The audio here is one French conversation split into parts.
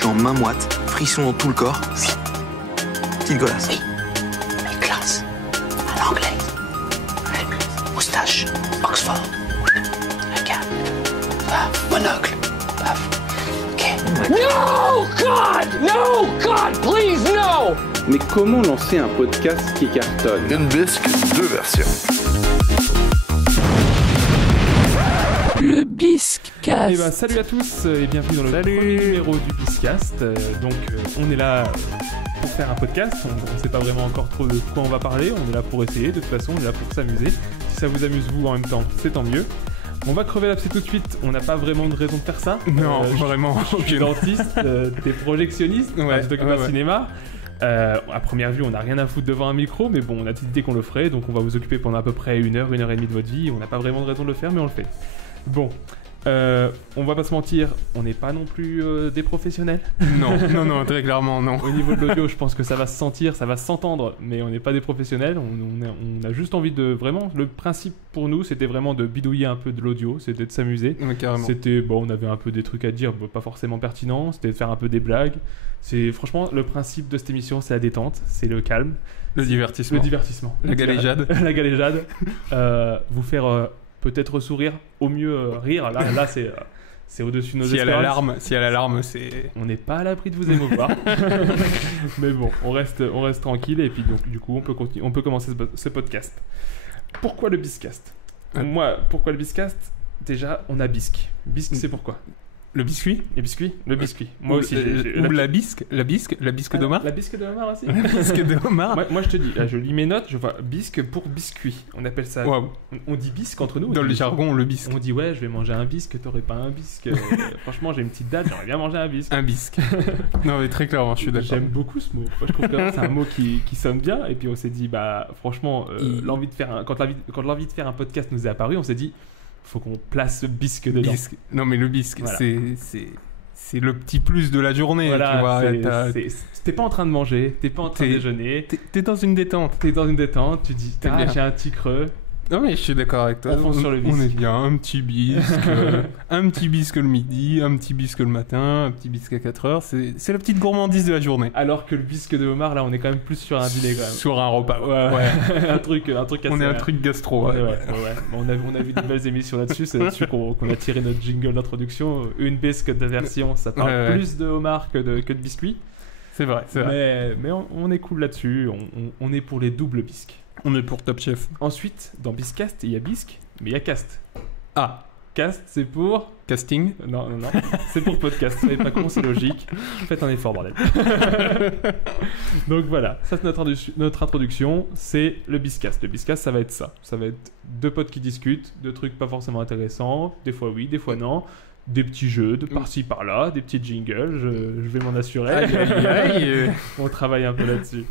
suis en main moite, frisson dans tout le corps. Petite golasse. Oui, mais classe. À l'anglais. Moustache. Oxford. Regarde. Paf. Monocle. Paf. Ok. No, God! No, God, please, no! Mais comment lancer un podcast qui cartonne? Une bisque, 2 versions. Le Biscast. Eh ben, salut à tous et bienvenue dans le premier numéro du Biscast. On est là pour faire un podcast. On ne sait pas vraiment encore trop de quoi on va parler. On est là pour essayer. De toute façon, on est là pour s'amuser. Si ça vous amuse vous en même temps, c'est tant mieux. On va crever l'abcès tout de suite. On n'a pas vraiment de raison de faire ça. Non, vraiment. Je suis dentiste, t'es projectionniste, je t'occupe pas de cinéma. À première vue, on n'a rien à foutre devant un micro, mais bon, on a décidé qu'on le ferait, donc on va vous occuper pendant à peu près 1 heure et demie de votre vie. On n'a pas vraiment de raison de le faire, mais on le fait. Bon, on va pas se mentir, on n'est pas non plus des professionnels. Non, très clairement, non. Au niveau de l'audio, je pense que ça va se sentir, ça va s'entendre, mais on n'est pas des professionnels. On a juste envie de vraiment. Le principe pour nous, c'était vraiment de bidouiller un peu de l'audio, c'était de s'amuser. Ouais, carrément. C'était bon, on avait un peu des trucs à dire, pas forcément pertinents. C'était de faire un peu des blagues. C'est franchement le principe de cette émission, c'est la détente, c'est le calme, Le divertissement. La galéjade. La galéjade. Vous faire peut-être sourire, au mieux rire. Là c'est au-dessus de nos espérances. Si à l'alarme, c'est... On n'est pas à l'abri de vous émouvoir. Mais bon, on reste tranquille et puis donc du coup on peut commencer ce podcast. Pourquoi le Biscast? Moi, pourquoi le Biscast? Déjà, on a bisque. Bisque, c'est pourquoi? Le biscuit. Les biscuits? Le biscuit. Moi aussi. La bisque d'Omar. La bisque de Omar aussi. La bisque de Omar. Moi je te dis, là, je lis mes notes, je vois bisque pour biscuit. On appelle ça. Wow. On dit bisque entre nous. Dans le jargon, le bisque. On dit ouais, je vais manger un bisque, t'aurais pas un bisque. Franchement, j'ai une petite date, j'aurais bien mangé un bisque. Un bisque. Non mais très clairement, je suis d'accord. J'aime beaucoup ce mot. Moi, je trouve que c'est un mot qui sonne bien. Et puis on s'est dit, bah franchement, l'envie de faire quand l'envie de faire un podcast nous est apparue, on s'est dit, faut qu'on place ce bisque dedans. Non mais le bisque, voilà. c'est le petit plus de la journée, voilà, tu vois. T'es pas en train de manger, t'es pas en train de déjeuner. T'es dans une détente. Tu dis, j'ai un petit creux. Non mais je suis d'accord avec toi. On fonce sur le bisque. On est bien, un petit bisque, un petit bisque le midi, un petit bisque le matin, un petit bisque à 4h. C'est la petite gourmandise de la journée. Alors que le bisque de Omar, là, on est quand même plus sur un dîner quand même. Sur un repas. Ouais. un truc assez. On est un truc gastro. Ouais. On a vu de belles émissions là-dessus. C'est là-dessus qu'on a tiré notre jingle d'introduction. Une bisque de version, ça parle plus de Omar que de biscuit. C'est vrai. Mais on est cool là-dessus. On est pour les doubles bisques. On est pour Top Chef. Ensuite, dans Biscast, il y a bisque, mais il y a cast. Ah, cast, c'est pour... Casting. Non. C'est pour podcast. Vous savez pas comment, c'est logique. Faites un effort, bordel. Donc voilà, ça c'est notre introduction. C'est le Biscast. Le Biscast, ça va être ça. Ça va être 2 potes qui discutent, de trucs pas forcément intéressants. Des fois oui, des fois non. Des petits jeux de par-ci par-là, des petits jingles. Je vais m'en assurer. Aïe. On travaille un peu là-dessus.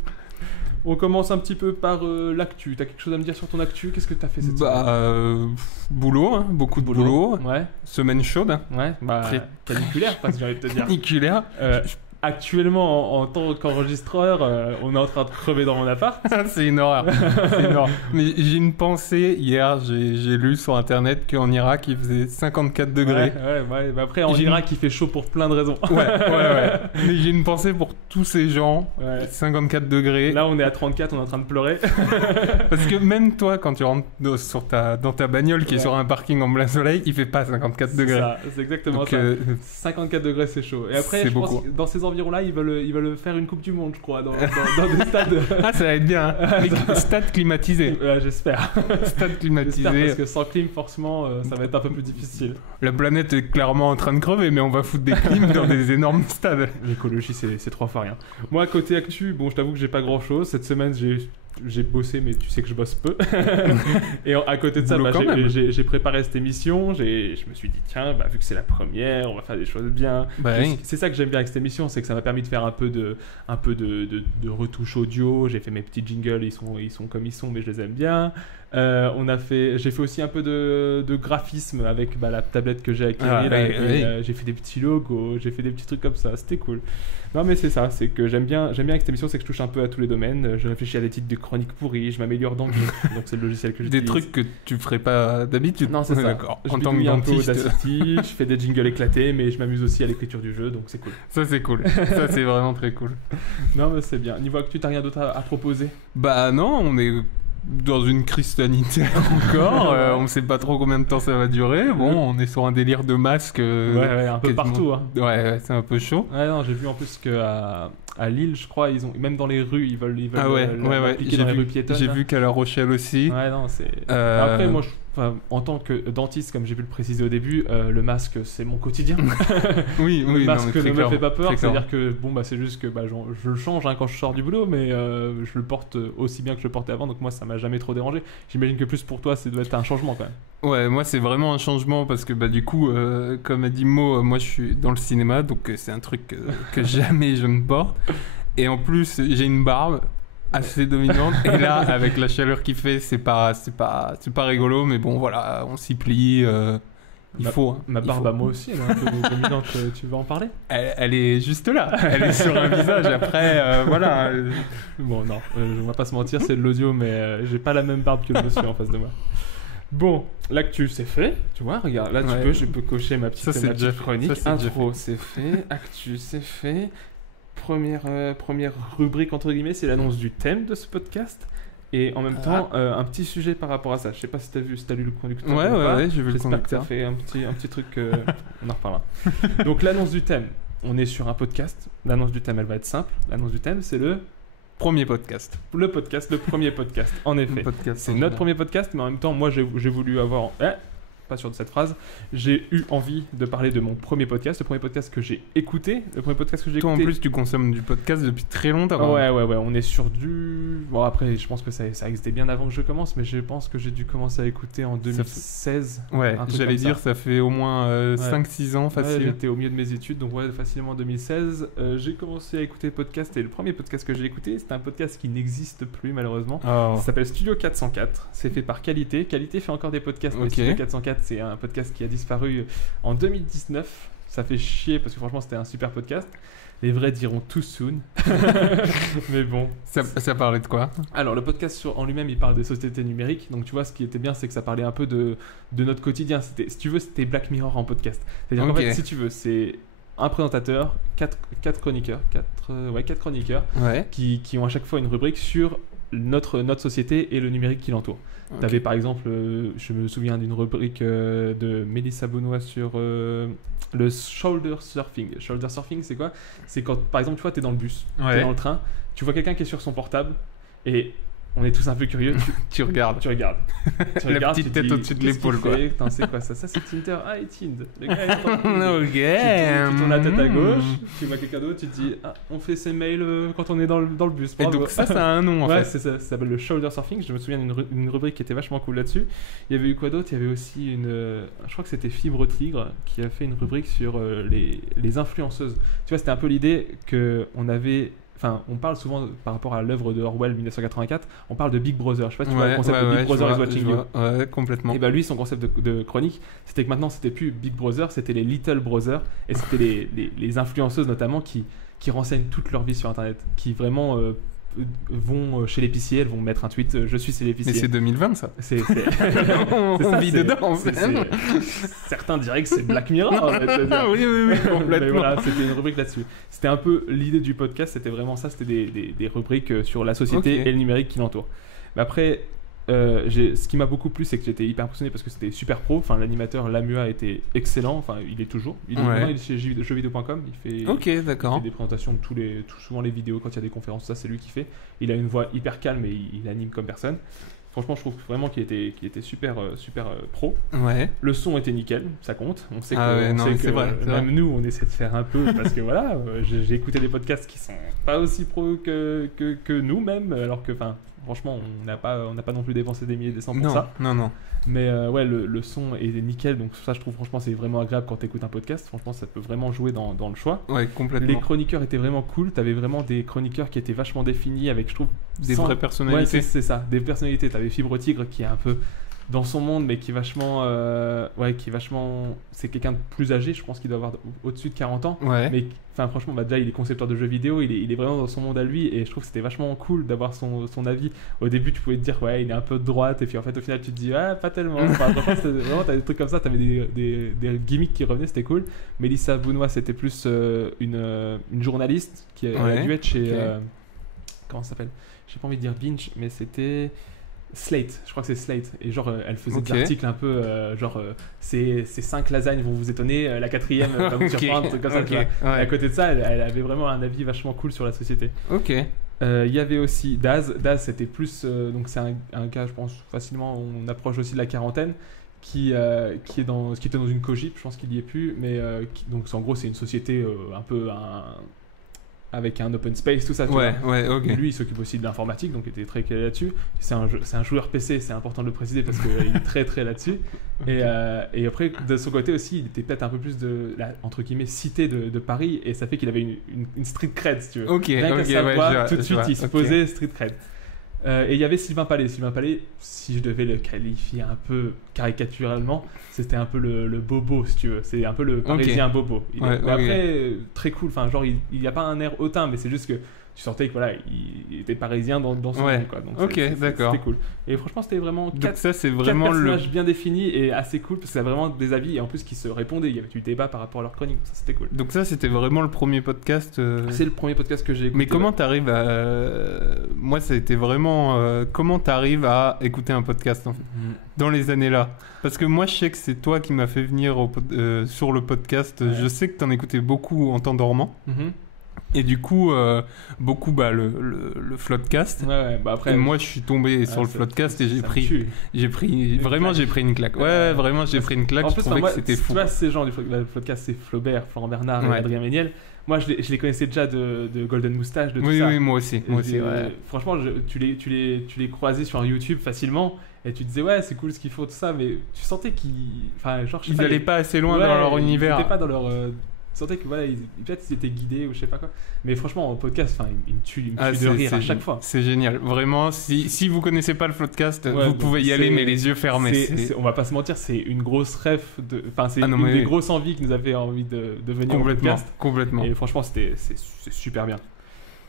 On commence un petit peu par l'actu. T'as quelque chose à me dire sur ton actu? Qu'est-ce que t'as fait cette semaine? Boulot, hein, beaucoup de boulot. Ouais. Semaine chaude. Ouais, très caniculaire, parce que j'ai envie de te dire. Caniculaire. Actuellement, en tant qu'enregistreur, on est en train de crever dans mon appart. C'est une horreur. Mais j'ai une pensée. Hier, j'ai lu sur internet qu'en Irak, il faisait 54 degrés. Ouais. Bah après, en Irak, il fait chaud pour plein de raisons. Ouais. Mais j'ai une pensée pour tous ces gens. Ouais. 54 degrés. Là, on est à 34, on est en train de pleurer. Parce que même toi, quand tu rentres dans ta bagnole qui est sur un parking en plein soleil, il fait pas 54 degrés. C'est exactement ça. 54 degrés, c'est chaud. Et après, je pense que dans ces environs-là, ils veulent faire une Coupe du Monde, je crois, dans des stades. Ah, ça va être bien. Hein. Stade climatisé. J'espère. Stade climatisé. J'espère, parce que sans clim, forcément, ça va être un peu plus difficile. La planète est clairement en train de crever, mais on va foutre des clims dans des énormes stades. L'écologie, c'est 3 fois rien. Moi, côté actu, bon, je t'avoue que j'ai pas grand-chose. Cette semaine, j'ai bossé, mais tu sais que je bosse peu. Et à côté de ça, j'ai préparé cette émission. Je me suis dit, tiens, vu que c'est la première, on va faire des choses bien. Oui. C'est ça que j'aime bien avec cette émission, c'est que ça m'a permis de faire un peu de retouche audio. J'ai fait mes petits jingles, ils sont comme ils sont, mais je les aime bien. J'ai fait aussi un peu de graphisme avec la tablette que j'ai acquérie. J'ai fait des petits logos, j'ai fait des petits trucs comme ça, c'était cool. Non mais c'est ça, c'est que j'aime bien avec cette émission, c'est que je touche un peu à tous les domaines. Je réfléchis à des titres de chroniques pourries, je m'améliore dans Git, donc c'est le logiciel que j'utilise. Des trucs que tu ferais pas d'habitude. Non, c'est ça. D'accord. Je En tant que bidouille un peu dentiste. Audacity, je fais des jingles éclatés, mais je m'amuse aussi à l'écriture du jeu, donc c'est cool. Ça c'est cool. Ça c'est vraiment très cool. Non mais c'est bien. Niveau actu, t'as rien d'autre à proposer? Bah non, on est dans une crise sanitaire encore. On sait pas trop combien de temps ça va durer. Bon, on est sur un délire de masques. Ouais, un peu quasiment... partout. Hein. Ouais, c'est un peu chaud. Ouais, non, j'ai vu en plus qu'à Lille, je crois, ils ont même dans les rues, ils veulent l'appliquer dans les rues piétonnes. J'ai vu qu'à La Rochelle aussi. Ouais, non, c'est. Après, moi, en tant que dentiste, comme j'ai pu le préciser au début, le masque, c'est mon quotidien. Oui, le masque ne me fait pas peur. C'est-à-dire dire que c'est juste que je le change quand je sors du boulot, mais je le porte aussi bien que je le portais avant, donc moi, ça m'a jamais trop dérangé. J'imagine que plus pour toi, ça doit être un changement quand même. Ouais, moi, c'est vraiment un changement parce que du coup, comme a dit Mo, moi, je suis dans le cinéma, donc c'est un truc que jamais je ne porte. Et en plus, j'ai une barbe assez dominante, et là avec la chaleur qu'il fait, c'est pas rigolo, mais bon voilà, on s'y plie. Il faut. Ma barbe à moi aussi, elle est un peu dominante. Tu veux en parler? Elle est juste là, elle est sur un visage. Après, voilà. Bon, non, on va pas se mentir, c'est de l'audio, mais j'ai pas la même barbe que le monsieur en face de moi. Bon, l'actu c'est fait, tu vois, regarde, là je peux cocher ma petite chronique. Intro c'est fait, actu c'est fait. Première rubrique entre guillemets, c'est l'annonce du thème de ce podcast. Et en même temps, un petit sujet par rapport à ça. Je sais pas si t'as lu le conducteur. Ouais, j'ai vu le conducteur. J'espère que t'as fait un petit truc. On en reparlera. Donc l'annonce du thème. On est sur un podcast. L'annonce du thème, elle va être simple. L'annonce du thème, c'est le premier podcast. Le premier podcast. En effet, c'est notre premier podcast, mais en même temps, moi, j'ai voulu avoir. Pas sûr de cette phrase, j'ai eu envie de parler de mon premier podcast, le premier podcast que j'ai écouté. Toi en plus tu consommes du podcast depuis très longtemps. Ouais, on est sur du... Bon après je pense que ça existait bien avant que je commence, mais je pense que j'ai dû commencer à écouter en 2016. Ouais, j'allais dire ça fait au moins 5-6 ans facile. Ouais, j'étais au milieu de mes études, donc facilement en 2016. J'ai commencé à écouter podcast et le premier podcast que j'ai écouté, c'était un podcast qui n'existe plus malheureusement. Ça s'appelle Studio 404, c'est fait par Qualité. Qualité fait encore des podcasts, mais Studio 404 c'est un podcast qui a disparu en 2019. Ça fait chier parce que franchement c'était un super podcast. Les vrais diront too soon. Mais bon. Ça parlait de quoi? Alors le podcast en lui-même il parle des sociétés numériques. Donc tu vois ce qui était bien c'est que ça parlait un peu de notre quotidien. Si tu veux c'était Black Mirror en podcast. C'est-à-dire qu'en fait si tu veux c'est un présentateur, 4 chroniqueurs, 4 chroniqueurs qui ont à chaque fois une rubrique sur notre société et le numérique qui l'entoure. T'avais par exemple, je me souviens d'une rubrique de Mélissa Benoît sur le shoulder surfing. Shoulder surfing, c'est quoi? C'est quand, par exemple, tu vois, t'es dans le bus, t'es dans le train, tu vois quelqu'un qui est sur son portable et on est tous un peu curieux. Tu regardes. La petite tête au-dessus de l'épaule, quoi. C'est quoi ça? Ça, c'est Tinder. Ah, et Tinder. Le gars est en train tu tournes la tête à gauche, tu vois quelqu'un d'autre, tu te dis, on fait ses mails quand on est dans le bus. Et donc, ça a un nom, en fait. C'est ça s'appelle le shoulder surfing. Je me souviens d'une rubrique qui était vachement cool là-dessus. Il y avait eu quoi d'autre? Il y avait aussi je crois que c'était Fibre Tigre qui a fait une rubrique sur les influenceuses. Tu vois, c'était un peu l'idée qu'on avait. Enfin, on parle souvent par rapport à l'œuvre de Orwell 1984, on parle de Big Brother. Je sais pas si tu vois le concept de Big Brother is watching you. Ouais, complètement. Et bah lui, son concept de chronique, c'était que maintenant, c'était plus Big Brother, c'était les Little Brother, et c'était les influenceuses notamment qui renseignent toute leur vie sur Internet, qui vraiment vont chez l'épicier, elles vont mettre un tweet je suis chez l'épicier. Mais c'est 2020 ça. On vit dedans. Certains diraient que c'est Black Mirror. Oui, complètement. Mais voilà, c'était une rubrique là-dessus. C'était un peu l'idée du podcast, c'était vraiment ça, c'était des rubriques sur la société et le numérique qui l'entoure. Mais après, ce qui m'a beaucoup plu, c'est que j'étais hyper impressionné parce que c'était super pro. Enfin, l'animateur Lamua était excellent. Enfin, il est toujours. Il est chez jeuxvideo.com. Il fait des présentations de souvent les vidéos quand il y a des conférences. Ça, c'est lui qui fait. Il a une voix hyper calme et il anime comme personne. Franchement, je trouve vraiment qu'il était super pro. Ouais. Le son était nickel, ça compte. On sait c'est vrai. Nous, on essaie de faire un peu parce que voilà, j'ai écouté des podcasts qui sont pas aussi pro que nous-mêmes, alors que, enfin, Franchement, on n'a pas non plus dépensé des milliers de cents pour ça. Non. Mais ouais, le son est nickel, donc ça je trouve franchement c'est vraiment agréable quand t'écoutes un podcast. Franchement, ça peut vraiment jouer dans le choix. Ouais, complètement. Les chroniqueurs étaient vraiment cool. T'avais vraiment des chroniqueurs qui étaient vachement définis avec, je trouve, des vraies personnalités. Ouais, c'est ça, des personnalités. T'avais Fibre Tigre qui est un peu dans son monde, mais qui est vachement, c'est quelqu'un de plus âgé. Je pense qu'il doit avoir au-dessus de 40 ans. Ouais. Mais enfin, franchement, déjà, il est concepteur de jeux vidéo. Il est vraiment dans son monde à lui, et je trouve que c'était vachement cool d'avoir son avis. Au début, tu pouvais te dire, ouais, il est un peu de droite, et puis en fait, au final, tu te dis, ouais, pas tellement. Enfin, franchement, vraiment, t'avais des trucs comme ça. T'avais des gimmicks qui revenaient, c'était cool. Mélissa Bounois, c'était plus une journaliste qui a dû être chez comment ça s'appelle, j'ai pas envie de dire Binge, mais c'était Slate, je crois que c'est Slate, et genre elle faisait des articles un peu ces 5 lasagnes vont vous étonner, la 4e va vous surprendre, un truc comme ça, tu vois. Et à côté de ça, elle avait vraiment un avis vachement cool sur la société. Il y avait aussi Daz, c'était plus donc c'est un gars, je pense facilement on approche aussi de la quarantaine, qui était dans une cogip, je pense qu'il y est plus, mais donc en gros c'est une société un peu avec un open space, tout ça. Lui, il s'occupe aussi de l'informatique, donc il était très calé là-dessus. C'est un joueur PC, c'est important de le préciser parce qu'il est très très là-dessus. Et après, de son côté aussi, il était peut-être un peu plus de la, entre guillemets, cité de Paris, et ça fait qu'il avait une street cred, si tu veux. Rien qu'à sa voix, tout de suite, il se posait street cred. Et il y avait Sylvain Palais. Sylvain Palais, si je devais le qualifier un peu caricaturalement, c'était un peu le bobo, si tu veux. C'est un peu le parisien bobo. Après, très cool. Enfin, genre, il n'y a pas un air hautain, mais c'est juste que tu sentais que voilà, il était parisien dans son monde, quoi. Donc, d'accord. C'était cool. Et franchement, c'était vraiment quatre personnages bien définis et assez cool, parce que c'est vraiment des avis et en plus qui se répondaient. Il y avait du débat par rapport à leur chronique. Ça, c'était cool. Donc ça, c'était vraiment le premier podcast. C'est le premier podcast que j'ai écouté. Mais comment t'arrives à moi, ça a été vraiment comment t'arrives à écouter un podcast en fait, dans les années là. Parce que moi, je sais que c'est toi qui m'as fait venir sur le podcast. Je sais que t'en écoutais beaucoup en t'endormant. Et du coup, beaucoup le Floodcast. Bah après, et moi, je suis tombé sur le Floodcast et j'ai pris une claque. Vraiment, j'ai pris une claque. En plus, je trouvais que c'était fou. Tu vois, ces gens du Floodcast, c'est Flaubert, Florent Bernard et Adrien Méniel. Moi, je les connaissais déjà de Golden Moustache, de tout ça. Oui, moi aussi. Franchement, tu les croisais sur YouTube facilement. Et tu disais, ouais, c'est cool ce qu'ils font, tout ça. Mais tu sentais qu'ils n'allaient pas assez loin dans leur univers. Ils n'étaient pas dans leur... Tu sentais que voilà, peut-être ils étaient guidés ou je sais pas quoi. Mais franchement, en podcast, ils me tuent de rire à chaque fois. C'est génial. Vraiment, si vous connaissez pas le Floodcast, vous pouvez y aller, mais les yeux fermés. On va pas se mentir, c'est une grosse rêve. C'est une des grosses envies qui nous avait envie de venir au podcast. Complètement. Et franchement, c'est super bien.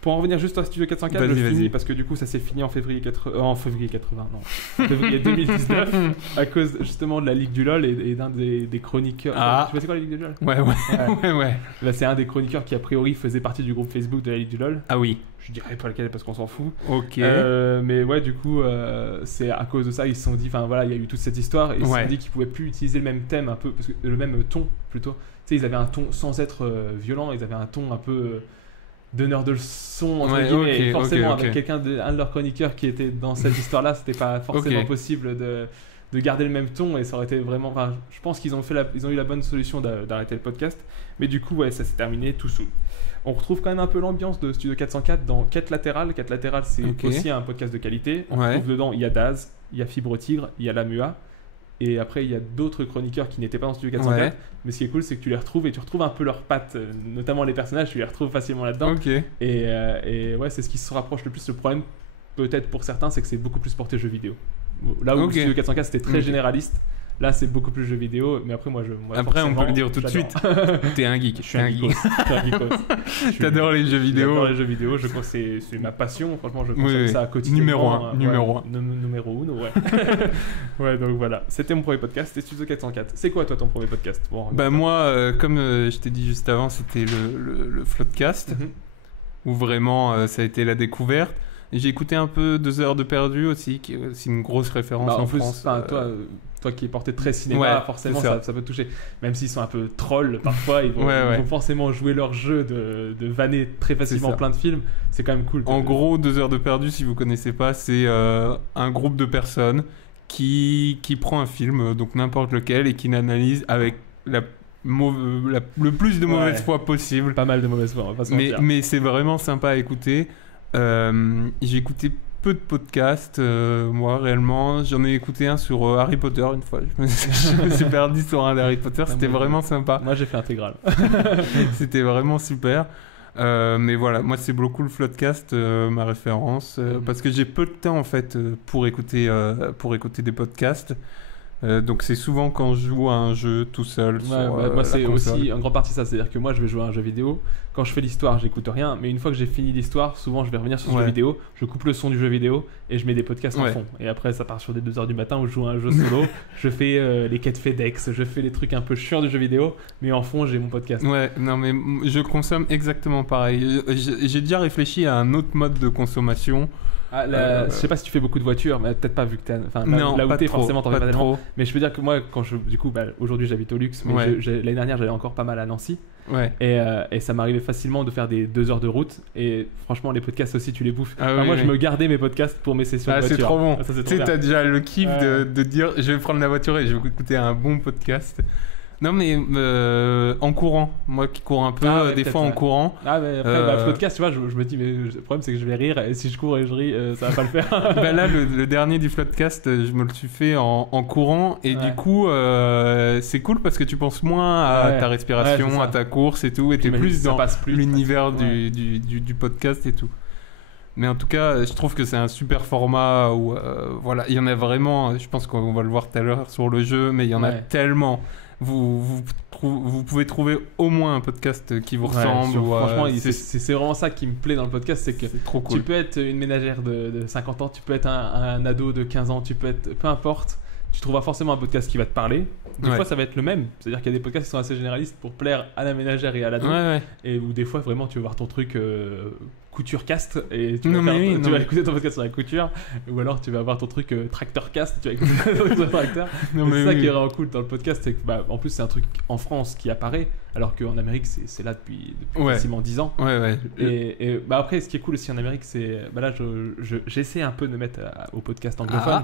Pour en revenir juste au Studio 404, je finis parce que du coup ça s'est fini en février 2019 à cause justement de la Ligue du LoL et d'un des chroniqueurs. Tu vois c'est quoi la Ligue du LoL? Ouais. Là, c'est un des chroniqueurs qui a priori faisait partie du groupe Facebook de la Ligue du LoL. Ah oui. Je dirais pas lequel parce qu'on s'en fout. Mais ouais, du coup, c'est à cause de ça ils se sont dit, enfin voilà, il y a eu toute cette histoire et ils se sont dit qu'ils pouvaient plus utiliser le même thème un peu, parce que le même ton plutôt. Tu sais, ils avaient un ton sans être violent, ils avaient un ton un peu donneur de leçons entre guillemets, et forcément avec un de leurs chroniqueurs qui était dans cette histoire là, c'était pas forcément possible de garder le même ton, et ça aurait été vraiment, je pense qu'ils ont eu la bonne solution d'arrêter le podcast, mais du coup ça s'est terminé tout saoul. On retrouve quand même un peu l'ambiance de Studio 404 dans Quête Latérale. Quête Latérale, c'est aussi un podcast de qualité. On retrouve dedans, il y a Daz, il y a Fibre Tigre, il y a La Mua. Et après, il y a d'autres chroniqueurs qui n'étaient pas dans Studio 404. Mais ce qui est cool, c'est que tu les retrouves et tu retrouves un peu leurs pattes, notamment les personnages, tu les retrouves facilement là-dedans. Et ouais, c'est ce qui se rapproche le plus. Le problème, peut-être pour certains, c'est que c'est beaucoup plus porté jeux vidéo. Là où Studio 404, c'était très généraliste. Là, c'est beaucoup plus jeux vidéo, mais après, moi après, on peut le dire tout de suite. T'es un geek. Je suis un geek. T'adores les jeux vidéo. J'adore les jeux vidéo. Je crois que c'est ma passion. Franchement, je consomme ça quotidiennement. Numéro 1. Numéro 1, ouais. Ouais, donc voilà. C'était mon premier podcast. C'était Studio 404. C'est quoi, toi, ton premier podcast? Moi, comme je t'ai dit juste avant, c'était le Floodcast, où vraiment, ça a été la découverte. J'ai écouté un peu 2 heures de perdu aussi, qui est aussi une grosse référence en France. Toi qui es porté très cinéma, forcément ça peut te toucher. Même s'ils sont un peu trolls parfois, ils vont forcément jouer leur jeu de vanner très facilement plein de films. C'est quand même cool. En gros, 2 heures de perdu, si vous connaissez pas, c'est un groupe de personnes qui prend un film, donc n'importe lequel, et qui l'analyse avec le plus de mauvaise foi possible. Pas mal de mauvaise foi, on va pas se mentir. Mais c'est vraiment sympa à écouter. J'ai écouté peu de podcasts, moi, réellement. J'en ai écouté un sur Harry Potter une fois. Je me suis perdu sur un d'Harry Potter. C'était vraiment sympa. Moi, j'ai fait intégral. C'était vraiment super. Mais voilà, moi, c'est beaucoup le Floodcast, ma référence. Parce que j'ai peu de temps, en fait, pour écouter des podcasts. Donc c'est souvent quand je joue à un jeu tout seul sur moi c'est la console. aussi en grande partie ça, c'est-à-dire que moi je vais jouer à un jeu vidéo, quand je fais l'histoire j'écoute rien, mais une fois que j'ai fini l'histoire souvent je vais revenir sur ce jeu vidéo, je coupe le son du jeu vidéo et je mets des podcasts en fond, et après ça part sur des 2h du matin où je joue à un jeu solo, je fais les quêtes FedEx, je fais les trucs un peu chiants du jeu vidéo, mais en fond j'ai mon podcast. Ouais, non mais je consomme exactement pareil. J'ai déjà réfléchi à un autre mode de consommation. Je sais pas si tu fais beaucoup de voitures, mais peut-être pas vu que t'es. Enfin, non, là où t'es, trop, forcément, t'en fais pas tellement. trop. Mais je peux dire que moi, quand du coup, aujourd'hui j'habite au luxe, mais l'année dernière j'allais encore pas mal à Nancy. Ouais. Et ça m'arrivait facilement de faire des 2 heures de route. Et franchement, les podcasts aussi, tu les bouffes. Moi, je me gardais mes podcasts pour mes sessions de voiture. C'est trop bon. Tu sais, t'as déjà le kiff de dire je vais prendre la voiture et je vais écouter un bon podcast. Non mais en courant, moi qui cours un peu, des fois en courant. Ah mais après le podcast, tu vois, je me dis mais le problème c'est que je vais rire et si je cours et je ris, ça va pas le faire. Là le dernier du Floodcast, je me le suis fait en courant et du coup c'est cool parce que tu penses moins à ta respiration, à ta course et tout, et t'es plus dans l'univers du podcast et tout. Mais en tout cas, je trouve que c'est un super format où voilà, il y en a vraiment, je pense qu'on va le voir tout à l'heure sur le jeu, mais il y en a tellement. Vous pouvez trouver au moins un podcast qui vous ressemble. Franchement, c'est vraiment ça qui me plaît dans le podcast, c'est que trop cool. Tu peux être une ménagère de 50 ans, tu peux être un ado de 15 ans, tu peux être... Peu importe, tu trouveras forcément un podcast qui va te parler. Des fois, ça va être le même. C'est-à-dire qu'il y a des podcasts qui sont assez généralistes pour plaire à la ménagère et à l'ado. Et où des fois, vraiment, tu vas voir ton truc... couture cast et tu vas écouter ton podcast sur la couture, ou alors tu vas avoir ton truc tracteur cast, tu vas écouter ton truc sur le tracteur. C'est ça qui est vraiment cool dans le podcast, c'est que en plus c'est un truc en France qui apparaît alors qu'en Amérique c'est là depuis quasiment 10 ans. Et après ce qui est cool aussi en Amérique, c'est là j'essaie un peu de me mettre au podcast anglophone.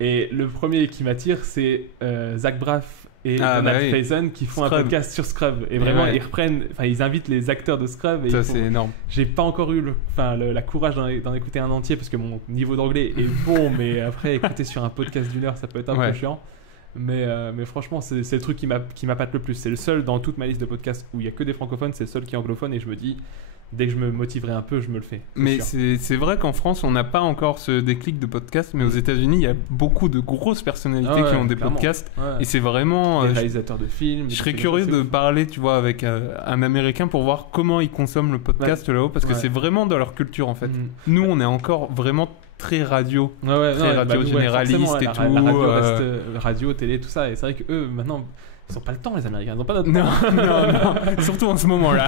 Et le premier qui m'attire, c'est Zach Braff et Donald Faison qui font un podcast sur Scrub. Et vraiment, ils invitent les acteurs de Scrub. Et c'est énorme. J'ai pas encore eu la courage d'en écouter un entier parce que mon niveau d'anglais est bon, mais après, écouter sur un podcast d'1 heure, ça peut être un peu chiant. Mais franchement, c'est le truc qui m'appâte le plus. C'est le seul dans toute ma liste de podcasts où il y a que des francophones, c'est le seul qui est anglophone, et je me dis... Dès que je me motiverai un peu, je me le fais. Mais c'est vrai qu'en France, on n'a pas encore ce déclic de podcast, mais aux États-Unis, il y a beaucoup de grosses personnalités qui ont des podcasts. Et c'est vraiment. Les réalisateurs de films. Je serais curieux de parler, tu vois, avec un Américain pour voir comment ils consomment le podcast là-haut, parce que c'est vraiment dans leur culture en fait. Nous, on est encore vraiment très radio, très radio généraliste et tout. La radio reste radio, télé, tout ça. Et c'est vrai qu'eux, maintenant. Ils n'ont pas le temps, les Américains. Ils n'ont pas notre temps. Non. Surtout en ce moment-là.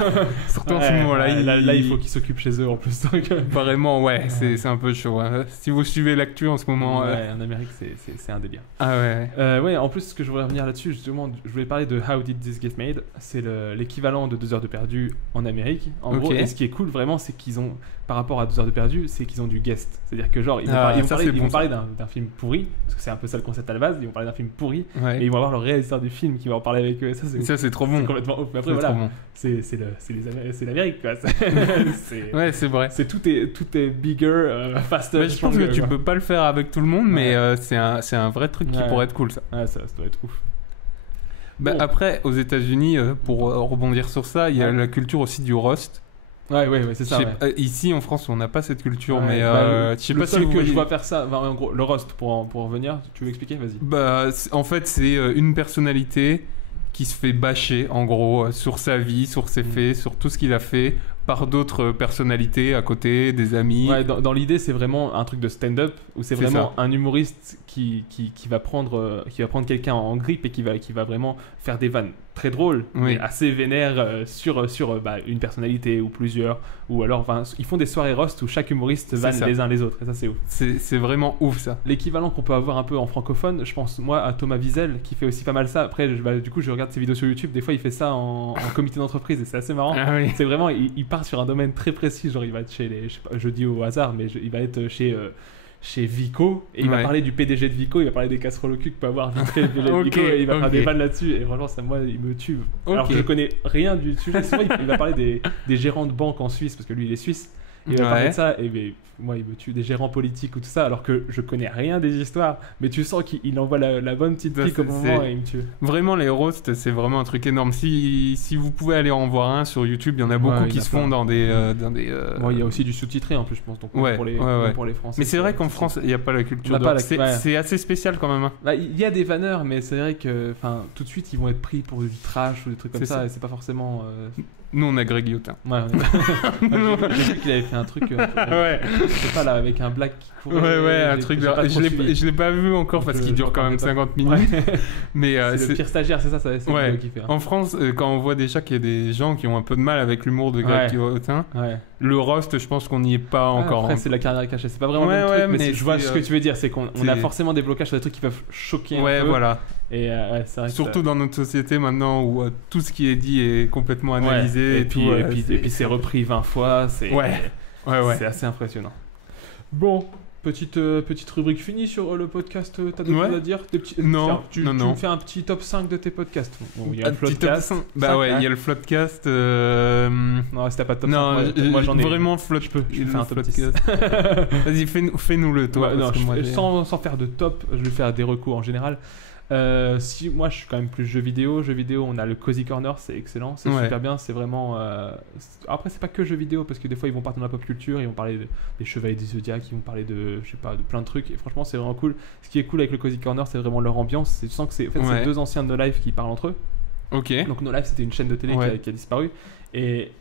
Là, il faut qu'ils s'occupent chez eux en plus. Vraiment, c'est un peu chaud. Hein. Si vous suivez l'actu en ce moment. En Amérique, c'est un délire. En plus, ce que je voulais revenir là-dessus, justement, je voulais parler de How Did This Get Made. C'est l'équivalent de 2 heures de perdu en Amérique. En gros, et ce qui est cool vraiment, c'est qu'ils ont, par rapport à 2 heures de perdu, c'est qu'ils ont du guest. C'est-à-dire que, genre, ils vont parler d'un film pourri, parce que c'est un peu ça le concept à la base. Ils vont parler d'un film pourri, et ils vont avoir le réalisateur du film qui va en parler avec eux. Ça, c'est trop bon. C'est complètement ouf. Mais après, voilà, c'est l'Amérique, quoi. C'est vrai. Tout est bigger, faster. Je pense que tu peux pas le faire avec tout le monde, mais c'est un vrai truc qui pourrait être cool, ça. Ça doit être ouf. Après, aux États-Unis, pour rebondir sur ça, il y a la culture aussi du roast. C'est ça. Ici en France, on n'a pas cette culture, mais je sais pas si je vois faire ça. En gros, le roast, pour revenir, tu veux expliquer? Vas-y. En fait, c'est une personnalité qui se fait bâcher, en gros, sur sa vie, sur ses faits, sur tout ce qu'il a fait, par d'autres personnalités à côté, des amis. Dans l'idée, c'est vraiment un truc de stand-up où c'est vraiment un humoriste qui va prendre quelqu'un en grippe et qui va vraiment faire des vannes très drôles, mais assez vénères sur une personnalité ou plusieurs, ou alors ils font des soirées roast où chaque humoriste vanne les uns les autres, et ça c'est ouf. C'est vraiment ouf, ça. L'équivalent qu'on peut avoir un peu en francophone, je pense moi à Thomas Wiesel qui fait aussi pas mal ça. Après du coup je regarde ses vidéos sur YouTube, des fois il fait ça en comité d'entreprise et c'est assez marrant. C'est vraiment, il part sur un domaine très précis, genre il va être chez je dis au hasard, mais il va être chez Vico, et il va parler du PDG de Vico, il va parler des casseroles au cul que peut avoir le PDG de Vico, et il va faire des vannes là-dessus, et franchement ça, moi il me tue. Alors que je connais rien du sujet. Souvent il va parler des gérants de banque en Suisse, parce que lui il est suisse, il va parler de ça, et mais, moi il me tue des gérants politiques ou tout ça, alors que je connais rien des histoires, mais tu sens qu'il envoie la bonne petite pique au moment et il me tue. Vraiment, les roasts, c'est vraiment un truc énorme. Si vous pouvez aller en voir un sur YouTube, il y en a beaucoup qui se font dans des... Bon, il y a aussi du sous-titré en plus, je pense, donc pour les Français. Mais c'est vrai qu'en France, il n'y a pas la culture c'est assez spécial quand même. Bah, il y a des vanneurs, mais c'est vrai que tout de suite, ils vont être pris pour du trash ou des trucs comme ça, et c'est pas forcément... Nous, on a Greg Yotin. Ouais, j'ai vu qu'il avait fait un truc. C'est pas là, avec un black qui courait. Un truc. Je l'ai pas vu encore parce qu'il dure quand même 50 minutes. Mais c'est le pire stagiaire, c'est ça c'est le qui fait. En France, quand on voit déjà qu'il y a des gens qui ont un peu de mal avec l'humour de Greg Yotin, le roast, je pense qu'on n'y est pas encore. Après, c'est la carrière cachée. C'est pas vraiment le même truc, mais je vois ce que tu veux dire. C'est qu'on a forcément des blocages sur des trucs qui peuvent choquer un peu. Voilà. Et c'est vrai surtout dans notre société maintenant où tout ce qui est dit est complètement analysé et puis c'est repris 20 fois, c'est c'est assez impressionnant. Bon, petite rubrique finie sur le podcast. T'as d'autres choses à dire? Non, tu me fais un petit top 5 de tes podcasts. Bon, il y a le Floodcast. Il y a le Floodcast. Non, si t'as pas de top 5, moi j'en ai vraiment je peux faire un top 10. Vas-y, fais-nous-le toi. Sans faire de top, je vais faire des recours en général. Si moi je suis quand même plus jeux vidéo, on a le Cozy Corner, c'est excellent, c'est super bien, c'est vraiment après c'est pas que jeux vidéo parce que des fois ils vont partir dans la pop culture, ils vont parler des Chevaliers du Zodiac, ils vont parler de je sais pas de plein de trucs et franchement c'est vraiment cool. Ce qui est cool avec le Cozy Corner, c'est vraiment leur ambiance, tu sens que c'est deux anciens de No Life qui parlent entre eux. Donc No Life c'était une chaîne de télé qui a disparu et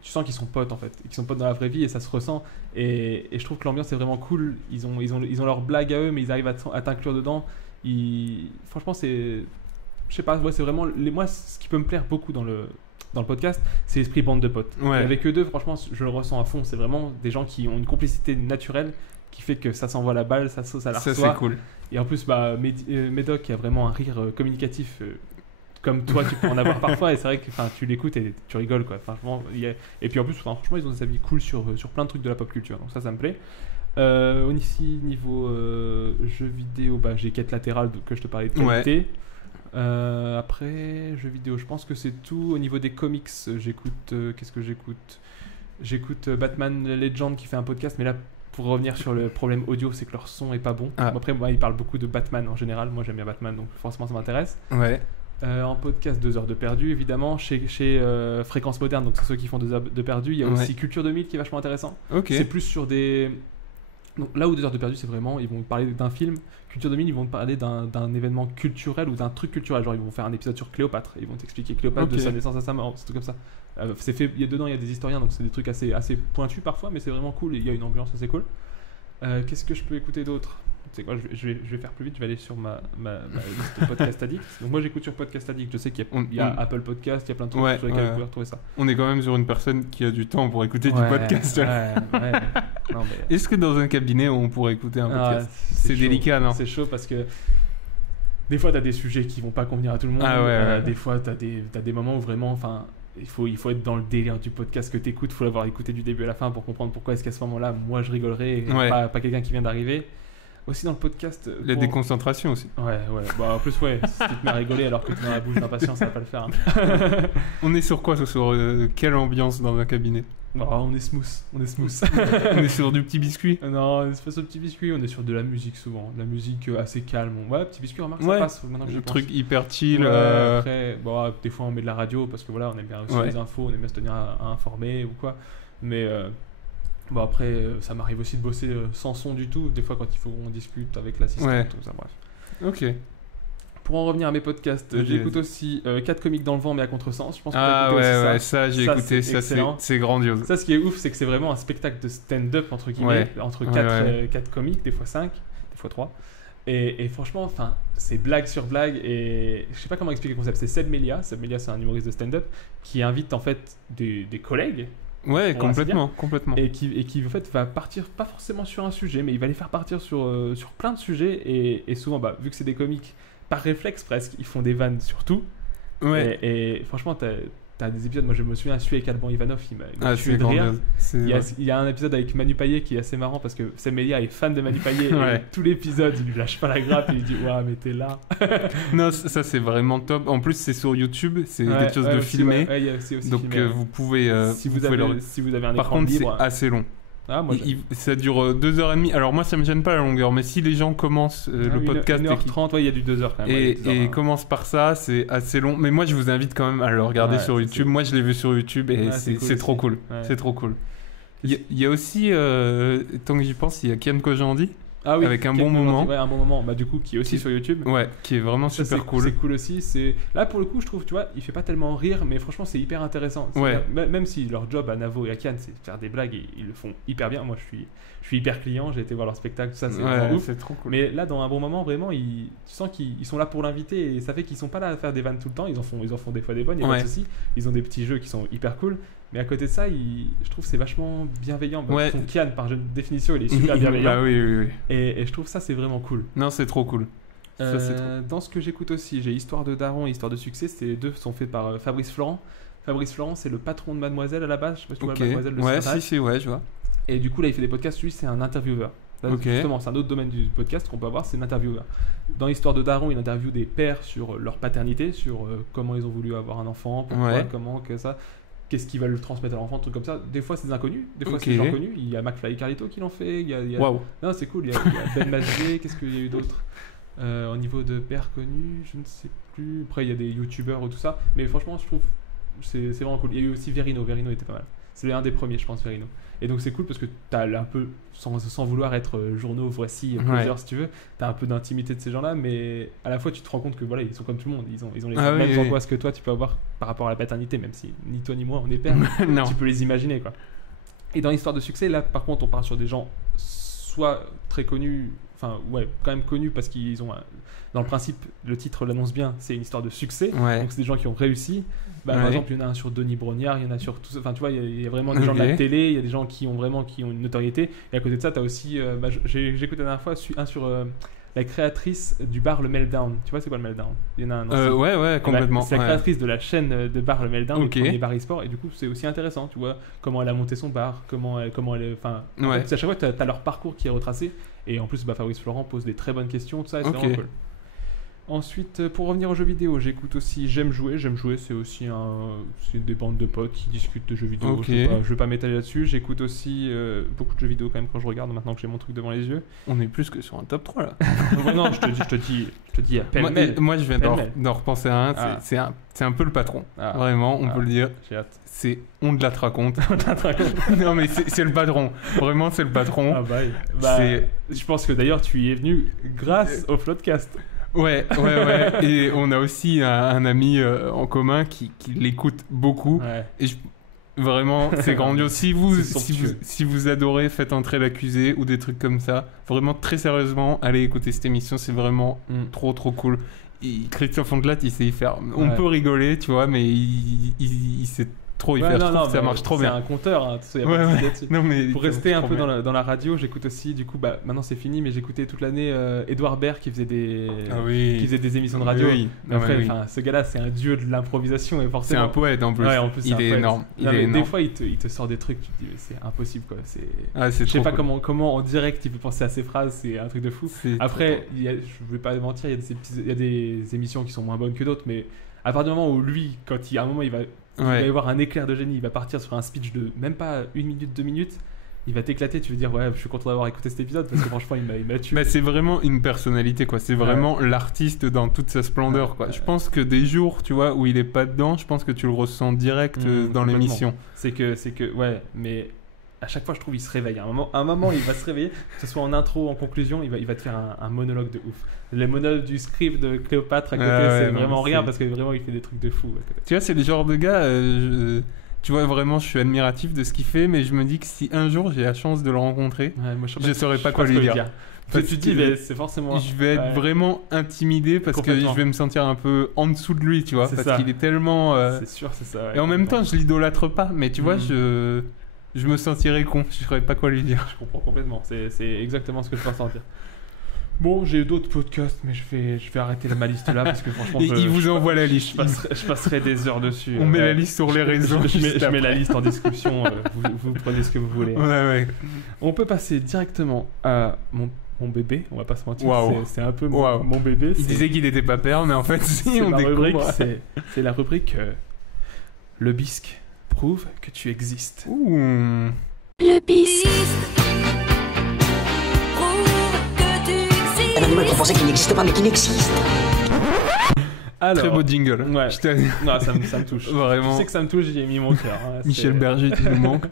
tu sens qu'ils sont potes en fait, qu'ils sont potes dans la vraie vie et ça se ressent et je trouve que l'ambiance est vraiment cool. Ils ont leurs blagues à eux mais ils arrivent à t'inclure dedans. Franchement c'est je sais pas, c'est vraiment moi ce qui peut me plaire beaucoup dans le podcast, c'est l'esprit bande de potes. Et avec eux deux, franchement je le ressens à fond, c'est vraiment des gens qui ont une complicité naturelle qui fait que ça s'envoie la balle, ça la reçoit. Ça c'est cool. Et en plus Médoc qui a vraiment un rire communicatif comme toi tu peux en avoir parfois et c'est vrai que tu l'écoutes et tu rigoles quoi. Franchement, et puis en plus franchement ils ont des avis cool sur plein de trucs de la pop culture, donc ça me plaît. Ici niveau jeux vidéo, j'ai Quête latérale que je te parlais de qualité. Après jeux vidéo, je pense que c'est tout. Au niveau des comics, j'écoute qu'est-ce que j'écoute Batman Legend qui fait un podcast, mais là pour revenir sur le problème audio, c'est que leur son est pas bon. Après ils parlent beaucoup de Batman en général, moi j'aime bien Batman donc forcément ça m'intéresse. En podcast 2 heures de perdu évidemment chez Fréquence Moderne, donc c'est ceux qui font 2 heures de perdu. Il y a aussi Culture 2000 qui est vachement intéressant. C'est plus sur des... Donc là où 2 heures de perdu, c'est vraiment, ils vont parler d'un film. Culture 2000, ils vont parler d'un événement culturel ou d'un truc culturel. Genre, ils vont faire un épisode sur Cléopâtre. Ils vont t'expliquer Cléopâtre de sa naissance à sa mort. C'est tout comme ça. C'est fait, dedans, il y a des historiens, donc c'est des trucs assez pointus parfois, mais c'est vraiment cool. Il y a une ambiance assez cool. Qu'est-ce que je peux écouter d'autre? Tu sais quoi, je vais faire plus vite, je vais aller sur ma liste de Podcast Addict. Donc moi j'écoute sur Podcast Addict, je sais qu'il y a Apple Podcast, il y a plein de trucs sur lesquels vous pouvez retrouver ça. On est quand même sur une personne qui a du temps pour écouter du podcast. Non, mais... Est-ce que dans un cabinet on pourrait écouter un podcast? C'est délicat, non? C'est chaud parce que des fois t'as des sujets qui vont pas convenir à tout le monde. Des fois t'as des moments où vraiment, il faut être dans le délire du podcast que t'écoutes, il faut l'avoir écouté du début à la fin pour comprendre pourquoi est-ce qu'à ce moment-là moi je rigolerais et pas quelqu'un qui vient d'arriver. Aussi dans le podcast... La déconcentration aussi. En plus, si tu te mets à rigoler alors que tu es dans la bouche d'impatience, ça va pas le faire. Hein. On est sur quoi? Sur quelle ambiance dans un cabinet? On est smooth. On est sur du petit biscuit? Non, on est pas sur du petit biscuit, on est sur de la musique souvent. De la musique assez calme. Petit biscuit, remarque, ça passe. Maintenant que je pense. Truc hyper chill. Après, des fois on met de la radio parce que on aime bien aussi les infos, on aime bien se tenir à informer ou quoi. Mais... après, ça m'arrive aussi de bosser sans son du tout, des fois quand il faut qu'on discute avec l'assistante, tout ça, bref. Ok. Pour en revenir à mes podcasts, j'écoute aussi 4 comiques dans le vent mais à contresens. Je pense que ça j'ai écouté, c'est grandiose. Ça, ce qui est ouf, c'est que c'est vraiment un spectacle de stand-up entre guillemets, entre 4 comiques, des fois 5, des fois 3. Et franchement, c'est blague sur blague et je sais pas comment expliquer le concept. C'est Seb Melia, c'est un humoriste de stand-up qui invite en fait des collègues. Complètement. Et qui en fait va partir pas forcément sur un sujet, mais il va les faire partir sur plein de sujets et souvent vu que c'est des comiques par réflexe presque, ils font des vannes sur tout. Et franchement t'as des épisodes, moi je me souviens, celui avec Alban Ivanov, il m'a tué c'est de rire. grandiose. Il y a un épisode avec Manu Payet qui est assez marrant parce que Sam Melia est fan de Manu Payet Ouais. et tout l'épisode il lui lâche pas la grappe et il dit ouais mais t'es là. Non, ça c'est vraiment top. En plus, c'est sur YouTube, c'est Ouais, quelque chose de aussi, filmé. ouais, c'est aussi Donc filmé, vous pouvez. si vous vous pouvez avez le- si vous avez un Par écran contre, c'est libre. assez long. Ah, moi, Ça dure 2h30. Alors moi, ça me gêne pas la longueur, mais si les gens commencent le podcast 1h30, ouais, il y a du 2h quand même. ouais, il y a 2 heures, et hein. commencent par ça, c'est assez long. Mais moi, je vous invite quand même à le regarder Ouais, sur ça, YouTube. c'est- Moi, je l'ai vu sur YouTube et Ouais, c'est c'est cool trop aussi. cool. Ouais. C'est trop cool. Il y a aussi, tant que j'y pense, il y a Kian Kojandi. Ah oui, avec un Ken bon Kojandi, moment. ouais, un bon moment. Bah du coup qui est aussi Qui- sur YouTube. Ouais, qui est vraiment Ça, super c'est cool. C'est cool aussi. C'est là pour le coup, je trouve, tu vois, il fait pas tellement rire, mais franchement, c'est hyper intéressant. Ouais. Même si leur job à Navo et à Kian, c'est de faire des blagues et ils le font hyper bien. Moi, je suis hyper client. J'ai été voir leur spectacle, tout ça, c'est vraiment Ouais, ouf. c'est trop cool. Mais là, dans un bon moment, vraiment, tu sens qu'ils sont là pour l'inviter et ça fait qu'ils sont pas là à faire des vannes tout le temps. Ils en font des fois des bonnes, il y a pas Ouais. de souci. Ils ont des petits jeux qui sont hyper cool. Mais à côté de ça, je trouve que c'est vachement bienveillant. Bah, Ouais. son Kian, par définition, il est super bienveillant. Bah oui. Et je trouve ça, c'est vraiment cool. Non, c'est trop cool. Ça, c'est trop. Dans ce que j'écoute aussi, j'ai Histoire de Daron et Histoire de Succès. Les deux sont faits par Fabrice Florent. Fabrice Florent, c'est le patron de Mademoiselle à la base. Je sais pas si tu vois Ok. Mademoiselle, le Ouais, site internet. si, ouais, je vois. Et du coup, là, il fait des podcasts. Lui, c'est un intervieweur. Là, Ok. Justement, c'est un autre domaine du podcast qu'on peut avoir, c'est l'intervieweur. Dans Histoire de Daron, il interviewe des pères sur leur paternité, sur comment ils ont voulu avoir un enfant, pourquoi, Ouais. comment, que ça. Qu'est-ce qu'ils veulent transmettre à l'enfant, trucs comme ça. Des fois, c'est des inconnus, des fois, Ok. c'est des gens connus. Il y a McFly et Carlito qui l'ont fait. Il y a... Waouh. Non, c'est cool. Il y a Ben Masvé. Qu'est-ce qu'il y a eu d'autre au niveau de pères connus, je ne sais plus. Après, il y a des youtubeurs ou tout ça. Mais franchement, je trouve c'est vraiment cool. Il y a eu aussi Verino. Verino était pas mal. C'est un des premiers, je pense, Verino. Et donc, c'est cool parce que t'as un peu, sans vouloir être journaux, voici, plusieurs si tu veux, t'as un peu d'intimité de ces gens-là, mais à la fois, tu te rends compte que voilà, ils sont comme tout le monde. Ils ont les mêmes angoisses que toi, tu peux avoir par rapport à la paternité, même si ni toi ni moi on est père. Non. Tu peux les imaginer, quoi. Et dans l'histoire de succès, là, par contre, on part sur des gens soit très connus, enfin, ouais, quand même connus parce qu'ils ont. Dans le principe, le titre l'annonce bien, c'est une histoire de succès. Ouais. Donc, c'est des gens qui ont réussi. Par Ouais. exemple, il y en a un sur Denis Brognard, il y en a sur tout ça. Enfin, tu vois, il y a vraiment des gens de la Ok. télé, il y a des gens qui ont une notoriété. Et à côté de ça, tu as aussi. J'ai écouté la dernière fois un sur la créatrice du bar Le Meltdown. Tu vois, c'est quoi le Meltdown? Il y en a un ancien. Ouais, complètement. C'est la ouais. créatrice de la chaîne de bar Le Meltdown, Ok. le premier bar e-sport, et du coup c'est aussi intéressant, tu vois, comment elle a monté son bar, comment elle enfin, en Ouais. fait, à chaque fois t'as leur parcours qui est retracé, et en plus Fabrice Florent pose des très bonnes questions, tout ça, et c'est Ok. vraiment cool. Ensuite, pour revenir aux jeux vidéo, j'écoute aussi J'aime jouer, c'est aussi c'est des bandes de potes qui discutent de jeux vidéo. Ok. Je vais pas m'étaler là-dessus. J'écoute aussi beaucoup de jeux vidéo quand même quand je regarde maintenant que j'ai mon truc devant les yeux. On est plus que sur un top 3 là. Ouais, non, je te dis pêle-mêle. Moi, je viens Pêle-mêle. d'en repenser à un. Ah. C'est un peu le patron. Ah. Vraiment, on Ah. peut le dire. J'ai hâte. C'est on de la te raconte. Non, mais c'est le patron. Vraiment, c'est le patron. Ah bah, C'est- je pense que d'ailleurs tu y es venu grâce au Floodcast. Ouais. Et on a aussi un ami en commun qui l'écoute beaucoup. Ouais. Et vraiment, c'est grandiose. Si vous, C'est somptueux. si vous adorez Faites entrer l'accusé ou des trucs comme ça, vraiment très sérieusement, allez écouter cette émission. C'est vraiment trop cool. Christophe Ondelat, il sait y faire. On Ouais. peut rigoler, tu vois, mais il sait trop y faire. Je trouve que ça marche trop bien. C'est un compteur, hein, y a Ouais, pas de ouais. souci là-dessus. Non, mais Pour ça rester un marche peu trop bien. dans la radio, j'écoute aussi, du coup, bah, maintenant c'est fini, mais j'écoutais toute l'année Edouard Baird qui faisait des émissions de radio. Oui. Mais après, Non, mais oui. ce gars-là, c'est un dieu de l'improvisation et C'est forcément. un poète en plus. Ouais, en plus, c'est Il un est poète. énorme. Il Non, est mais énorme. des fois, il te sort des trucs, tu te dis, mais c'est impossible quoi. Ah, c'est Je sais trop pas cool. comment en direct il peut penser à ces phrases, c'est un truc de fou. C'est Après, trop je vais pas mentir, il y a des émissions qui sont moins bonnes que d'autres, mais à partir du moment où lui, à un moment, il va Ouais. y avoir un éclair de génie, il va partir sur un speech de même pas 1 minute, 2 minutes, il va t'éclater, tu veux dire, ouais, je suis content d'avoir écouté cet épisode parce que franchement, il m'a tué. Bah, c'est vraiment une personnalité, quoi. C'est vraiment l'artiste dans toute sa splendeur, quoi. Je pense que des jours, tu vois, où il est pas dedans, je pense que tu le ressens direct dans Complètement. l'émission. C'est que, ouais, mais à chaque fois, je trouve, il se réveille. À un moment, il va se réveiller, que ce soit en intro, en conclusion, il va te faire un monologue de ouf. Les monologues du script de Cléopâtre à côté, Ouais, c'est non, vraiment mais rien c'est- parce que vraiment, il fait des trucs de fou. à côté. Tu vois, c'est le genre de gars, tu vois, vraiment, je suis admiratif de ce qu'il fait, mais je me dis que si un jour j'ai la chance de le rencontrer, Ouais, moi, je saurais pas quoi lui dire. Parce que tu te dis, que mais c'est forcément. je vais être Ouais. vraiment intimidé parce que Complètement. je vais me sentir un peu en dessous de lui, tu vois, C'est parce ça. qu'il est tellement... C'est sûr, c'est ça. ouais. Et en même temps, je l'idolâtre pas, mais tu vois, Mhm. je me sentirais con, je saurais pas quoi lui dire. Je comprends complètement. C'est exactement ce que je peux ressentir. Bon, j'ai d'autres podcasts, mais je vais arrêter ma liste là parce que franchement, Il vous envoie la liste. je passerai des heures dessus. On met la liste sur les réseaux. Je mets la liste en description. Vous prenez ce que vous voulez. Ouais. On peut passer directement à mon bébé. On va pas se mentir. Waouh. C'est un peu mon bébé. Il disait qu'il n'était pas père, mais en fait, si on découvre. C'est la rubrique Le bisque prouve que tu existes. Ouh. Le bisque prouve que tu existes. Un animal qu'on pensait qu'il n'existe pas, mais qui n'existe. Alors, Très beau jingle. Ouais. Non, ça me touche. Vraiment. Tu sais que ça me touche, j'y ai mis mon cœur. Hein. Michel Berger, tu nous manques.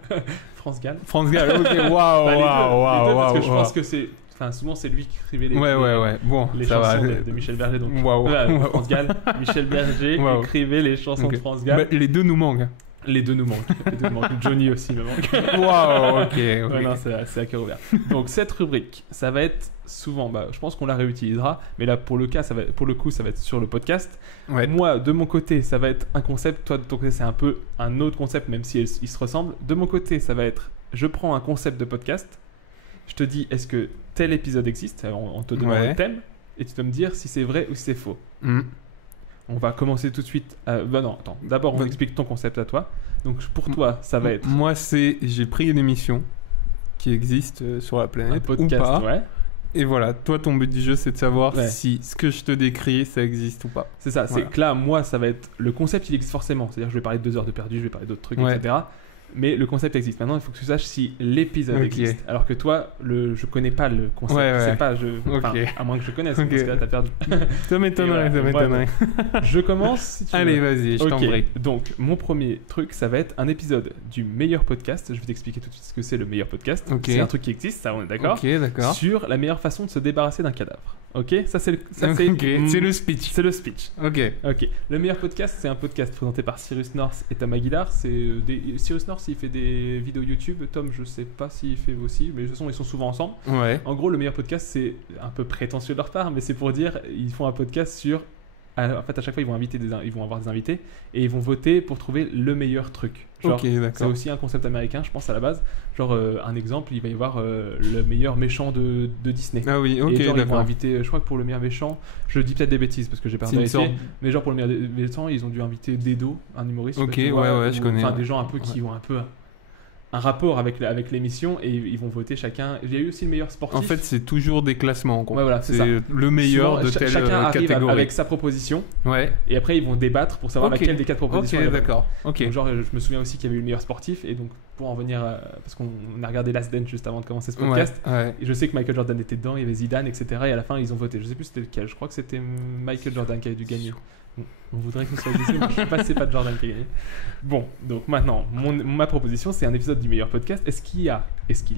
France Gall. France Gall, ok, waouh, Les deux, waouh, parce que je waouh. pense que c'est... Enfin, souvent, c'est lui qui écrivait les Bon, les ça va. chansons de Michel Berger. Donc, Waouh. France Gall, Michel Berger Waouh. écrivait les chansons de France Gall. Bah, les deux nous manquent. Les deux nous manquent. Johnny aussi me manque. Waouh, ok. Ouais, non, c'est à cœur ouvert. Donc, cette rubrique, ça va être souvent... je pense qu'on la réutilisera. Mais là, pour le coup, ça va être sur le podcast. Ouais. Moi, de mon côté, ça va être un concept. Toi, de ton côté, c'est un peu un autre concept, même si ils se ressemblent. De mon côté, ça va être... Je prends un concept de podcast. Je te dis, est-ce que tel épisode existe en te donnant le thème. Et tu dois me dire si c'est vrai ou si c'est faux. On va commencer tout de suite. Non, attends. D'abord, on explique ton concept à toi. Donc, pour toi, ça va être... Moi, j'ai pris une émission qui existe sur la planète un podcast, ou pas. Ouais. Et voilà, toi, ton but du jeu, c'est de savoir Ouais. si ce que je te décris, ça existe ou pas. C'est ça. Voilà. C'est que là, moi, ça va être... Le concept, il existe forcément. C'est-à-dire que je vais parler de 2 heures de perdu, je vais parler d'autres trucs, Ouais. etc. Mais le concept existe. Maintenant, il faut que tu saches si l'épisode Ok. existe. Alors que toi, je connais pas le concept. Ouais, Je sais ouais. pas. Ok. À moins que je connaisse. Ok. Parce que là, t'as perdu. Ça m'étonnerait, Et voilà. Je commence si tu Allez, veux. vas-y, je t'en Ok. prie. Donc, mon premier truc, ça va être un épisode du meilleur podcast. Je vais t'expliquer tout de suite ce que c'est le meilleur podcast. Ok. C'est un truc qui existe, ça, on est d'accord. Ok, d'accord. Sur la meilleure façon de se débarrasser d'un cadavre. Ok, ça c'est C'est le speech. C'est le speech. Ok. Ok. Le meilleur podcast, c'est un podcast présenté par Cyrus North et Tom Aguilar. Cyrus North, il fait des vidéos YouTube. Tom, je sais pas s'il fait aussi, mais de toute façon, ils sont souvent ensemble. Ouais. En gros, le meilleur podcast, c'est un peu prétentieux de leur part, mais c'est pour dire, ils font un podcast sur... En fait, à chaque fois, ils vont avoir des invités et ils vont voter pour trouver le meilleur truc. Genre, Ok, c'est d'accord. aussi un concept américain, je pense, à la base. Genre, un exemple, il va y avoir le meilleur méchant de Disney. Ah oui, ok, et genre, ils vont d'accord. inviter, je crois que pour le meilleur méchant, je dis peut-être des bêtises parce que j'ai pas C'est une vérifié, sorte- mais genre pour le meilleur méchant, ils ont dû inviter Dedo, un humoriste. Ok, tu vois, ouais, je connais, Enfin, ouais. des gens un peu qui ont un peu un rapport avec l'émission et ils vont voter chacun. Il y a eu aussi le meilleur sportif. En fait, c'est toujours des classements, en gros. Ouais, voilà, c'est ça. le meilleur Souvent, de telle chacun arrive catégorie. avec sa proposition Ouais. et après ils vont débattre pour savoir Ok. laquelle des 4 propositions est Ok, la bonne. d'accord. Ok. Donc, genre, je me souviens aussi qu'il y avait eu le meilleur sportif et donc pour en venir parce qu'on a regardé Last Dance juste avant de commencer ce podcast. Ouais. Et je sais que Michael Jordan était dedans, il y avait Zidane, etc. Et à la fin, ils ont voté. Je sais plus c'était lequel. Je crois que c'était Michael Jordan qui avait dû gagner. On voudrait que ce soit Disney, mais je sais pas si c'est pas Jordan qui a gagné. Bon, donc maintenant, ma proposition, c'est un épisode du meilleur podcast. Est-ce qu'il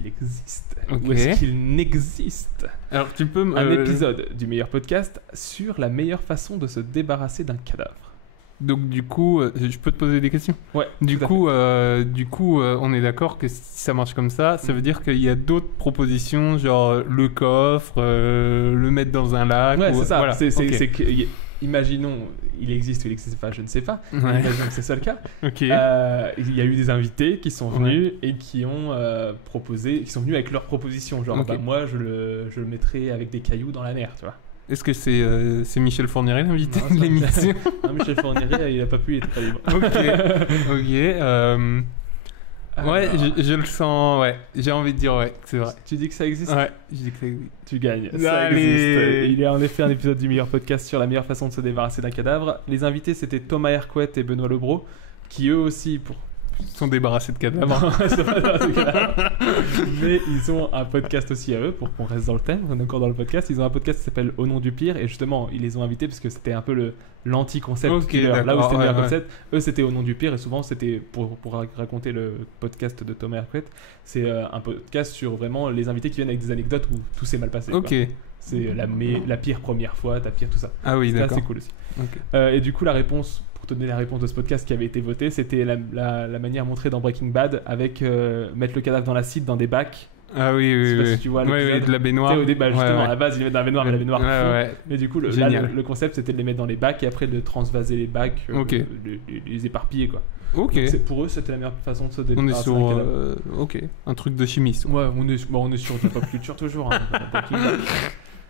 existe ou Ok. est-ce qu'il n'existe Alors, tu peux un épisode du meilleur podcast sur la meilleure façon de se débarrasser d'un cadavre? Donc, du coup, je peux te poser des questions? Ouais. Du tout à coup, on est d'accord que si ça marche comme ça veut dire qu'il y a d'autres propositions, genre le coffre, le mettre dans un lac. Ouais, ou- c'est ça. Voilà. C'est Ok. que, imaginons, il existe ou il n'existe pas, je ne sais pas. Ouais. Imaginons que c'est ça le cas. Ok. Il y a eu des invités qui sont venus et qui ont proposé, qui sont venus avec leurs propositions. Genre, Ok. moi, je le mettrais avec des cailloux dans la mer, tu vois. Est-ce que c'est Michel Fourniret l'invité Non, de c'est pas l'émission? Non, Michel Fourniret, il a pas pu, il était pas libre. Ok. Ouais, Alors, je le sens, ouais. J'ai envie de dire ouais, c'est vrai. Tu dis que ça existe? Ouais, je dis que ça existe. Tu gagnes. Ça Allez. existe. Il y a en effet un épisode du meilleur podcast sur la meilleure façon de se débarrasser d'un cadavre. Les invités, c'était Thomas Hercouet et Benoît Lebro, qui eux aussi, Ils sont débarrassés de cadavres. Non, c'est pas dans ce cas-là. Mais ils ont un podcast aussi à eux, pour qu'on reste dans le thème, on est encore dans le podcast. Ils ont un podcast qui s'appelle Au nom du pire, et justement, ils les ont invités parce que c'était un peu l'anti-concept. Ok, killer. Là où d'accord, c'était le meilleur ouais, concept, eux c'était Au nom du pire, et souvent c'était pour raconter le podcast de Thomas Hercouet. C'est un podcast sur vraiment les invités qui viennent avec des anecdotes où tout s'est mal passé. Ok. Quoi. C'est la pire première fois, ta pire tout ça. Ah oui, Ça, d'accord. c'est cool aussi. Ok. Et du coup, la réponse, pour te donner la réponse de ce podcast qui avait été voté, c'était la manière montrée dans Breaking Bad avec mettre le cadavre dans l'acide dans des bacs. Ah oui, Je sais oui, pas oui. si tu vois Ouais, l'épisode. ouais, de la baignoire. Tu sais, au début, justement, Ouais, ouais. à la base, ils les mettent dans la baignoire et la baignoire Ouais, fond. ouais. Mais du coup, Génial. le concept, c'était de les mettre dans les bacs et après de transvaser les bacs, Ok. les éparpiller, quoi. Ok. Donc, pour eux, c'était la meilleure façon de se On débarrasser est sur. d'un cadavre. Ok. Un truc de chimiste. Ouais, on est sur de la pop culture toujours. Hein, Breaking Bad.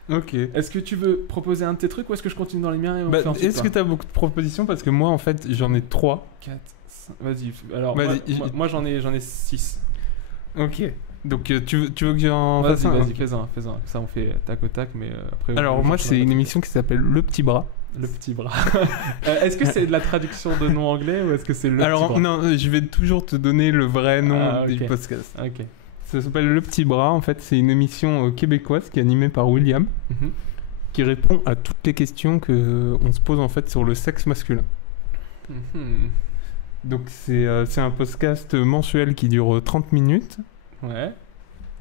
Ok. Est-ce que tu veux proposer un de tes trucs ou est-ce que je continue dans les miens et on fait ensuite est-ce que tu as beaucoup de propositions? Parce que moi, en fait, j'en ai 3. 4, 5... Vas-y. Alors, Vas-y, moi j'en ai 6. Ok. Donc, tu veux que j'en fasse un? Vas-y, fais-en. Ça, on fait tac au tac, mais après... Alors, moi, c'est une émission qui s'appelle Le Petit Bras. Le Petit Bras. Est-ce que c'est de la traduction de nom anglais ou est-ce que c'est Le Petit Bras? Alors, non, je vais toujours te donner le vrai nom du podcast. Ok. Ça s'appelle Le Petit Bras. En fait, c'est une émission québécoise qui est animée par William, qui répond à toutes les questions qu'on se pose en fait sur le sexe masculin. Donc, c'est un podcast mensuel qui dure 30 minutes. Ouais.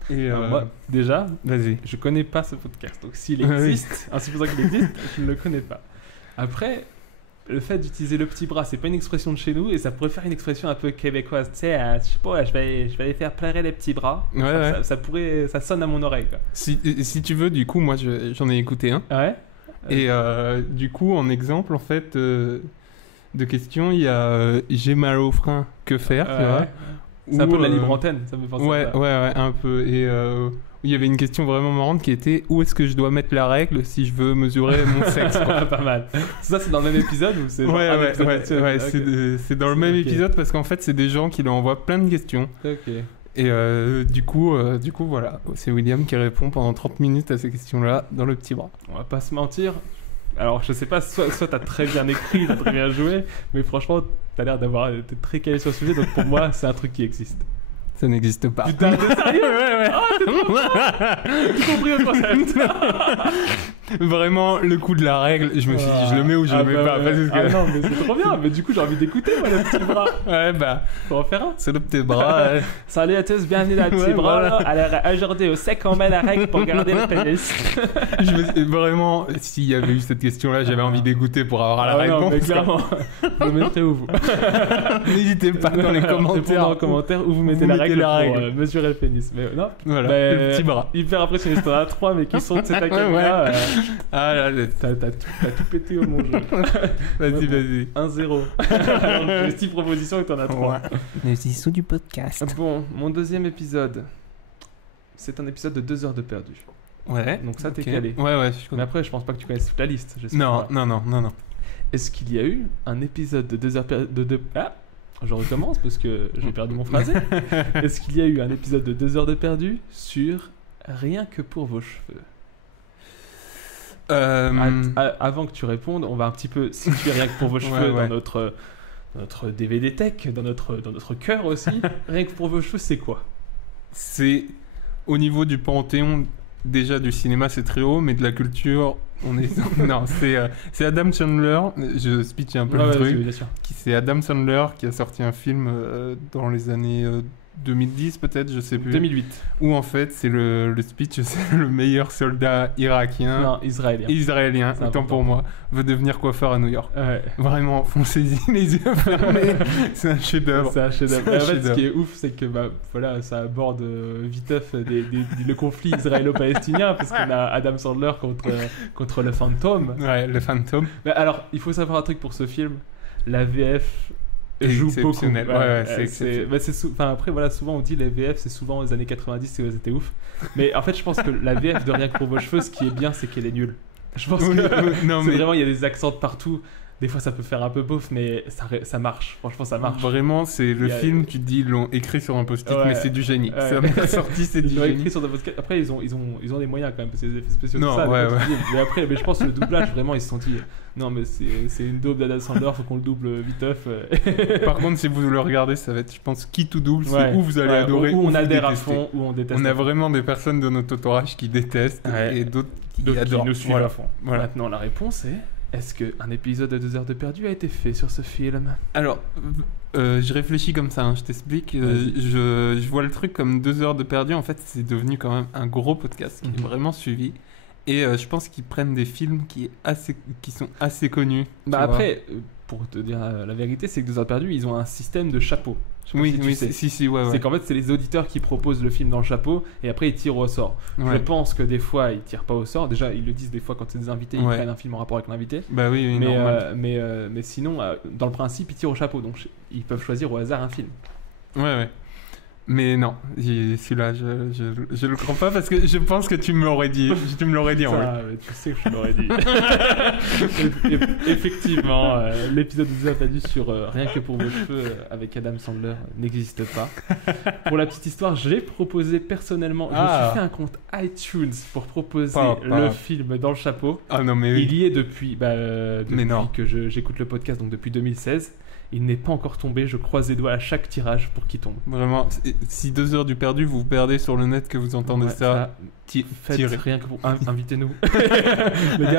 Et moi, déjà, vas-y. Je connais pas ce podcast. Donc, s'il existe, en supposant qu'il existe, je ne le connais pas. Après, le fait d'utiliser le petit bras, c'est pas une expression de chez nous et ça pourrait faire une expression un peu québécoise. Tu sais, je sais pas, je vais aller faire pleurer les petits bras. Ouais, ça sonne à mon oreille, quoi. Si tu veux, du coup, moi j'en ai écouté un. Ouais. Et du coup, en exemple, en fait, de questions, il y a j'ai mal au frein, que faire, tu vois. C'est un peu de la libre antenne, ça me fait penser à ça. Ouais, un peu. Et il y avait une question vraiment marrante qui était où est-ce que je dois mettre la règle si je veux mesurer mon sexe, quoi. Pas mal. Ça, c'est dans le même épisode ou c'est Ouais, c'est dans le même épisode parce qu'en fait, c'est des gens qui lui envoient plein de questions. Ok. Et du coup, voilà, c'est William qui répond pendant 30 minutes à ces questions-là dans Le Petit Bras. On va pas se mentir. Alors, je sais pas, soit t'as très bien écrit, t'as très bien joué, mais franchement, t'as l'air d'être très calé sur le sujet, donc pour moi, c'est un truc qui existe. Ça n'existe pas. Putain, t'es sérieux? Ouais. J'ai compris le concept. Vraiment, le coup de la règle, je me suis dit, je le mets ou je le mets pas. Non, mais c'est trop bien. Mais du coup, j'ai envie d'écouter, moi, Le Petit Bras. Ouais, Faut en faire un. c'est Le Petit Bras. Salut à tous, bienvenue dans Le Petit Bras. Voilà. Alors, aujourd'hui, au sec, on met la règle pour garder le pénis. Vraiment, s'il y avait eu cette question-là, j'avais envie d'écouter pour avoir la réponse. Non, mais clairement, vous le mettrez où, vous? N'hésitez pas dans les commentaires. Où vous mettez la règle pour mesurer le pénis. Mais non, voilà, Le Petit Bras. Hyper impressionniste. T'en as 3, mais qui sont de cette académie-là. T'as tout pété au mon jeu. Vas-y. 1-0. J'ai 6 propositions et t'en as 3. Les sous du podcast. Bon, mon deuxième épisode. C'est un épisode de 2 heures de perdu. Ouais. Donc ça, t'es calé. Ouais, je Mais après, je pense pas que tu connaisses toute la liste. Non. Est-ce qu'il y a eu un épisode de 2 heures de... Ah, je recommence parce que j'ai perdu mon phrasé. Est-ce qu'il y a eu un épisode de 2 heures de perdu sur Rien que pour vos cheveux? Avant que tu répondes, on va un petit peu situer Rien que pour vos cheveux dans notre DVD Tech, dans notre cœur aussi. Rien que pour vos cheveux, c'est quoi? C'est au niveau du panthéon déjà du cinéma, c'est très haut, mais de la culture, on est non, c'est Adam Sandler. Je speech un peu le truc. Bien sûr. C'est Adam Sandler qui a sorti un film dans les années 2010 peut-être, je sais plus. 2008. Où en fait c'est le speech, c'est le meilleur soldat irakien. Non, israélien. Autant pour moi, veut devenir coiffeur à New York. Ouais. Vraiment, foncez-y les yeux fermés. C'est un chef-d'œuvre. En fait, ce qui est ouf, c'est que ça aborde viteuf le conflit israélo-palestinien parce qu'on a Adam Sandler contre le fantôme. Ouais, le fantôme. Mais alors, il faut savoir un truc pour ce film. La VF joue beaucoup. Après, voilà, souvent on dit les VF, c'est souvent les années 90, c'était ouf. Mais en fait, je pense que la VF de Rien que pour vos cheveux, ce qui est bien, c'est qu'elle est nulle. Je pense que vraiment, il y a des accents de partout. Des fois, ça peut faire un peu beauf, mais ça marche. Franchement, ça marche. Vraiment, c'est le film, tu te dis, ils l'ont écrit sur un post-it, mais c'est du génie. C'est sorti, c'est du génie. Écrit sur un post-it. Après, ils ont des moyens quand même, parce que c'est des effets spéciaux. Non, ça, ouais. Mais je pense que le doublage, vraiment, ils se sont dit, non, mais c'est une daube d'Adam Sandler, faut qu'on le double viteuf. Par contre, si vous le regardez, ça va être, je pense, qui tout double, c'est où vous allez adorer, où on adhère à fond, où on déteste. On a vraiment des personnes de notre entourage qui détestent et d'autres qui adorent. Qui nous suivent à fond. Maintenant, la réponse est... Est-ce qu'un épisode de 2 heures de perdu a été fait sur ce film? Alors, je réfléchis comme ça, je t'explique. Je vois le truc comme 2 heures de perdu. En fait, c'est devenu quand même un gros podcast qui est vraiment suivi. Et je pense qu'ils prennent des films qui sont assez connus. Après, pour te dire la vérité, c'est que 2 heures de perdu, ils ont un système de chapeau. Oui, si ouais. C'est qu'en fait, c'est les auditeurs qui proposent le film dans le chapeau et après ils tirent au sort. Je pense que des fois ils tirent pas au sort. Déjà, ils le disent des fois quand c'est des invités, ils prennent un film en rapport avec l'invité. Bah oui, mais sinon, dans le principe, ils tirent au chapeau. Donc ils peuvent choisir au hasard un film. Ouais. Mais non, celui-là, je le crois pas parce que je pense que tu me l'aurais dit. Tu me l'aurais dit en vrai. Tu sais que je l'aurais dit. Effectivement, l'épisode de Zapadu sur Rien que pour vos cheveux avec Adam Sandler n'existe pas. Pour la petite histoire, j'ai proposé personnellement, je me suis fait un compte iTunes pour proposer le film dans le chapeau. Ah non, mais oui. Il y est depuis que j'écoute le podcast, donc depuis 2016. Il n'est pas encore tombé, je croise les doigts à chaque tirage pour qu'il tombe. Vraiment, si 2 heures du perdu, vous perdez sur le net que vous entendez faites rien que pour... Invitez-nous.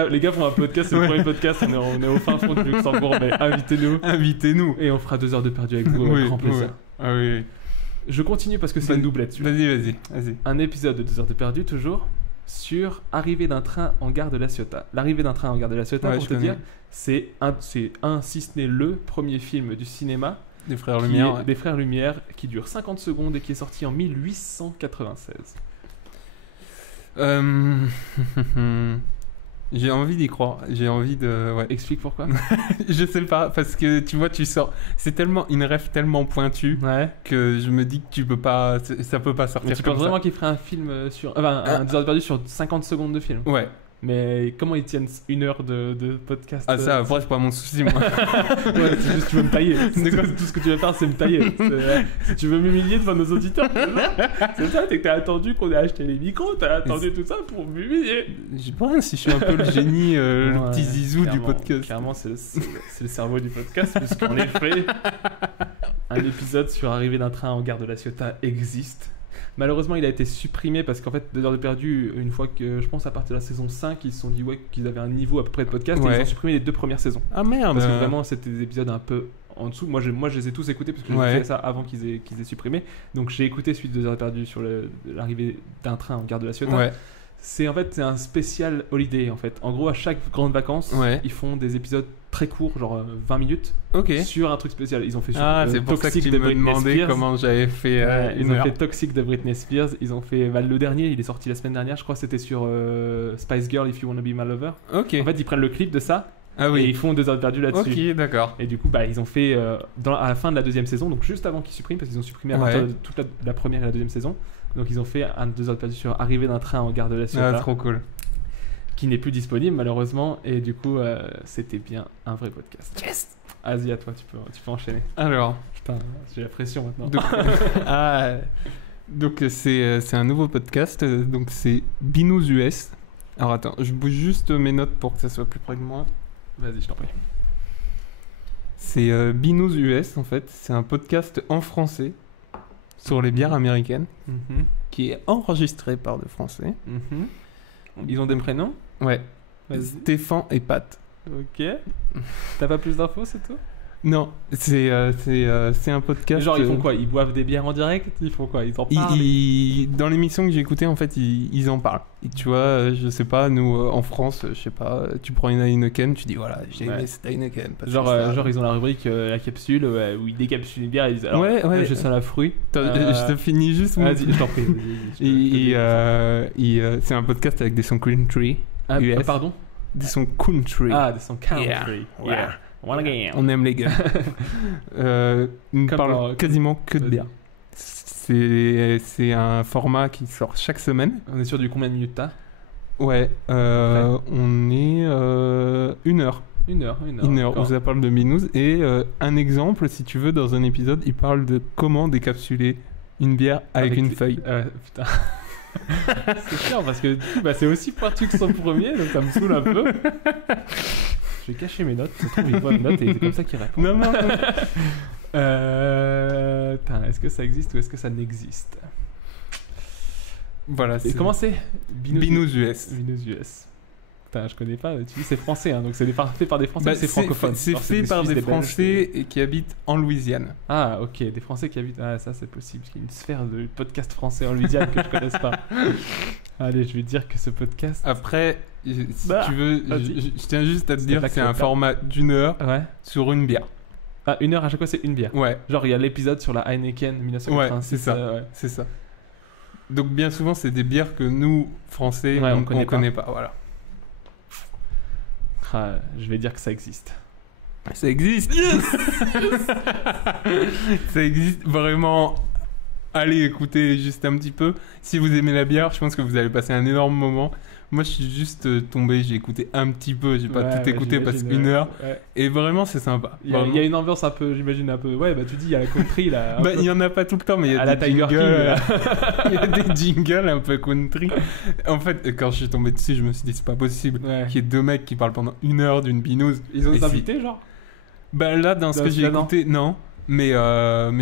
les gars font un podcast, c'est le premier podcast, on est au fin fond du Luxembourg, mais invitez-nous. Invitez-nous. Et on fera 2 heures de perdu avec vous, avec grand plaisir. Ah oui. Je continue parce que c'est une doublette. Vas-y. Un épisode de 2 heures de perdu, toujours, sur Arrivée d'un train en gare de La Ciotat. L'arrivée d'un train en gare de La Ciotat, pour te dire, c'est un, si ce n'est le premier film du cinéma des Frères Lumière, des Frères Lumière, qui dure 50 secondes et qui est sorti en 1896. J'ai envie d'y croire. J'ai envie de... Ouais. Explique pourquoi. Je sais pas, parce que tu vois, tu sors... C'est tellement une rêve tellement pointue que je me dis que tu peux pas... Ça peut pas sortir. Mais tu penses vraiment qu'il ferait un film sur... un 2 heures perdu sur 50 secondes de film. Ouais. Mais comment ils tiennent 1 heure de podcast? Ah ça, après c'est pas mon souci moi. Ouais, c'est juste que tu veux me tailler. Tout ce que tu veux faire, c'est me tailler. Si tu veux m'humilier devant nos auditeurs, c'est ça, c'est que t'as attendu qu'on ait acheté les micros, t'as attendu tout ça pour m'humilier. Je sais pas si je suis un peu le génie, le petit zizou du podcast. Clairement, c'est le cerveau du podcast, puisqu'en effet, un épisode sur Arrivée d'un train en gare de La Ciotat existe. Malheureusement, il a été supprimé parce qu'en fait, 2 heures de perdu, une fois que je pense à partir de la saison 5, ils se sont dit qu'ils avaient un niveau à peu près de podcast et ils ont supprimé les 2 premières saisons. Ah merde! Parce que vraiment, c'était des épisodes un peu en dessous. Moi, je les ai tous écoutés parce que j'ai fait ça avant qu'ils aient supprimé. Donc, j'ai écouté celui de 2 heures de perdu sur l'arrivée d'un train en gare de La Ciotat. Ouais. C'est un spécial holiday en fait. En gros, à chaque grande vacances, ils font des épisodes très courts, genre 20 minutes, sur un truc spécial. Ils ont fait c'est pour ça que tu me demandais comment j'avais fait. Ils ont fait Toxic de Britney Spears. Ils ont fait le dernier, il est sorti la semaine dernière, je crois. C'était sur Spice Girl If You Wanna Be My Lover. En fait, ils prennent le clip de ça. Et ils font 2 heures de perdu là-dessus. Ok, d'accord. Et du coup, ils ont fait à la fin de la 2e saison, donc juste avant qu'ils suppriment, parce qu'ils ont supprimé à partir de toute la première et la 2e saison. Donc ils ont fait un 2 heures de perdu sur Arrivée d'un train en gare de La Ciotat. Ah, trop cool. Qui n'est plus disponible malheureusement, et du coup c'était bien un vrai podcast. Yes. Vas-y, à toi, tu peux enchaîner. Alors, putain, j'ai la pression maintenant. Donc c'est un nouveau podcast, donc c'est Binous US. Alors attends, je bouge juste mes notes pour que ça soit plus près de moi. Vas-y, je t'en prie. C'est Binous US en fait, c'est un podcast en français sur les bières américaines qui est enregistré par des Français. Ils ont des prénoms? Ouais. Stéphane et Pat. Ok. T'as pas plus d'infos, c'est tout? Non, c'est un podcast. Genre, ils font quoi? Ils boivent des bières en direct? Ils font quoi? Ils en parlent? Dans l'émission que j'ai écoutée, en fait, ils en parlent. Et tu vois, je sais pas, nous, en France, je sais pas, tu prends une Heineken, tu dis voilà, j'ai aimé cette Heineken. Genre, ils ont la rubrique la capsule où ils décapsulent une bière et ils disent alors, je sens la fruit. Je te finis juste. Vas-y, je t'en prie. C'est un podcast avec des sons country. US. Pardon? Des sons country. Ah, des sons country. Yeah. On aime les gars. On parle quasiment que de bière. C'est un format qui sort chaque semaine. On est sur du combien de minutes t'as? Ouais, on est 1 heure. 1 heure. Où ça parle de Binous. Et un exemple, si tu veux, dans un épisode, il parle de comment décapsuler une bière avec une feuille. Putain. C'est chiant parce que c'est aussi pointu que son premier, donc ça me saoule un peu. Je vais cacher mes notes, ça se trouve il voit mes notes et c'est comme ça qu'il répond. Non. Est-ce que ça existe ou est-ce que ça n'existe? Voilà. Et comment c'est? Binous US. Binous US. Putain, je connais pas. Tu dis c'est français, hein, donc c'est fait par des Français. C'est francophone. C'est fait par des Français et qui habitent en Louisiane. Ah, ok, des Français qui habitent. Ah, ça c'est possible. Il y a une sphère de podcast français en Louisiane que je connaisse pas. Allez, je vais dire que ce podcast. Après, si tu veux, je tiens juste à te dire que c'est un format d'1 heure sur une bière. Ah, 1 heure à chaque fois, c'est une bière. Ouais. Genre, il y a l'épisode sur la Heineken 1986. Ouais, c'est ça. C'est ça. Donc, bien souvent, c'est des bières que nous, Français, on connaît pas. Voilà. Je vais dire que ça existe. Ça existe. Yes. Ça existe vraiment allez écouter juste un petit peu. Si vous aimez la bière, je pense que vous allez passer un énorme moment. Moi, je suis juste tombé, j'ai écouté un petit peu, j'ai pas tout écouté parce qu'une heure. Ouais. Et vraiment, c'est sympa. Il y a une ambiance un peu, j'imagine un peu. Ouais, bah tu dis, il y a la country là. Il y en a pas tout le temps, mais il y a à la des Tiger jingles. King, là. Il y a des jingles un peu country. En fait, quand je suis tombé dessus, je me suis dit, c'est pas possible Ouais. qu'il y ait deux mecs qui parlent pendant une heure d'une binouse. Ils ont Et des si- invités, genre Bah là, dans ce que j'ai Là, non. écouté, non. Mais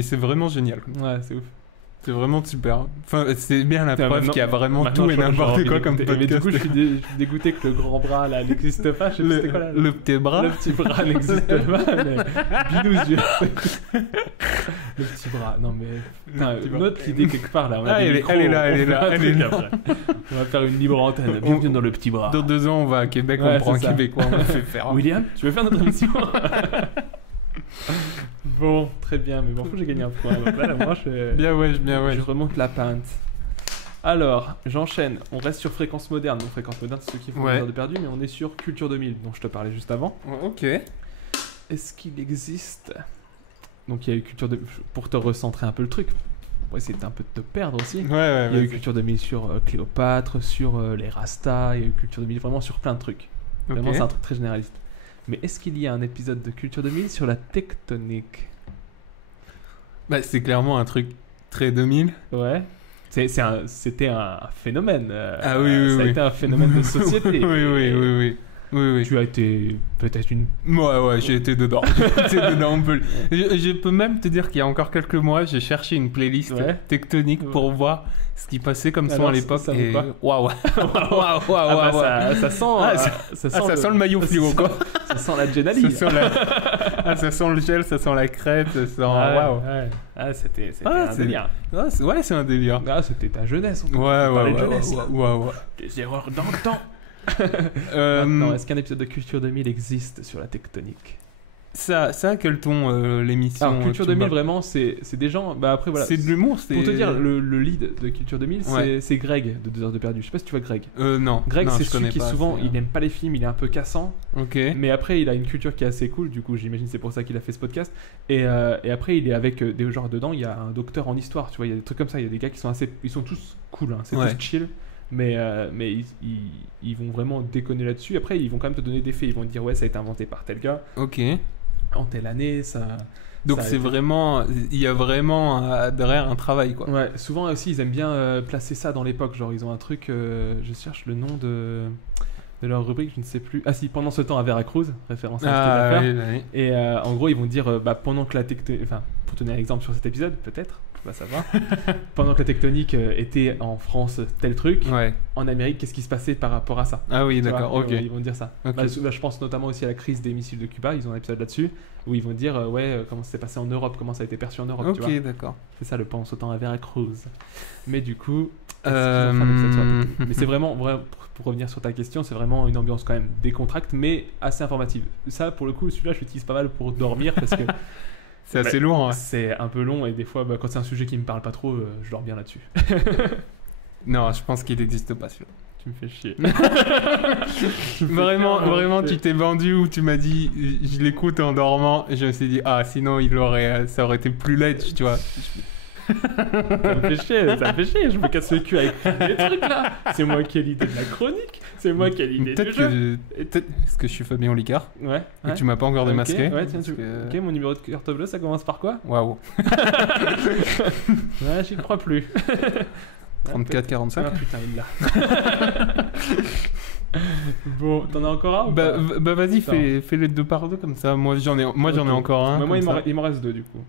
c'est vraiment génial. Ouais, c'est ouf. C'est vraiment super. Enfin, c'est bien la Putain, preuve maintenant- qu'il y a vraiment Maintenant, tout et j'ai n'importe envie quoi comme d'écouter. Mais du podcast. coup, je suis dégoûté que le grand bras là n'existe pas. Je sais pas c'était quoi là. Le petit bras. Le petit bras n'existe pas. Mais... Binous, le petit bras. Non mais. Putain, petit bras. note l'idée quelque part là. On a Ah, des elle est- micros, elle est là, on elle est fait là, un elle truc est là. après. On va faire une libre antenne. Bienvenue dans le petit bras. Dans 2 ans, on va à Québec, Ouais, on prend un c'est ça. Québécois, on le fait faire. William, tu veux faire notre émission? Bon, très bien, mais bon, j'ai gagné un point. Donc là, moi, Bien ouais. je remonte la pinte. Alors, j'enchaîne. On reste sur Fréquence Moderne. Donc, Fréquence Moderne, c'est ceux qui font Ouais. des heures de perdu, mais on est sur Culture 2000, dont je te parlais juste avant. Ok. Est-ce qu'il existe... Donc, il y a eu Culture 2000, pour te recentrer un peu le truc, pour essayer un peu de te perdre aussi. Ouais, Il y a eu vas-y. Culture 2000 sur Cléopâtre, sur les Rastas, il y a eu Culture 2000 vraiment sur plein de trucs. Vraiment, Ok. c'est un truc très généraliste. Mais est-ce qu'il y a un épisode de Culture 2000 sur la tectonique? Bah, c'est clairement un truc très 2000. Ouais. C'était un phénomène. Ah oui, ça a oui. été un phénomène de société. Oui. Tu as été peut-être une... Ouais, j'ai été dedans. J'ai été dedans, on peut je peux même te dire qu'il y a encore quelques mois, j'ai cherché une playlist Ouais. tectonique pour voir ce qui passait comme son Alors, à l'époque. ça vaut Et... quoi Waouh. Ah bah, ça sent... Ah, ça sent le maillot fluo, quoi. Ça sent la Genali. Ça sent le gel, ça sent la crête, ça sent... Waouh. Ouais. Ah, c'était Ah, un c'est- délire. Ouais, c'est un délire. Ah, c'était ta jeunesse. On Ouais. parlait de jeunesse, là. Ouais. Des erreurs dans le temps. Euh, Maintenant, est-ce qu'un épisode de Culture 2000 existe sur la tectonique? Ça a quel ton l'émission Alors, Culture tu me 2000, parles vraiment, c'est des gens... Bah après, voilà. C'est de l'humour, c'est... Pour te dire, le lead de Culture 2000, Ouais. c'est Greg de 2 heures de perdu. Je sais pas si tu vois Greg. Non. Greg, non, c'est je celui connais qui pas, souvent, c'est- il n'aime pas les films, il est un peu cassant. Ok. Mais après, il a une culture qui est assez cool, du coup, j'imagine c'est pour ça qu'il a fait ce podcast. Et après, il est avec des genres dedans, il y a un docteur en histoire, tu vois, il y a des trucs comme ça, il y a des gars qui sont assez. Ils sont tous cool, hein, c'est Ouais. tous chill. Mais ils vont vraiment déconner là-dessus. Après, ils vont quand même te donner des faits. Ils vont te dire, ouais, ça a été inventé par tel gars, Ok. en telle année, ça. Donc ça a c'est été- vraiment... Il y a vraiment derrière un travail, quoi. Ouais, souvent aussi, ils aiment bien placer ça dans l'époque. Genre, ils ont un truc, je cherche le nom de leur rubrique, je ne sais plus. Ah si, pendant ce temps à Veracruz, référence à Ah, ce qu'il va oui. faire. Et en gros, ils vont dire, bah, pendant que la tectonique, enfin, pour donner un exemple sur cet épisode, peut-être, on va savoir, pendant que la tectonique était en France tel truc, Ouais. en Amérique, qu'est-ce qui se passait par rapport à ça? Ah oui, Tu d'accord, vois, ok. Ils vont dire ça. Ok. Bah, je pense notamment aussi à la crise des missiles de Cuba, ils ont un épisode là-dessus, où ils vont dire, comment ça s'est passé en Europe, comment ça a été perçu en Europe, tu vois. Ok, d'accord. C'est ça le pendant ce temps à Veracruz. Mais du coup, est-ce qu'ils ont fait un épisode sur la tectonique? Mais c'est vraiment, pour revenir sur ta question, c'est vraiment une ambiance quand même décontracte, mais assez informative. Ça, pour le coup, celui-là, je l'utilise pas mal pour dormir parce que C'est assez lourd, ouais. c'est un peu long et des fois, bah, quand c'est un sujet qui me parle pas trop, je dors bien là-dessus. Non, je pense qu'il n'existe pas, celui-là. Tu me fais chier. Vraiment, tu t'es vendu ou tu m'as dit, je l'écoute en dormant, et je me suis dit, ah, sinon, ça aurait été plus ledge, tu vois. Ça me fait chier, je me casse le cul avec des trucs là. C'est moi qui ai l'idée de la chronique, c'est moi qui ai l'idée du Peut-être jeu. est-ce que je suis Fabien Olicard Ouais. et ouais. tu m'as pas encore démasqué. Ok, ouais, tiens, parce que- ok, mon numéro de carte bleue, ça commence par quoi? Waouh. Ouais, j'y crois plus. 34-45. Ah putain, il l'a. Bon, t'en as encore un ou Bah, pas? vas-y, Attends. fais les deux par deux comme ça. Moi j'en ai Ok. encore un. Mais moi, comme ça. il m'en reste deux du coup.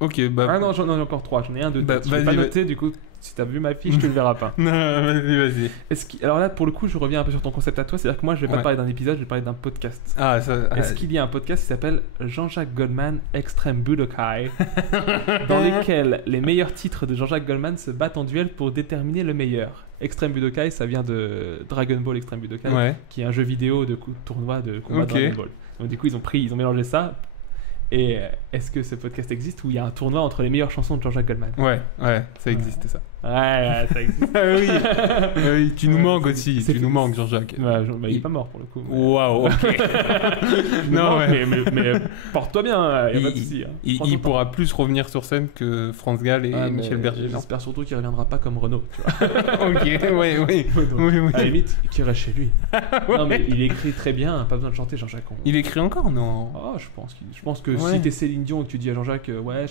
Ok, bah. Ah non, j'en ai encore trois. J'en ai un de Bah, tête. Je l'ai vas-y, pas vas- noté, du coup, si t'as vu ma fiche, tu le verras pas. Non, vas-y. Alors là, pour le coup, je reviens un peu sur ton concept à toi. C'est-à-dire que moi, je vais pas Ouais. te parler d'un épisode, je vais parler d'un podcast. Ah, ça. Est-ce qu'il y a un podcast qui s'appelle Jean-Jacques Goldman Extreme Budokai dans lequel les meilleurs titres de Jean-Jacques Goldman se battent en duel pour déterminer le meilleur? Extreme Budokai, ça vient de Dragon Ball Extreme Budokai, Ouais. qui est un jeu vidéo de tournoi de combat Ok. Dragon Ball. Donc du coup, ils ont mélangé ça Et est-ce que ce podcast existe où il y a un tournoi entre les meilleures chansons de Jean-Jacques Goldman? Ouais, ça existe ça. Ouais, ça existe. Oui, tu nous manques aussi. Tu nous manques, Jean-Jacques. Ouais, il est pas mort pour le coup. Waouh, ok. Non, mais porte-toi bien, y a pas de souci. Hein. Il pourra plus revenir sur scène que France Gall et Michel Berger. J'espère surtout qu'il reviendra pas comme Renaud. Tu vois. Ok, oui. À la limite, qu'il reste chez lui. Non, mais il écrit très bien, pas besoin de chanter Jean-Jacques. Il écrit encore, non? Je pense que si t'es Céline Dion et que tu dis à Jean-Jacques, ouais,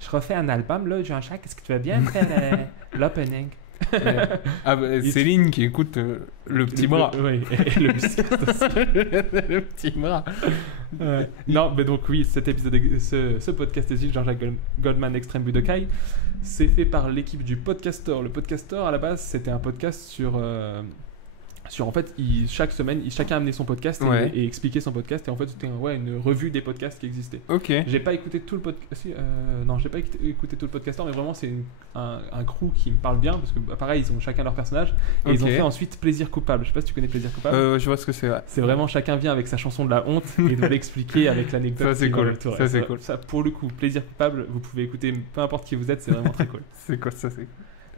je refais un album là, Jean-Jacques, est-ce que tu vas bien faire l'opening? Céline qui écoute le petit bras. Oui, et le biscuit aussi. Le petit bras. Non, mais donc oui, cet épisode, ce podcast existe, Jean-Jacques Goldman Extrême Budokai, c'est fait par l'équipe du Podcaster. Le Podcaster, à la base, c'était un podcast sur en fait, chaque semaine, chacun amenait son podcast et expliquait son podcast. Et en fait, c'était une revue des podcasts qui existaient. Ok. J'ai pas écouté tout le podcast. Non, j'ai pas écouté tout le Podcaster, mais vraiment, c'est un crew qui me parle bien parce que, pareil, ils ont chacun leur personnage. Et ils ont fait ensuite Plaisir Coupable. Je sais pas si tu connais Plaisir Coupable. Je vois ce que c'est. Ouais. C'est vraiment chacun vient avec sa chanson de la honte et doit l'expliquer avec l'anecdote. Ça, c'est cool. C'est cool. Ça, pour le coup, Plaisir Coupable, vous pouvez écouter peu importe qui vous êtes, c'est vraiment très cool. C'est quoi ça, c'est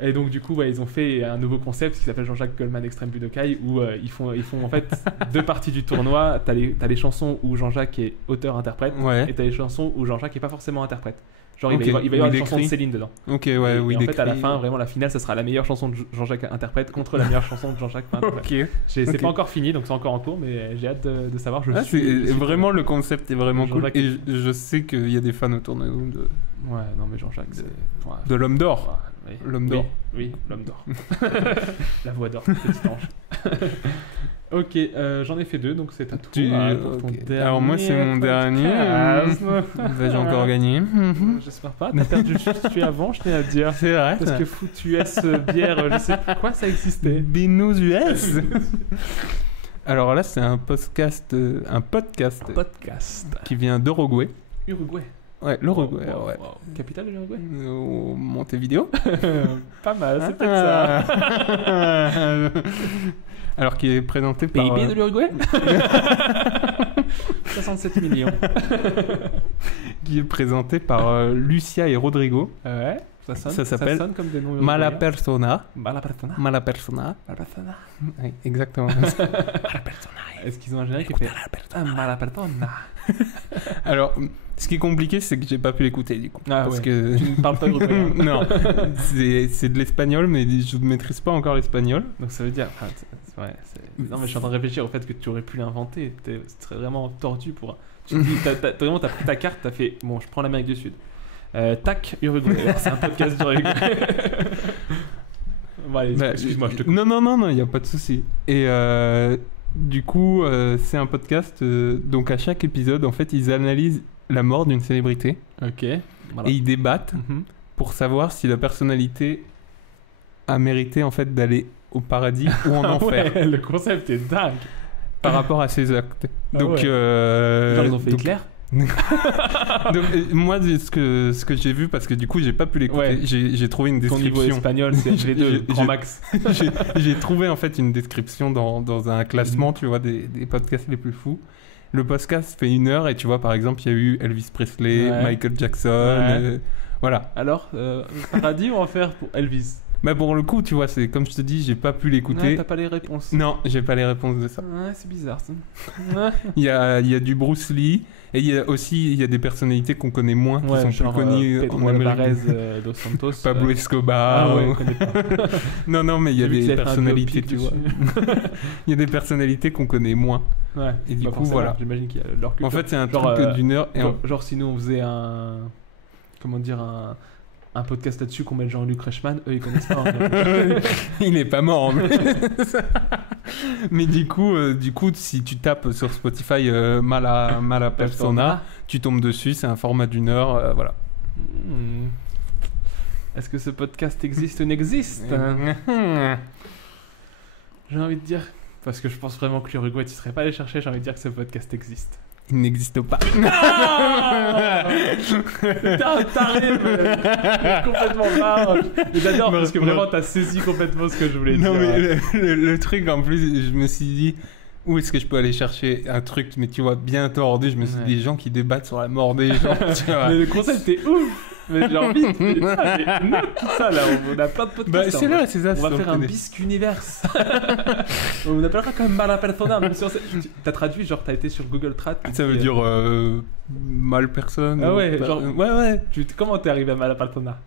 Et donc du coup ils ont fait un nouveau concept qui s'appelle Jean-Jacques Goldman Extrême Budokai où ils font en fait deux parties du tournoi. T'as les chansons où Jean-Jacques est auteur-interprète et t'as les chansons où Jean-Jacques est pas forcément interprète. Genre il va y avoir une chanson de Céline dedans. Ok, ouais, oui. Et en fait à la fin, vraiment la finale, ça sera la meilleure chanson de Jean-Jacques interprète contre la meilleure chanson de Jean-Jacques interprète. C'est pas encore fini, donc c'est encore en cours, mais j'ai hâte de savoir. Vraiment le concept est vraiment cool et je sais qu'il y a des fans autour de nous de. Ouais, non mais Jean-Jacques, c'est de l'homme d'or. Oui. L'homme d'or. Oui, l'homme d'or. La voix d'or, petit ange. Ok, j'en ai fait 2, donc c'est à toi. Alors moi c'est mon dernier. Vais-je encore gagner? J'espère pas. T'as perdu juste celui avant, je tiens à te dire. C'est vrai. Parce que Foot US bière, je sais pas quoi, ça existait. Binous US. Alors là c'est un podcast qui vient d'Uruguay. Uruguay. Ouais, l'Uruguay. Wow. Capitale de l'Uruguay? Montevideo. Pas mal, c'est peut-être ça. Alors qui est présenté par... PIB de l'Uruguay 67 millions. Qui est présenté par Lucia et Rodrigo. Ouais. Ça s'appelle comme des noms Mala Persona. Mala Persona. Oui, exactement. Mala Persona. Est-ce qu'ils ont un générique qui fait Mala Persona? Alors, ce qui est compliqué, c'est que j'ai pas pu l'écouter du coup. Parce que tu ne parles pas uruguayen. Non, c'est de l'espagnol, mais je ne maîtrise pas encore l'espagnol. Donc ça veut dire. Non, mais je suis en train de réfléchir au fait que tu aurais pu l'inventer. Ce serait vraiment tordu pour. Tu dis, t'as pris ta carte, t'as fait. Bon, je prends l'Amérique du Sud. Tac, Uruguay. C'est un podcast d'Uruguay. Bon, allez, excuse-moi, je te coupe. Non, il n'y a pas de souci. Et du coup, c'est un podcast. Donc, à chaque épisode, en fait, ils analysent la mort d'une célébrité. Ok. Voilà. Et ils débattent pour savoir si la personnalité a mérité, en fait, d'aller au paradis ou en enfer. Ouais, le concept est dingue. Par rapport à ses actes. Donc, genre, ils ont fait Hitler. Donc, moi ce que j'ai vu, parce que du coup j'ai pas pu l'écouter, j'ai trouvé une description. Ton niveau espagnol c'est les deux grand max. J'ai trouvé en fait une description dans un classement, tu vois, des podcasts les plus fous. Le podcast fait 1 heure et tu vois par exemple il y a eu Elvis Presley, Michael Jackson, voilà. Alors paradis ou enfer pour Elvis? Bah pour le coup, tu vois, c'est comme je te dis, j'ai pas pu l'écouter. Ouais, t'as pas les réponses. Non, j'ai pas les réponses de ça. Ouais, c'est bizarre ça. Il y a du Bruce Lee et il y a des personnalités qu'on connaît moins, qui sont plus connues en Amérique. Dos Santos, Pablo Escobar. Ah ouais, connais pas. non, mais il y a des personnalités, tu vois. Il y a des personnalités qu'on connaît moins. Ouais. Et du coup, voilà. J'imagine qu'il y a leur culture. En fait, c'est un truc d'1 heure. Genre si nous on faisait un podcast là-dessus qu'on met Jean-Luc Reichmann, eux ils connaissent pas. Il est pas mort. Mais du coup, si tu tapes sur Spotify Mala Persona, tu tombes dessus. C'est un format d'1 heure, voilà. Est-ce que ce podcast existe ou n'existe? J'ai envie de dire, parce que je pense vraiment que l'Uruguay, tu serais pas allé chercher. J'ai envie de dire que ce podcast existe. Il n'existe pas. T'es un taré, complètement marre. J'adore parce que vraiment t'as saisi complètement ce que je voulais dire. Non mais le truc en plus, je me suis dit, où est-ce que je peux aller chercher un truc, mais tu vois, bien tordu. Je me suis dit, des gens qui débattent sur la mort des gens. Tu vois. Mais le concept est ouf. Mais j'ai envie de note tout ça là, on a plein de podcasts. Bah, c'est là, c'est ça. On va faire un bisque univers. On appellera quand même mala persona. T'as traduit, genre t'as été sur Google Trad. Ça veut dire mal personne. Ah ouais, genre. Ouais. Comment t'es arrivé à mala persona?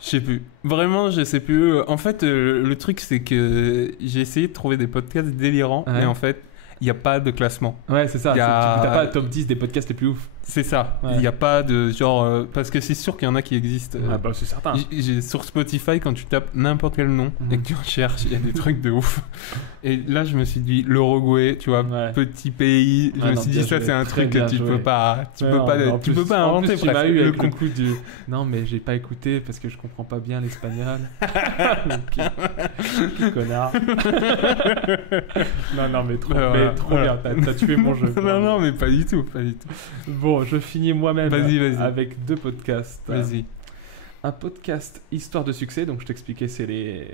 Je sais plus. Vraiment, je sais plus. En fait, le truc, c'est que j'ai essayé de trouver des podcasts délirants, mais en fait, il n'y a pas de classement. Ouais, c'est ça. T'as pas le top 10 des podcasts les plus ouf. C'est ça. Il Ouais. n'y a pas de genre... parce que c'est sûr qu'il y en a qui existent. Ah bah c'est certain. Sur Spotify, quand tu tapes n'importe quel nom et que tu recherches, il y a des trucs de ouf. Et là, je me suis dit, l'Uruguay, tu vois, petit pays. Je me suis dit, ça, c'est un truc que tu peux pas... Tu peux pas inventer. Tu m'as eu avec le coup du... Non, mais j'ai pas écouté parce que je comprends pas bien l'espagnol. Quel connard. Non, mais trop bien. T'as tué mon jeu. Non, mais pas du tout. Bon, je finis moi-même Vas-y. avec 2 podcasts. Vas-y. Un podcast Histoire de succès, donc je t'expliquais, c'est les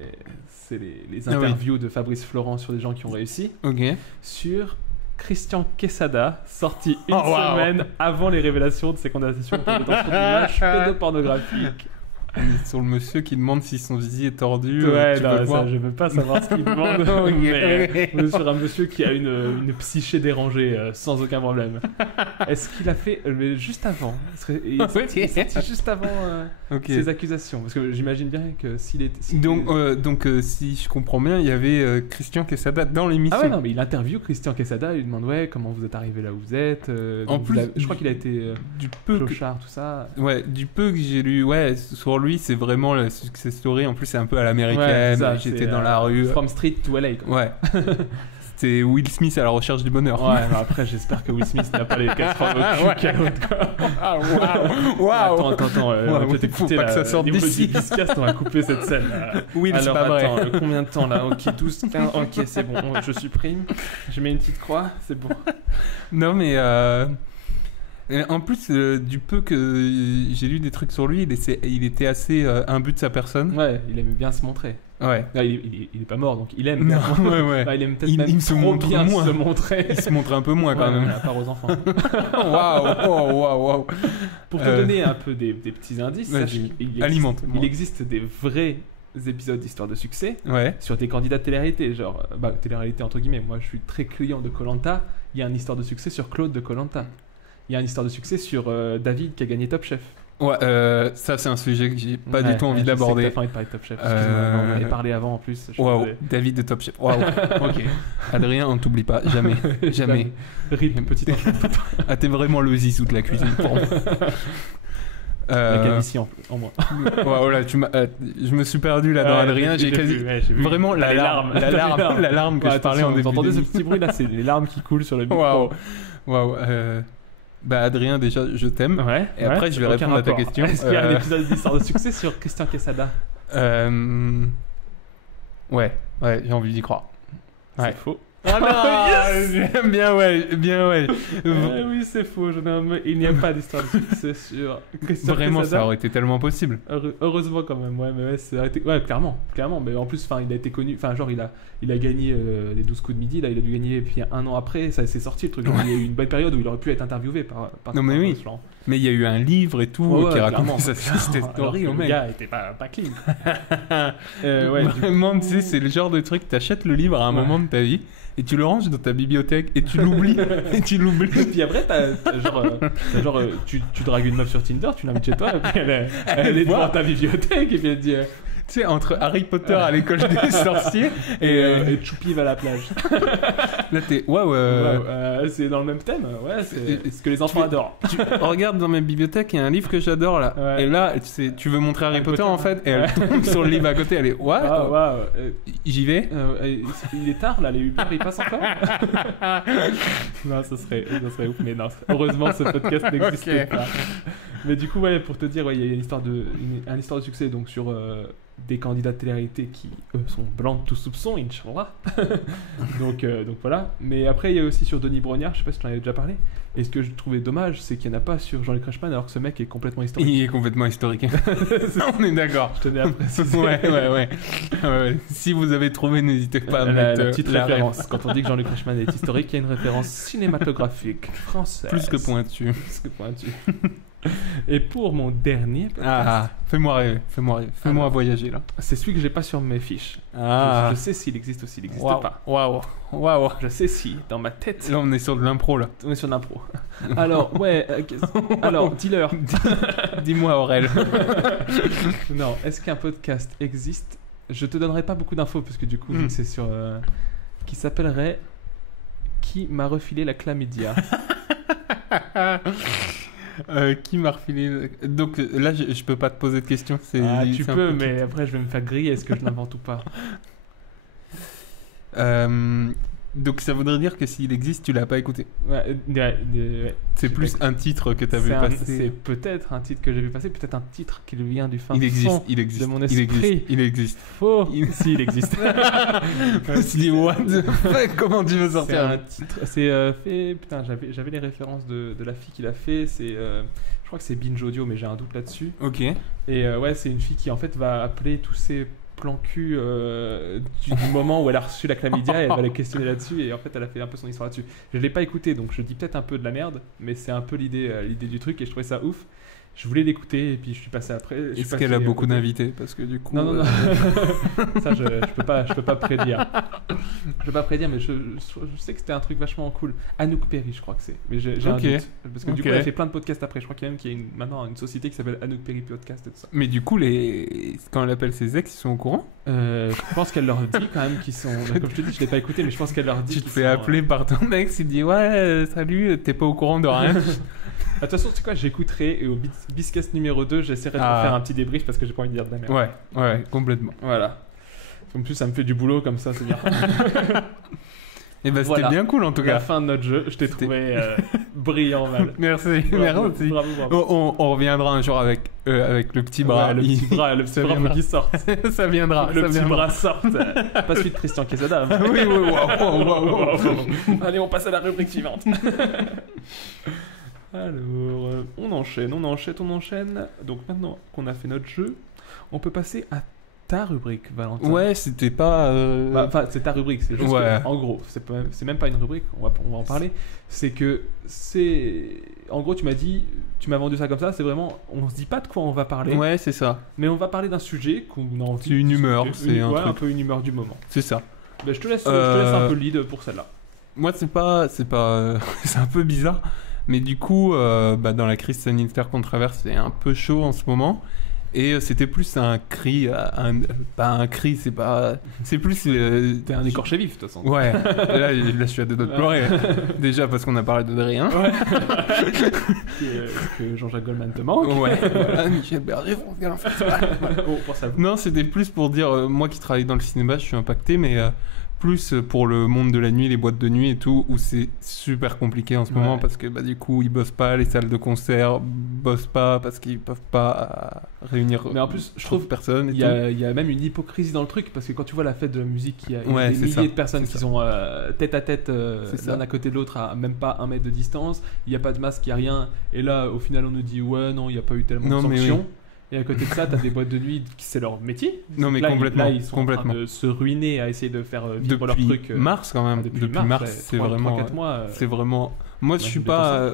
interviews de Fabrice Florent sur des gens qui ont réussi. Ok. Sur Christian Quesada, sorti une semaine avant les révélations de ses condamnations pour détention d'images pédopornographiques. On est sur le monsieur qui demande si son zizi est tordu. Ouais, tu non, veux ça, voir je veux pas savoir ce qu'il demande. Mais on est sur un monsieur qui a une psyché dérangée sans aucun problème. Est-ce qu'il a fait juste avant? Il est sorti juste avant ces accusations. Parce que j'imagine bien que s'il est. Donc, si je comprends bien, il y avait Christian Quesada dans l'émission. Ah ouais, non, mais il interviewe Christian Quesada, il lui demande comment vous êtes arrivé là où vous êtes. En plus, je crois qu'il a été du peu clochard, tout ça. Ouais, du peu que j'ai lu, sur lui, c'est vraiment la success story. En plus, c'est un peu à l'américaine. Ouais, j'étais dans la rue. From street to LA, quoi. Ouais. C'était Will Smith à la recherche du bonheur. Ouais, mais après, j'espère que Will Smith n'a pas les casseroles au cul qu'à l'autre, quoi. Waouh. Attends, on va peut-être faut écouter pas que ça sorte d'ici. On va couper cette scène. Will, c'est alors, pas vrai. attends, combien de temps là? Ok, 12, 15, ok, c'est bon, je supprime. Je mets une petite croix, c'est bon. Non, mais en plus, du peu que j'ai lu des trucs sur lui, il était assez imbu de sa personne. Ouais, il aime bien se montrer. Ouais. Là, il est pas mort, donc il aime. Non, ouais. Bah, il aime peut-être même se trop montre bien moins. se montrer. Il se montre un peu moins quand même. À part aux enfants. Waouh. Pour te donner un peu des petits indices, sache qu'il existe des vrais épisodes d'Histoire de succès sur des candidats de télé-réalité, genre télé-réalité entre guillemets. Moi, je suis très client de Koh-Lanta. Il y a une histoire de succès sur Claude de Koh-Lanta. Il y a une histoire de succès sur David qui a gagné Top Chef. Ouais, ça c'est un sujet que j'ai pas du tout envie d'aborder. T'as pas envie de parler de Top Chef. Excuse-moi, on avait parlé avant en plus. Waouh, David de Top Chef. Waouh. Ok. Adrien, on t'oublie pas, jamais. Rip, petite enfant. Ah, t'es vraiment le zizou de la cuisine pour moi. La calvitie en moins. Voilà, je me suis perdu là dans Adrien. J'ai quasi vraiment la larme que je parlais en début. Vous entendez ce petit bruit là? C'est les larmes qui coulent sur le micro. Waouh. Bah Adrien, déjà je t'aime. Ouais. Et après je vais répondre à ta question. Est-ce qu'il y a un épisode d'Histoire de succès sur Christian Quesada? Ouais, j'ai envie d'y croire. C'est faux. Ah non, bien ouais. Oui, c'est faux. Il n'y a pas d'histoire de succès sur Christian Vraiment, Quesada. ça aurait été tellement possible. Heureusement quand même, mais ça aurait été... Ouais, clairement. Mais en plus, il a été connu. Enfin, genre, il a gagné les 12 coups de midi. Là, il a dû gagner. Et puis un an après, ça s'est sorti le truc. Il y a eu une bonne période où il aurait pu être interviewé par non, mais oui. Mais il y a eu un livre et tout qui raconte sa story au mec. Le gars était pas clean. Vraiment, tu sais, c'est le genre de truc. T'achètes le livre à un moment de ta vie. Et tu le ranges dans ta bibliothèque et tu l'oublies. Et puis après, tu dragues une meuf sur Tinder, tu l'invites chez toi, et puis elle est devant ta bibliothèque, et puis elle te dit... Tu sais, entre Harry Potter à l'école des sorciers et Choupi va à la plage. Là, t'es... c'est dans le même thème, c'est ce que les enfants adorent. Regarde dans ma bibliothèque, il y a un livre que j'adore là. Et là, tu veux montrer Harry Potter en fait, et elle tombe sur le livre à côté, elle est... J'y vais. Il est tard là, les Uber ils passent encore. Non, ça serait ouf, mais non, heureusement ce podcast n'existe pas. Mais du coup, pour te dire, il y a une histoire de succès donc sur des candidats de télé-réalité qui, eux, sont blancs de tout soupçon, Inch'Allah. donc voilà. Mais après, il y a aussi sur Denis Brognard, je sais pas si tu en avais déjà parlé, Et ce que je trouvais dommage, c'est qu'il n'y en a pas sur Jean-Luc Reichmann, alors que ce mec est complètement historique. Il est complètement historique. On est d'accord. Je tenais à préciser. Ouais. Si vous avez trouvé, n'hésitez pas à la mettre petite la référence. Quand on dit que Jean-Luc Reichmann est historique, il y a une référence cinématographique française. Plus que pointu. Plus que pointu. Et pour mon dernier podcast, Fais-moi rêver. Fais-moi Alors, voyager là. c'est celui que j'ai pas sur mes fiches. Je sais s'il existe ou s'il n'existe pas. Waouh. Je sais si, dans ma tête. Là, on est sur de l'impro là. On est sur l'impro. Alors, alors, dis-leur. Dis-moi, Aurel. Non, est-ce qu'un podcast existe? Je te donnerai pas beaucoup d'infos parce que du coup, vu que c'est sur. Qui s'appellerait Qui m'a refilé la chlamydia. Qui m'a refilé. Donc là, je peux pas te poser de questions. Tu peux, mais après, je vais me faire griller. Est-ce que je l'invente ou pas? Donc ça voudrait dire que s'il existe, tu l'as pas écouté. Ouais. C'est plus un titre que tu as vu passer. C'est peut-être un titre que j'ai vu passer, peut-être un titre qui vient du fin il existe, fond il existe, de mon esprit. Il existe. Faux. Si, il existe. Je me suis dit, what the fuck, comment tu veux sortir un titre. C'est fait. Putain, j'avais les références de la fille qui l'a fait. Je crois que c'est Binge Audio, mais j'ai un doute là-dessus. Ok. Et ouais, c'est une fille qui en fait va appeler tous ses plan cul du moment où elle a reçu la chlamydia et elle va les questionner là-dessus, et en fait elle a fait un peu son histoire là-dessus. Je l'ai pas écouté, donc je dis peut-être un peu de la merde, mais c'est un peu l'idée du truc et je trouvais ça ouf. Je voulais l'écouter et puis je suis passé après. Est-ce qu'elle a beaucoup d'invités? Parce que du coup... Non. Ça je peux pas prédire. Je peux pas prédire, mais je sais que c'était un truc vachement cool. Anouk Perry, je crois que c'est. Mais j'ai un doute. Parce que du coup elle a fait plein de podcasts après. Je crois qu'il y a même maintenant une société qui s'appelle Anouk Perry Podcast et tout ça. Mais du coup, quand elle appelle ses ex, ils sont au courant? Je pense qu'elle leur dit quand même qu'ils sont... Comme je te dis, je l'ai pas écouté, mais je pense qu'elle leur dit tu te fais appeler par ton ex, il dit ouais, salut, t'es pas au courant de rien. De toute façon, tu sais quoi, j'écouterai et au Biscast numéro 2, j'essaierai de faire un petit débrief parce que j'ai pas envie de dire de la merde. Ouais, complètement. Voilà. En plus, ça me fait du boulot comme ça, c'est bien. Et bah, c'était bien cool en tout cas. La fin de notre jeu, je t'ai trouvé brillant, Val. Merci. Bravo. On reviendra un jour avec le petit bras. Le petit bras qui sort. Ça viendra. Le petit bras sort. Pas celui de Christian Quesada. Oui. Allez, on passe à la rubrique suivante. Alors, on enchaîne. Donc maintenant qu'on a fait notre jeu, on peut passer à ta rubrique, Valentin. Ouais, c'était pas... Enfin, c'est ta rubrique, c'est juste que, en gros, c'est même pas une rubrique, on va en parler. C'est que en gros, tu m'as vendu ça comme ça, c'est vraiment, on se dit pas de quoi on va parler. Ouais, c'est ça. Mais on va parler d'un sujet qu'on a envie. C'est une humeur, c'est un truc. Un peu une humeur du moment. C'est ça. Ben, je te laisse un peu le lead pour celle-là. Moi, c'est pas, c'est un peu bizarre. Mais du coup, dans la crise sanitaire qu'on traverse, c'est un peu chaud en ce moment. Et c'était plus un cri, pas un cri, c'est plus... T'es un écorché vif, de toute façon. Ouais, là je suis à deux doigts de pleurer. Déjà parce qu'on a parlé de rien. Ouais. Que Jean-Jacques Goldman te manque. Ouais, voilà, Michel Berger, on vient en faire. Non, c'était plus pour dire, moi qui travaille dans le cinéma, je suis impacté, mais... plus pour le monde de la nuit, les boîtes de nuit et tout, où c'est super compliqué en ce moment parce que du coup ils bossent pas, les salles de concert bossent pas parce qu'ils peuvent pas réunir. Mais en plus, je trouve personne. Il y a même une hypocrisie dans le truc parce que quand tu vois la fête de la musique, il y a des milliers de personnes qui sont tête à tête, l'un à côté de l'autre, à même pas 1 mètre de distance. Il n'y a pas de masque, il n'y a rien. Et là, au final, on nous dit ouais, non, il n'y a pas eu tellement de sanctions. Et à côté de ça, t'as des boîtes de nuit qui c'est leur métier. Non mais complètement. Là, ils sont en train de se ruiner à essayer de faire vivre leur truc. Depuis mars quand même. Depuis mars, c'est vraiment. 3-4 mois. C'est vraiment. Moi, je suis pas.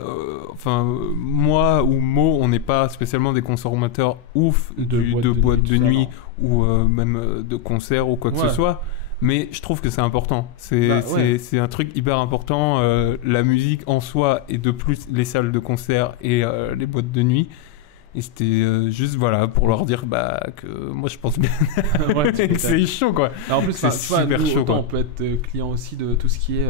Moi ou Mo, on n'est pas spécialement des consommateurs ouf de boîtes de nuit ou même de concerts ou quoi que ce soit. Mais je trouve que c'est important. C'est un truc hyper important. La musique en soi et de plus les salles de concert et les boîtes de nuit. Et c'était juste pour leur dire que moi je pense bien que c'est chaud quoi. Alors, en plus c'est super chaud quoi. On peut être client aussi de tout ce qui est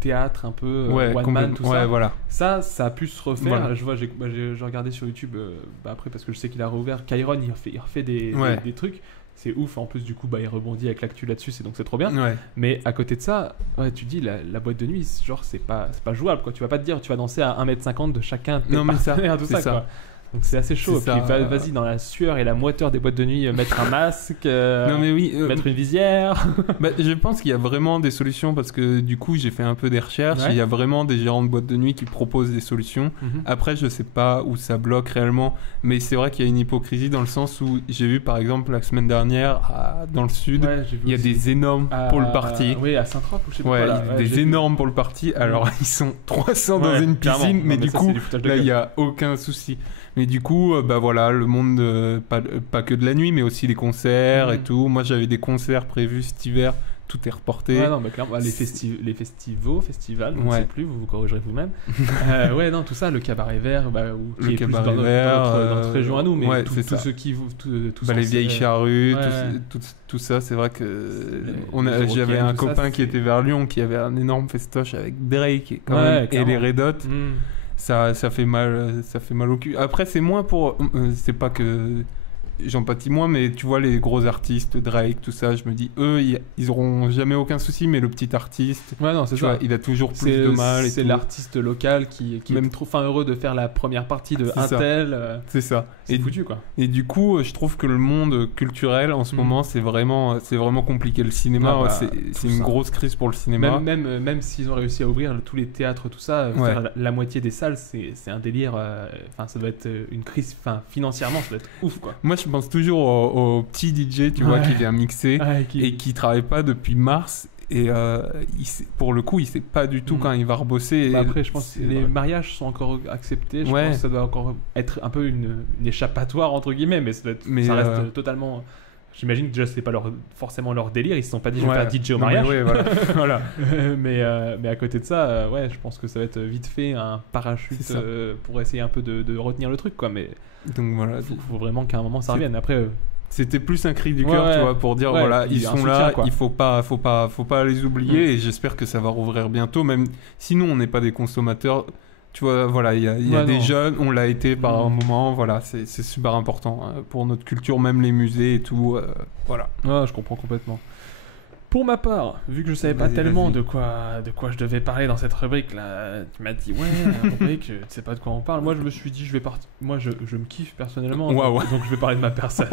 théâtre un peu one man tout ça. Voilà. Ça a pu se refaire. Voilà. Je vois j'ai regardé sur YouTube après parce que je sais qu'il a réouvert Kyron, il refait des trucs. C'est ouf, en plus du coup il rebondit avec l'actu là-dessus, donc c'est trop bien. Mais à côté de ça, tu dis la boîte de nuit, genre c'est pas jouable quoi. Tu vas pas te dire tu vas danser à 1m50 de chacun de tes partenaires, tout ça quoi. Donc c'est assez chaud. C'est Puis ça. vas-y dans la sueur et la moiteur des boîtes de nuit, mettre un masque, Non mais oui, mettre une visière. bah, je pense qu'il y a vraiment des solutions parce que du coup j'ai fait un peu des recherches. Ouais. Il y a vraiment des gérants de boîtes de nuit qui proposent des solutions. Après je sais pas où ça bloque réellement, mais c'est vrai qu'il y a une hypocrisie dans le sens où j'ai vu par exemple la semaine dernière dans le sud, Ouais, j'ai vu il y a aussi. des énormes pour le party. Oui, à Saint-Trope ou je sais pas. Ouais, quoi, là. Ouais, des j'ai vu. énormes pour le party. Alors ils sont 300 dans Ouais, une clairement. piscine, Non, mais du ça, coup c'est du foutage de là il gueule. y a aucun souci. Mais du coup, bah voilà, le monde, pas que de la nuit, mais aussi les concerts et tout. Moi, j'avais des concerts prévus cet hiver, tout est reporté. Ouais, non, mais clairement, les festivals, je ne Ouais. sais plus, vous corrigerez vous-même. Ouais, non, tout ça, le cabaret vert, qui Le est cabaret plus dans vert, dans notre région à nous, mais ouais, tous c'est ça. ceux qui tous Bah, les vieilles charrues, ouais. tout ça, c'est vrai que les j'avais Eurocaines, un tout ça, copain qui c'est- était vers Lyon, qui avait un énorme festoche avec Drake et, quand Ouais, même, et clairement. les Red Hot. Mm. Ça fait mal au cul. Après, c'est moins pour. C'est pas que j'en pâtis moins, mais tu vois, les gros artistes, Drake, tout ça, je me dis, eux, ils auront jamais aucun souci, mais le petit artiste, Ouais, non, c'est tu ça. vois, il a toujours plus de mal. Et C'est tout. l'artiste local qui Même- est trop fin heureux de faire la première partie de C'est ça. Intel. C'est ça. C'est Et foutu, quoi. Et du coup, je trouve que le monde culturel en ce moment, c'est vraiment compliqué. Le cinéma, Ah bah, c'est tout une ça. grosse crise pour le cinéma. Même s'ils ont réussi à ouvrir tous les théâtres, tout ça, Ouais. faire la moitié des salles, c'est un délire. Enfin, ça doit être une crise. Enfin, financièrement, ça doit être ouf, quoi. Moi, je pense toujours au petit DJ, tu vois, Ouais. qui vient mixer Ouais, et qui travaille pas depuis mars. Et pour le coup, il sait pas du tout quand il va rebosser. Bah Et après, je pense que les mariages sont encore acceptés. Je Ouais. pense que ça doit encore être un peu une échappatoire, entre guillemets, mais ça reste totalement. J'imagine que déjà, c'est pas forcément leur délire. Ils se sont pas dit, je vais faire DJ au Non, mais mariage. ouais, voilà. Voilà. mais à côté de ça, ouais, je pense que ça va être vite fait un parachute C'est ça. pour essayer un peu de retenir le truc, quoi. Mais Donc voilà. faut vraiment qu'à un moment ça revienne. Après, C'était plus un cri du Ouais, cœur, ouais. tu vois, pour dire Ouais, voilà, puis ils un sont soutien, là, quoi. il faut pas les oublier et j'espère que ça va rouvrir bientôt, même si nous on n'est pas des consommateurs. Tu vois, voilà, il y a Ouais, des non. jeunes, on l'a été par un moment, voilà, c'est super important pour notre culture, même les musées et tout, voilà. ouais, je comprends complètement. Pour ma part, vu que je savais pas Vas-y, tellement vas-y. de quoi je devais parler dans cette rubrique là, tu m'as dit ouais, la rubrique, tu sais pas de quoi on parle. Moi je me suis dit je vais moi je me kiffe personnellement, Waouh. donc je vais parler de ma personne.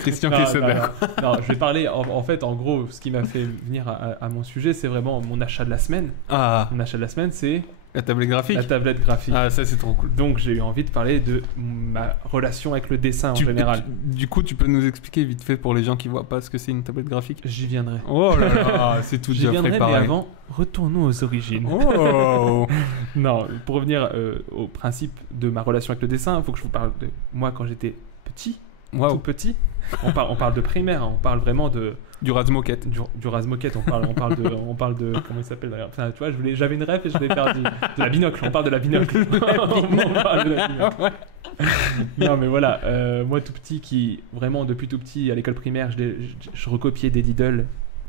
Christian Non, Quesada. non, je vais parler en fait en gros ce qui m'a fait venir à mon sujet, c'est vraiment mon achat de la semaine. Ah, Mon achat de la semaine, c'est la tablette graphique. la tablette graphique. Ah, ça c'est trop cool. Donc j'ai eu envie de parler de ma relation avec le dessin en général. Du coup, tu peux nous expliquer vite fait pour les gens qui voient pas ce que c'est une tablette graphique. J'y viendrai. Oh là là, c'est tout J'y déjà viendrai, préparé. mais avant, retournons aux origines. Oh. Non, pour revenir au principe de ma relation avec le dessin, il faut que je vous parle de moi quand j'étais petit, tout Waouh. petit. On parle de primaire, hein, on parle vraiment Du Razmoket. du Razmoket, on parle de comment il s'appelle d'ailleurs. Enfin, tu vois, j'avais une ref et je l'ai perdu. De la binocle, on parle de la binocle. On parle de la binocle. Non mais voilà, moi tout petit, vraiment depuis tout petit à l'école primaire, je recopiais des diddles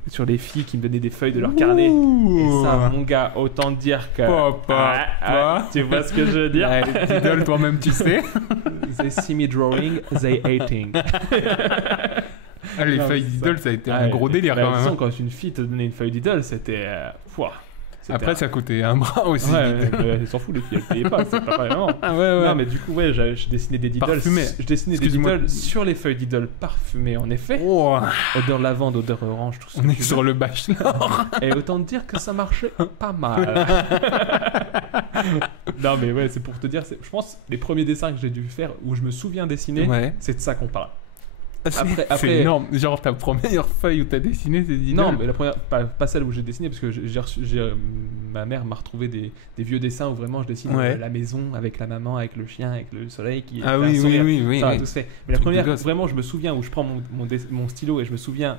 sur les filles qui me donnaient des feuilles de leur carnet. Et ça, mon gars, autant dire que. Tu vois ce que je veux dire? Diddle, toi-même, tu sais. They see me drawing, they hating. Ah, les Non, feuilles mais c'est Diddle, ça a été un gros délire bah, quand même. disons, hein. quand une fille te donnait une feuille diddle, c'était. Pouah. Après, ça coûtait un bras aussi. Ouais, elles s'en foutent, les filles, elles payaient pas, c'est pas vraiment. Ah ouais, Non, mais du coup, ouais, je dessinais des diddles. Parfumés. Je dessinais des Excuse-moi. diddles sur les feuilles diddle parfumées, en effet. Oh, Odeur lavande, odeur orange, tout ça. on est sur le bachelor. Et autant te dire que ça marchait pas mal. Non, mais ouais, c'est pour te dire, je pense, les premiers dessins que j'ai dû faire, où je me souviens dessiner, Ouais. c'est de ça qu'on parle. C'est après- énorme. Genre, ta première feuille où t'as dessiné, c'est Diddle. Non, mais la première, pas celle où j'ai dessiné, parce que ma mère m'a retrouvé des vieux dessins où vraiment je dessine Ouais. la maison avec la maman, avec le chien, avec le soleil qui Ah fait un oui, sourire. oui. Ça va tout se fait. Mais la Truc de première, gosse. vraiment, je me souviens où je prends mon stylo et je me souviens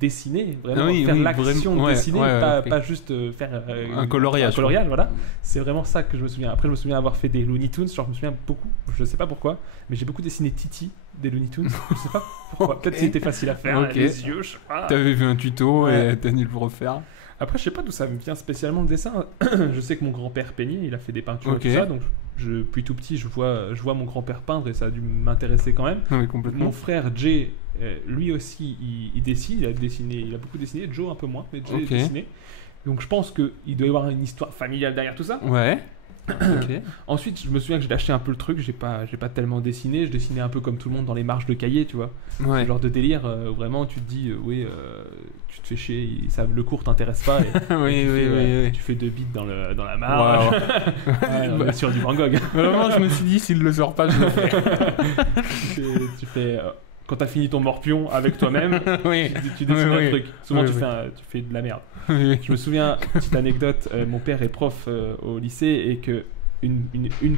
dessiner, vraiment Ah oui, faire oui, l'action vraiment, de ouais, dessiner, ouais, pas, ok. pas juste faire Un coloriage. voilà. C'est vraiment ça que je me souviens. Après, je me souviens avoir fait des Looney Tunes, genre je me souviens beaucoup, je sais pas pourquoi, mais j'ai beaucoup dessiné Titi des Looney Tunes, je sais pas pourquoi. Ok. Peut-être que c'était facile à faire, Ok. les yeux, je sais pas. T'avais vu un tuto Ouais. et t'as dû le refaire. Après, je sais pas d'où ça me vient spécialement le dessin. Je sais que mon grand-père peignait, il a fait des peintures Ok. et tout ça, donc depuis tout petit, je vois mon grand-père peindre et ça a dû m'intéresser quand même. Non, mais complètement. Mon frère Jay, lui aussi, il dessine, il a beaucoup dessiné. Joe un peu moins, mais Jay Ok. dessiné. Donc je pense qu'il doit y avoir une histoire familiale derrière tout ça. Ouais. Ok. Ensuite, je me souviens que j'ai lâché un peu le truc, j'ai pas tellement dessiné, je dessinais un peu comme tout le monde dans les marges de cahier, tu vois. Ouais. Ce genre de délire, vraiment, tu te dis, tu te fais chier, le cours t'intéresse pas. Et, Oui, et tu oui, fais, oui, oui. Tu fais 2 bits dans la marge. Waouh. Ouais, sur du Van Gogh. Vraiment, je me suis dit, s'il le sort pas, je le fais. tu fais quand t'as fini ton morpion avec toi-même, Oui. tu dessines Oui, un truc. Souvent, oui, tu oui. fais de la merde. Oui. Je me souviens, petite anecdote, mon père est prof au lycée et que une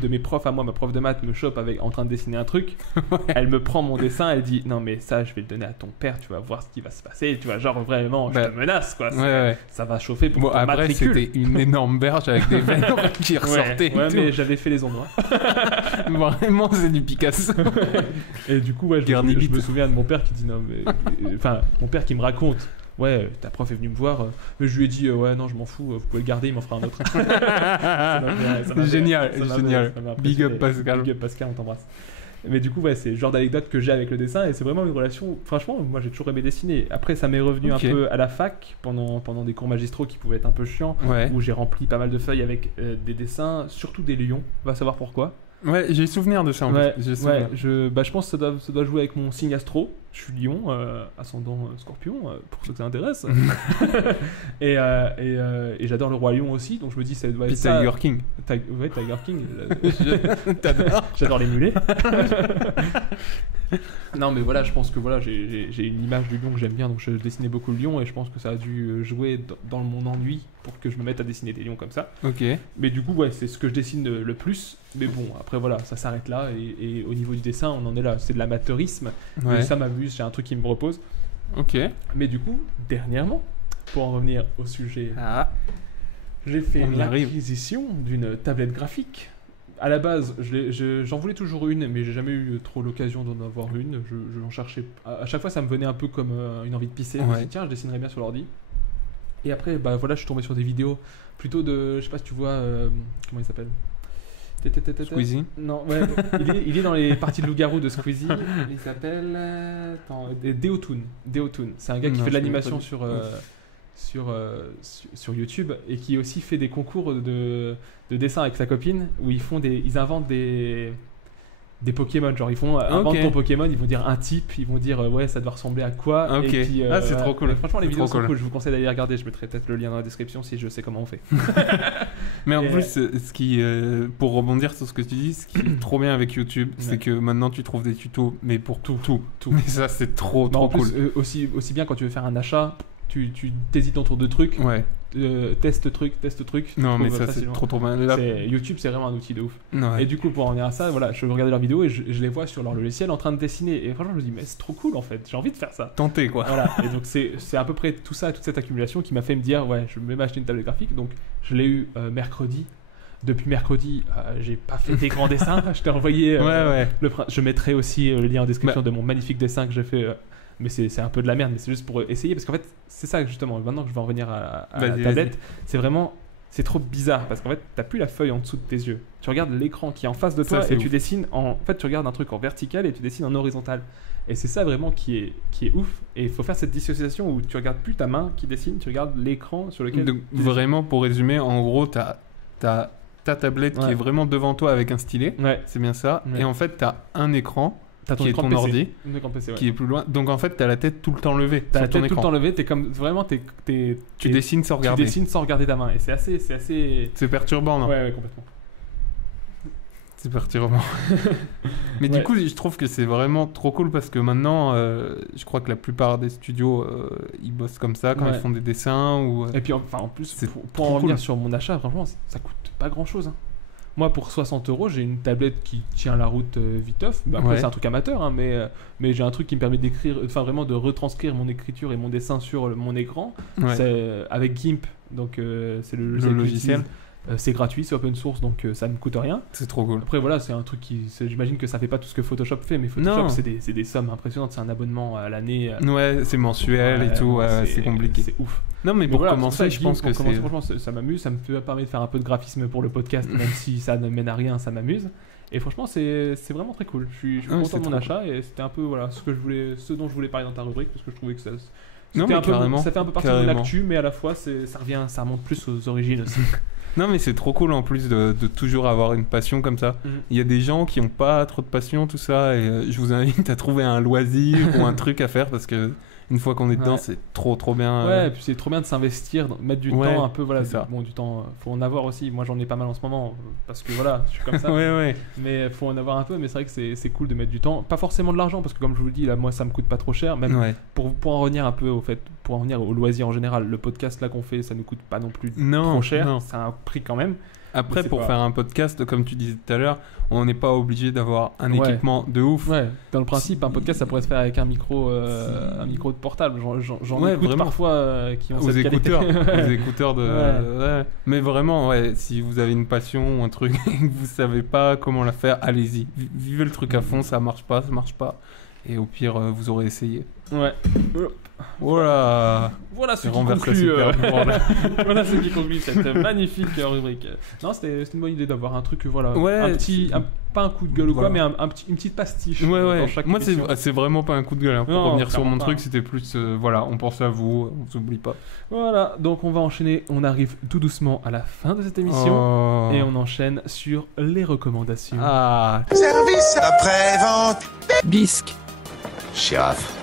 de mes profs à moi, ma prof de maths, me chope en train de dessiner un truc. Elle me prend mon dessin, elle dit non mais ça je vais le donner à ton père, tu vas voir ce qui va se passer, tu vois, genre vraiment je te menace quoi. Ouais. Ça va chauffer pour Bon, ton après, matricule. c'était une énorme berge avec des veines qui ressortaient. Ouais, et tout. mais j'avais fait les ombres. Vraiment, c'est du Picasso. Et du coup, ouais, je Garnibit. me souviens de mon père qui dit non mais enfin mon père qui me raconte. Ouais, ta prof est venue me voir. Je lui ai dit, ouais, non, je m'en fous, vous pouvez le garder, il m'en fera un autre. Génial, génial. Big up Pascal. Big up Pascal, on t'embrasse. Mais du coup, ouais, c'est le genre d'anecdote que j'ai avec le dessin et c'est vraiment une relation. Franchement, moi j'ai toujours aimé dessiner. Après, ça m'est revenu Ok. un peu à la fac pendant des cours magistraux qui pouvaient être un peu chiants, Ouais. où j'ai rempli pas mal de feuilles avec des dessins, surtout des lions. Va savoir pourquoi. Ouais, j'ai souvenir de ça en Ouais, fait. J'ai ouais, souvenir. je pense que ça doit jouer avec mon signe astro. Je suis lion, ascendant scorpion, pour ceux que ça intéresse. et j'adore le roi lion aussi, donc je me dis ça doit être Puis ça. Tiger King. Ouais, Tiger King. T'adores. J'adore les mulets. Non mais voilà, je pense que voilà, j'ai une image du lion que j'aime bien, donc je dessinais beaucoup le lion et je pense que ça a dû jouer dans mon ennui pour que je me mette à dessiner des lions comme ça. Ok. Mais du coup, ouais, c'est ce que je dessine le plus. Mais bon, après voilà, ça s'arrête là et au niveau du dessin, on en est là. C'est de l'amateurisme. Ouais. Mais ça m'amuse, j'ai un truc qui me repose. Ok. Mais du coup, dernièrement, pour en revenir au sujet, Ah. j'ai fait On y arrive. l'acquisition d'une tablette graphique. À la base, j'en voulais toujours une, mais j'ai jamais eu trop l'occasion d'en avoir une. J'en cherchais. À chaque fois, ça me venait un peu comme une envie de pisser. Je me Ouais. suis dit, tiens, je dessinerais bien sur l'ordi. Et après, bah voilà, je suis tombé sur des vidéos plutôt de. Je sais pas si tu vois. Comment il s'appelle Squeezie. Non, ouais. il est dans les parties de loup-garou de Squeezie. Il s'appelle. Deotoon. Deotoon. C'est un gars qui Non, fait de je connais l'animation pas sur YouTube et qui aussi fait des concours de dessin avec sa copine où ils inventent des Pokémon, genre ils font invente ton Pokémon, ils vont dire un type, ils vont dire ouais ça doit ressembler à quoi. Ok. Et puis, Ah, c'est trop cool. Franchement les C'est vidéos trop sont cool. cool, je vous conseille d'aller regarder, je mettrai peut-être le lien dans la description si je sais comment on fait. Mais en Et, plus, ce qui, pour rebondir sur ce que tu dis, ce qui est trop bien avec YouTube, c'est Ouais. que maintenant tu trouves des tutos, mais pour tout. Mais ça, c'est trop Non, en cool. plus, aussi bien quand tu veux faire un achat, tu t'hésites autour de trucs, Ouais. teste truc. tu Non, mais trouves ça, c'est facilement. trop bien. Là, YouTube c'est vraiment un outil de ouf. ouais. Et du coup, pour en venir à ça, voilà, je regardais leurs vidéos et je les vois sur leur logiciel en train de dessiner. Et franchement, je me dis, mais c'est trop cool en fait, j'ai envie de faire ça. Tenter quoi. Voilà, et donc c'est à peu près tout ça, toute cette accumulation qui m'a fait me dire, ouais, je vais m'acheter une tablette graphique. Donc je l'ai eu mercredi. Depuis mercredi, j'ai pas fait des grands dessins. Je t'ai envoyé Ouais. je mettrai aussi le lien en description de mon magnifique dessin que j'ai fait. Mais c'est un peu de la merde, mais c'est juste pour essayer. Parce qu'en fait, c'est ça justement. Maintenant que je vais en revenir à la Vas-y, tablette, c'est trop bizarre. Parce qu'en fait, t'as plus la feuille en dessous de tes yeux. Tu regardes l'écran qui est en face de toi Ça, c'est et tu ouf. dessines en. En fait, tu regardes un truc en vertical et tu dessines en horizontal. Et c'est ça vraiment qui est ouf. Et il faut faire cette dissociation où tu regardes plus ta main qui dessine, tu regardes l'écran sur lequel. Donc, vraiment, pour résumer, en gros, t'as ta tablette qui Ouais. est vraiment devant toi avec un stylet. Ouais, C'est bien ça. Ouais. Et en fait, t'as un écran t'as ton qui est écran ton PC. ordi, Un écran PC, ouais. qui est plus loin. Donc en fait, t'as la tête tout le temps levée T'as la sur ton tête tout le écran. temps levée, t'es comme vraiment Tu dessines sans regarder. Tu dessines sans regarder ta main et c'est assez C'est perturbant, non? ouais complètement. C'est perturbant. Mais Ouais. du coup, je trouve que c'est vraiment trop cool parce que maintenant, je crois que la plupart des studios, ils bossent comme ça quand Ouais. ils font des dessins ou. Et puis en plus C'est pour trop en revenir cool. sur mon achat, franchement ça coûte pas grand chose. Moi pour 60 €, j'ai une tablette qui tient la route viteuf. Bah, après Ouais. c'est un truc amateur hein, mais j'ai un truc qui me permet d'écrire, enfin vraiment de retranscrire mon écriture et mon dessin sur mon écran. Ouais. C'est avec GIMP, donc c'est le Le logiciel. C'est gratuit, c'est open source, donc ça ne coûte rien. C'est trop cool. Après voilà, c'est un truc j'imagine que ça fait pas tout ce que Photoshop fait, mais Photoshop Non. c'est des sommes impressionnantes, c'est un abonnement à l'année. Ouais, c'est mensuel et tout, ouais, c'est compliqué. C'est ouf. Non, mais Mais pour voilà, commencer, c'est je pour pense ça, que pour commencer, c'est. franchement, ça m'amuse, ça me permet de faire un peu de graphisme pour le podcast, même si ça ne mène à rien, ça m'amuse. Et franchement, c'est vraiment très cool. Je suis Ouais, content c'est de mon trop achat et c'était un peu voilà ce dont je voulais parler dans ta rubrique parce que je trouvais que Non, mais carrément. Ça fait un peu partie de l'actu, mais à la fois, ça remonte plus aux origines aussi. Non, mais c'est trop cool en plus de toujours avoir une passion comme ça. Il y a des gens qui n'ont pas trop de passion, tout ça, et je vous invite à trouver un loisir ou un truc à faire parce que une fois qu'on est dedans, c'est trop bien. Ouais, et puis c'est trop bien de s'investir, mettre du temps un peu, voilà. Bon, du temps, faut en avoir aussi. Moi, j'en ai pas mal en ce moment parce que voilà, je suis comme ça. ouais. Mais faut en avoir un peu, mais c'est vrai que c'est cool de mettre du temps. Pas forcément de l'argent parce que comme je vous le dis, là, moi, ça me coûte pas trop cher. Même pour en revenir un peu au fait, pour en revenir au loisir en général, le podcast là qu'on fait, ça nous coûte pas non plus trop cher. Non. C'est un prix quand même. Après, pour faire un podcast, comme tu disais tout à l'heure, on n'est pas obligé d'avoir un équipement de ouf. Ouais, dans le principe, un podcast, ça pourrait se faire avec un micro de portable. J'en écoute parfois qui ont cette qualité. Aux écouteurs de... Ouais. Mais vraiment, si vous avez une passion ou un truc et que vous savez pas comment la faire, allez-y. Vivez le truc à fond, ça marche pas. Et au pire, vous aurez essayé. Ouais. Voilà ce qui conclut voilà ce qui conclut cette magnifique rubrique. Non, c'était une bonne idée d'avoir un truc pas un coup de gueule ou quoi, mais une petite pastiche dans chaque moi émission. c'est vraiment pas un coup de gueule pour revenir sur mon truc, c'était plus on pense à vous, on s'oublie pas. Voilà, donc on va enchaîner, on arrive tout doucement à la fin de cette émission et on enchaîne sur les recommandations. Service après-vente. Bisque. Sheriff.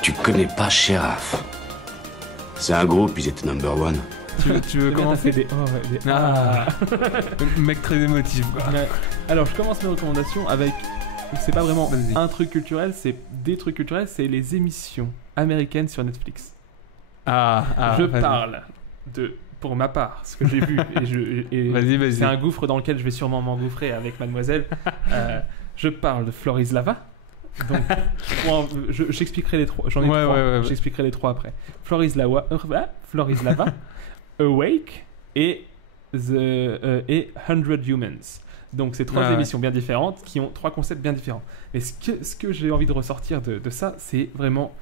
Tu connais pas Sheriff. C'est un groupe, ils étaient number one. Tu veux commencer Mec très émotif quoi. Alors je commence mes recommandations avec, c'est pas vraiment un truc culturel, c'est des trucs culturels, c'est les émissions américaines sur Netflix. Je parle de, pour ma part, ce que j'ai vu et vas-y. C'est un gouffre dans lequel je vais sûrement m'engouffrer avec mademoiselle. Je parle de Floris Lava. Donc, j'expliquerai les trois. J'en ai trois. J'expliquerai les trois après. Floris Lava, Awake et 100 Humans. Donc, c'est trois émissions bien différentes qui ont trois concepts bien différents. Mais ce que j'ai envie de ressortir de ça, c'est vraiment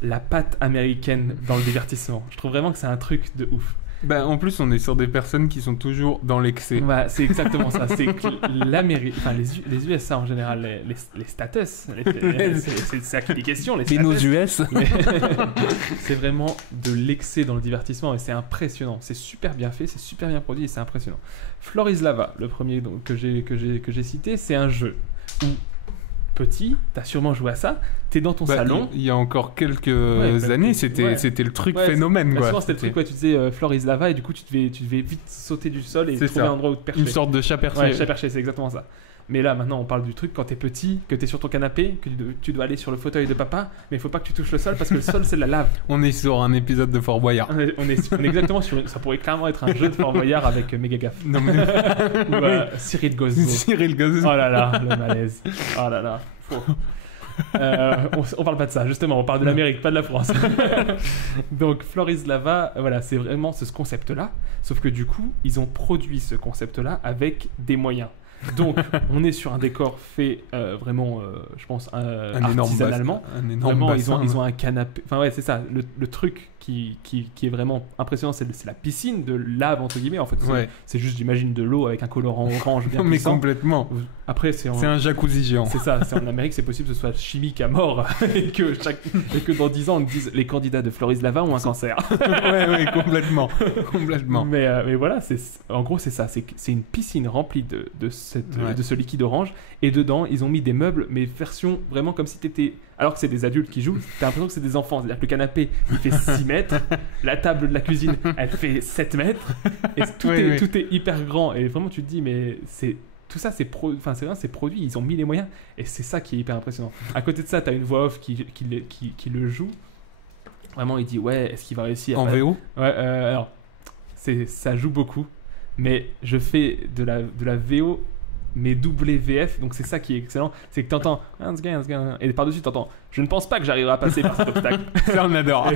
la patte américaine dans le divertissement. Je trouve vraiment que c'est un truc de ouf. En plus, on est sur des personnes qui sont toujours dans l'excès. C'est exactement ça. C'est que l'Amérique, enfin les USA en général, les status, c'est ça qui est question. Les nos US. C'est vraiment de l'excès dans le divertissement et c'est impressionnant. C'est super bien fait, c'est super bien produit et c'est impressionnant. Floris Lava, le premier que j'ai cité, c'est un jeu où petit, t'as sûrement joué à ça. T'es dans ton salon. Il y a encore quelques années, c'était le truc phénomène. Souvent, c'était le truc, tu disais Floris Lava, et du coup, tu devais vite sauter du sol et trouver un endroit où te percher. Une sorte de chat perché. Ouais, chat perché, c'est exactement ça. Mais là, maintenant, on parle du truc quand t'es petit, que t'es sur ton canapé, que tu dois aller sur le fauteuil de papa, mais il faut pas que tu touches le sol parce que le sol, c'est de la lave. On est sur un épisode de Fort Boyard. On est exactement sur. Ça pourrait clairement être un jeu de Fort Boyard avec Megagaf. Non, mais... Ou Cyril Gozzo. Cyril Gozzo. Oh là là, le malaise. Oh là là. On parle pas de ça, justement, on parle de l'Amérique, pas de la France. Donc Floris Lava, voilà, c'est vraiment ce concept-là, sauf que du coup, ils ont produit ce concept-là avec des moyens. Donc, on est sur un décor fait vraiment, je pense, artisanalement. Un énorme bassin. Ils ont un canapé. Enfin, ouais, c'est ça. Le truc qui est vraiment impressionnant, c'est la piscine de lave, entre guillemets. En fait, c'est juste, j'imagine, de l'eau avec un colorant orange bien mais complètement. Après, c'est un jacuzzi géant. C'est ça. En Amérique, c'est possible que ce soit chimique à mort et que dans 10 ans, on dise les candidats de Floris Lava ont un cancer. ouais, complètement. Mais voilà, en gros, c'est ça. C'est une piscine remplie de ce liquide orange et dedans ils ont mis des meubles mais version vraiment comme si t'étais, alors que c'est des adultes qui jouent, t'as l'impression que c'est des enfants, c'est-à-dire que le canapé il fait 6 mètres, la table de la cuisine elle fait 7 mètres et tout est hyper grand et vraiment tu te dis mais tout ça c'est produit, ils ont mis les moyens et c'est ça qui est hyper impressionnant. À côté de ça t'as une voix off qui le joue vraiment, il dit est-ce qu'il va réussir en VO. Alors ça joue beaucoup mais je fais de la VO mais WVF, donc c'est ça qui est excellent, c'est que t'entends et par-dessus t'entends je ne pense pas que j'arriverai à passer par cet obstacle. Ça on adore.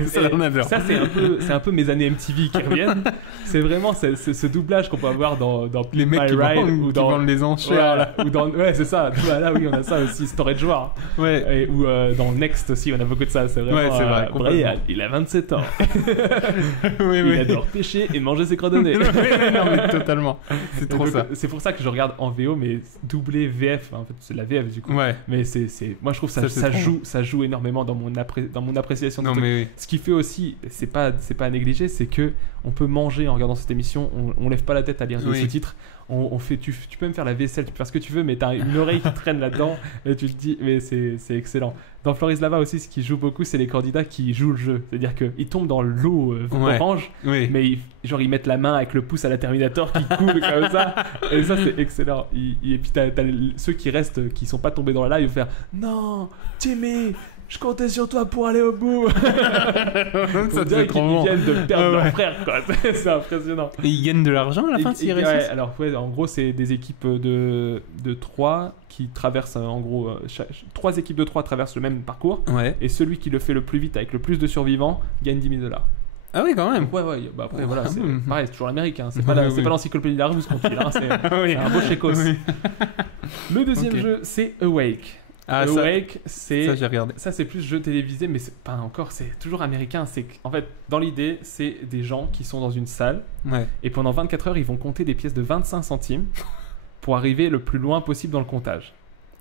Ça c'est un peu mes années MTV qui reviennent. C'est vraiment ce doublage qu'on peut avoir dans les mecs qui vendent les enchères c'est ça. Là oui, on a ça aussi, Storage War. Ouais. Ou dans Next aussi, on a beaucoup de ça, c'est vraiment c'est vrai. Brian, il a 27 ans. Il adore pêcher et manger ses credonnés. Non mais totalement. C'est trop ça. C'est pour ça que je regarde en VO mais WVF en fait, c'est la VF du coup. Ouais. Mais c'est moi je trouve ça ça joue énormément dans mon appréciation. Non, mais oui. Ce qui fait aussi, c'est pas à négliger, c'est que on peut manger en regardant cette émission. On lève pas la tête à lire les sous-titres. On fait, tu peux même faire la vaisselle, tu peux faire ce que tu veux, mais t'as une oreille qui traîne là-dedans et tu te dis, mais c'est excellent. Dans Floris Lava aussi, ce qui joue beaucoup, c'est les candidats qui jouent le jeu. C'est-à-dire qu'ils tombent dans l'eau orange, mais ils mettent la main avec le pouce à la Terminator qui coule comme ça. Et ça, c'est excellent. Et puis t'as ceux qui restent, qui sont pas tombés dans la lave, ils vont faire non, Timmy, je comptais sur toi pour aller au bout. Ça c'est trop bon. Ils viennent de perdre leur frère, quoi. C'est impressionnant. Et ils gagnent de l'argent à la fin s'ils réussissent. Alors en gros, c'est des équipes de 3 qui traversent, en gros, 3 équipes de 3 traversent le même parcours. Ouais. Et celui qui le fait le plus vite avec le plus de survivants gagne $10 000. Ah oui, quand même. Ouais. Bah après, voilà, c'est pareil, c'est toujours l'américain. C'est pas l'encyclopédie de la Russe qu'on file. Hein, c'est un beau chécos. Oui. Le deuxième jeu, c'est Awake. Awake, ça j'ai regardé. Ça c'est plus jeu télévisé, mais c'est pas encore, c'est toujours américain. C'est en fait, dans l'idée, c'est des gens qui sont dans une salle et pendant 24 heures, ils vont compter des pièces de 25 centimes pour arriver le plus loin possible dans le comptage.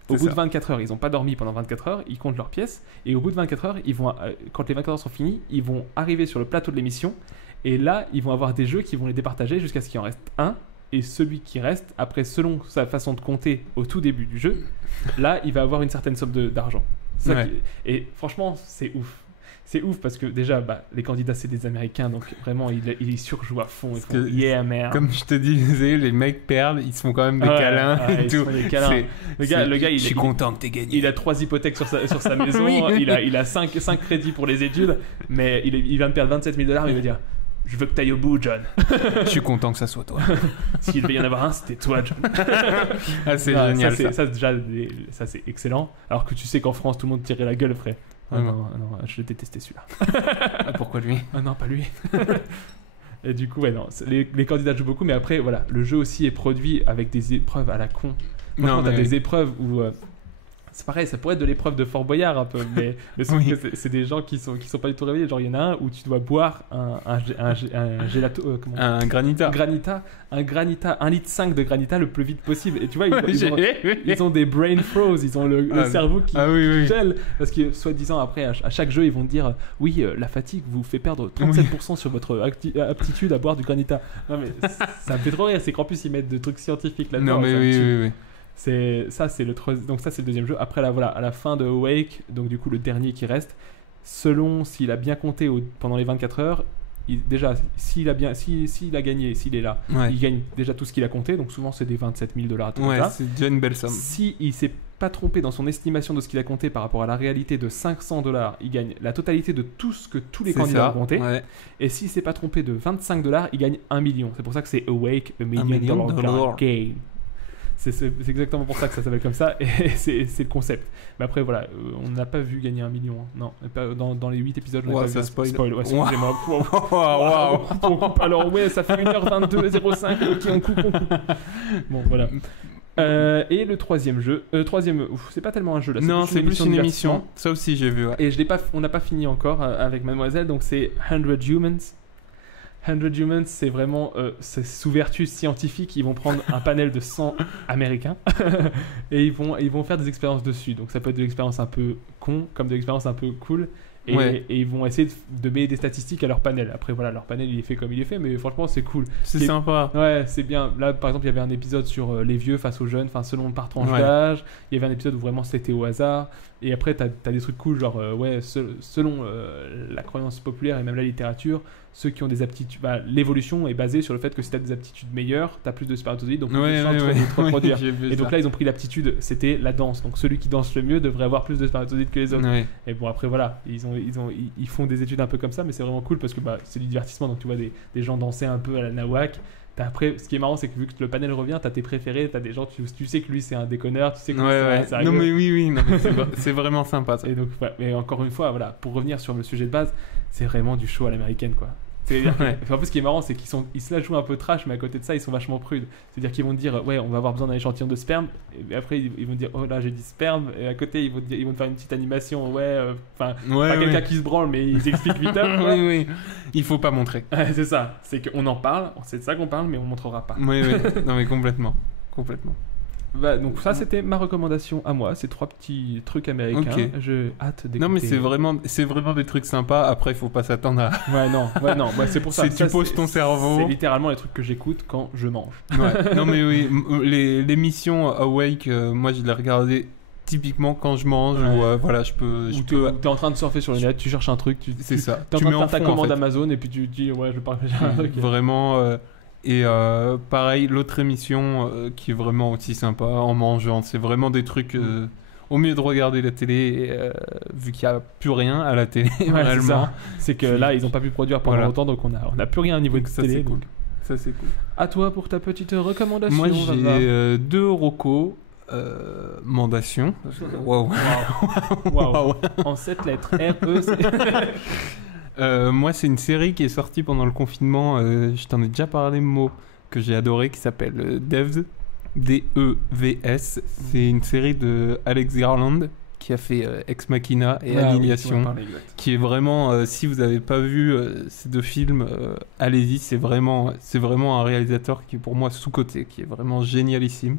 Au bout de 24 heures, ils n'ont pas dormi pendant 24 heures, ils comptent leurs pièces et au bout de 24 heures, ils vont, quand les 24 heures sont finies, ils vont arriver sur le plateau de l'émission et là, ils vont avoir des jeux qui vont les départager jusqu'à ce qu'il en reste un. Et celui qui reste, après, selon sa façon de compter au tout début du jeu, là, il va avoir une certaine somme d'argent. Et franchement, c'est ouf. C'est ouf parce que déjà, les candidats, c'est des Américains, donc vraiment, ils surjouent à fond. Ils font, yeah, merde. Comme je te disais, les mecs perdent, ils se font quand même des câlins et tout. Des câlins. Le gars, je suis content que t'aies gagné. Il a 3 hypothèques sur sa maison, il a 5 crédits pour les études, mais il vient de perdre $27 000, mais il va dire... Je veux que t'ailles au bout, John. Je suis content que ça soit toi. S'il devait y en avoir un, c'était toi, John. C'est génial. Ça, c'est excellent. Alors que tu sais qu'en France, tout le monde tirait la gueule, frère. Non, je détestais celui-là. Pourquoi lui ? Non, pas lui. Et du coup, les candidats jouent beaucoup, mais après, voilà, le jeu aussi est produit avec des épreuves à la con. Franchement, t'as des épreuves où... c'est pareil, ça pourrait être de l'épreuve de Fort Boyard un peu, mais sauf que c'est des gens qui sont pas du tout réveillés. Genre, il y en a un où tu dois boire un gelato, un granita, 1,5 litre de granita le plus vite possible. Et tu vois, ils ont des brain froze, ils ont le cerveau qui gèle. Parce que, soi-disant, après, à chaque jeu, ils vont te dire oui, la fatigue vous fait perdre 37% sur votre aptitude à boire du granita. Non, mais ça me fait trop rire, c'est qu'en plus, ils mettent des trucs scientifiques là-dedans. Non, mais oui. C'est le deuxième jeu. Après, là, voilà, à la fin de Awake, donc du coup, le dernier qui reste, selon s'il a bien compté pendant les 24 heures, déjà, s'il a gagné, s'il est là, il gagne déjà tout ce qu'il a compté. Donc souvent, c'est des $27 000. C'est déjà une belle somme. S'il s'est pas trompé dans son estimation de ce qu'il a compté par rapport à la réalité de $500, il gagne la totalité de tout ce que tous les candidats ont compté. Et s'il s'est pas trompé de $25, il gagne $1 million. C'est pour ça que c'est Awake, $1 million game. C'est exactement pour ça que ça s'appelle comme ça, et c'est le concept. Mais après, voilà, on n'a pas vu gagner $1 million. Hein. Non, dans les 8 épisodes, on n'a pas vu. Spoil. Ouais, excusez-moi. Wow. Alors, ça fait 1h22, 05. Ok, on coupe. Bon, voilà. Et le troisième jeu, c'est pas tellement un jeu là. Non, c'est plus une émission. Ça aussi, j'ai vu. Ouais. Et on n'a pas fini encore avec Mademoiselle, donc c'est 100 Humans. 100 Humans, c'est vraiment c'est sous vertu scientifique. Ils vont prendre un panel de 100 Américains et ils vont faire des expériences dessus. Donc ça peut être de l'expérience un peu con comme de l'expérience un peu cool. Et ils vont essayer de mettre des statistiques à leur panel. Après, voilà, leur panel, il est fait comme il est fait, mais franchement, c'est cool. C'est sympa. Ouais, c'est bien. Là, par exemple, il y avait un épisode sur les vieux face aux jeunes, enfin, selon par tranche d'âge. Il y avait un épisode où vraiment c'était au hasard. Et après, t'as des trucs cool, genre, selon la croyance populaire et même la littérature, ceux qui ont des aptitudes... l'évolution est basée sur le fait que si t'as des aptitudes meilleures, t'as plus de spermatozoïdes, donc plus de chances de te reproduire. Et donc là, ils ont pris l'aptitude, c'était la danse. Donc celui qui danse le mieux devrait avoir plus de spermatozoïdes que les autres. Et bon, après, voilà, ils font des études un peu comme ça, mais c'est vraiment cool parce que c'est du divertissement. Donc tu vois des gens danser un peu à la nawak. Après, ce qui est marrant, c'est que vu que le panel revient, t'as tes préférés, t'as des gens, tu sais que lui c'est un déconneur, tu sais que c'est un non mais oui, non, mais c'est vraiment sympa ça. Et donc, mais encore une fois, voilà, pour revenir sur le sujet de base, c'est vraiment du show à l'américaine, quoi. C'est-à-dire en plus, ce qui est marrant, c'est qu'ils se la jouent un peu trash, mais à côté de ça, ils sont vachement prudes. C'est-à-dire qu'ils vont te dire, on va avoir besoin d'un échantillon de sperme, et après, ils vont te dire, oh là, j'ai dit sperme, et à côté, ils vont te faire une petite animation, pas quelqu'un qui se branle, mais ils expliquent vite. Oui, il faut pas montrer. C'est ça, c'est qu'on en parle, c'est de ça qu'on parle, mais on montrera pas. Oui, non, mais complètement. Bah, donc ça c'était ma recommandation à moi, ces 3 petits trucs américains. Ok. J'ai hâte d'écouter. Non, mais c'est vraiment des trucs sympas. Après, il faut pas s'attendre à. Ouais, c'est pour ça. Tu poses ton cerveau. C'est littéralement les trucs que j'écoute quand je mange. Ouais. Non, mais oui, l'émission Awake, moi je l'ai regardée typiquement quand je mange ou voilà, je peux. T'es en train de surfer sur le net, tu cherches un truc, c'est ça. T'es en Tu train de mets faire ta en fond, commande en fait. Amazon et puis tu te dis ouais, je vais partager un truc. Vraiment. Et pareil, l'autre émission qui est vraiment aussi sympa en mangeant, c'est vraiment des trucs. Au mieux de regarder la télé, vu qu'il n'y a plus rien à la télé, réellement. C'est que là, ils n'ont pas pu produire pendant longtemps, donc on a plus rien au niveau de ça, télé. C'est cool. Ça, c'est cool. À toi pour ta petite recommandation. Moi, j'ai 2 recommandations. Waouh. En 7 lettres. R-E-C. Moi, c'est une série qui est sortie pendant le confinement. Je t'en ai déjà parlé, que j'ai adoré, qui s'appelle Devs. D-E-V-S. C'est une série de Alex Garland qui a fait Ex Machina et Annihilation, qui est vraiment, si vous n'avez pas vu ces 2 films, allez-y, c'est vraiment un réalisateur qui est pour moi sous-coté, qui est vraiment génialissime.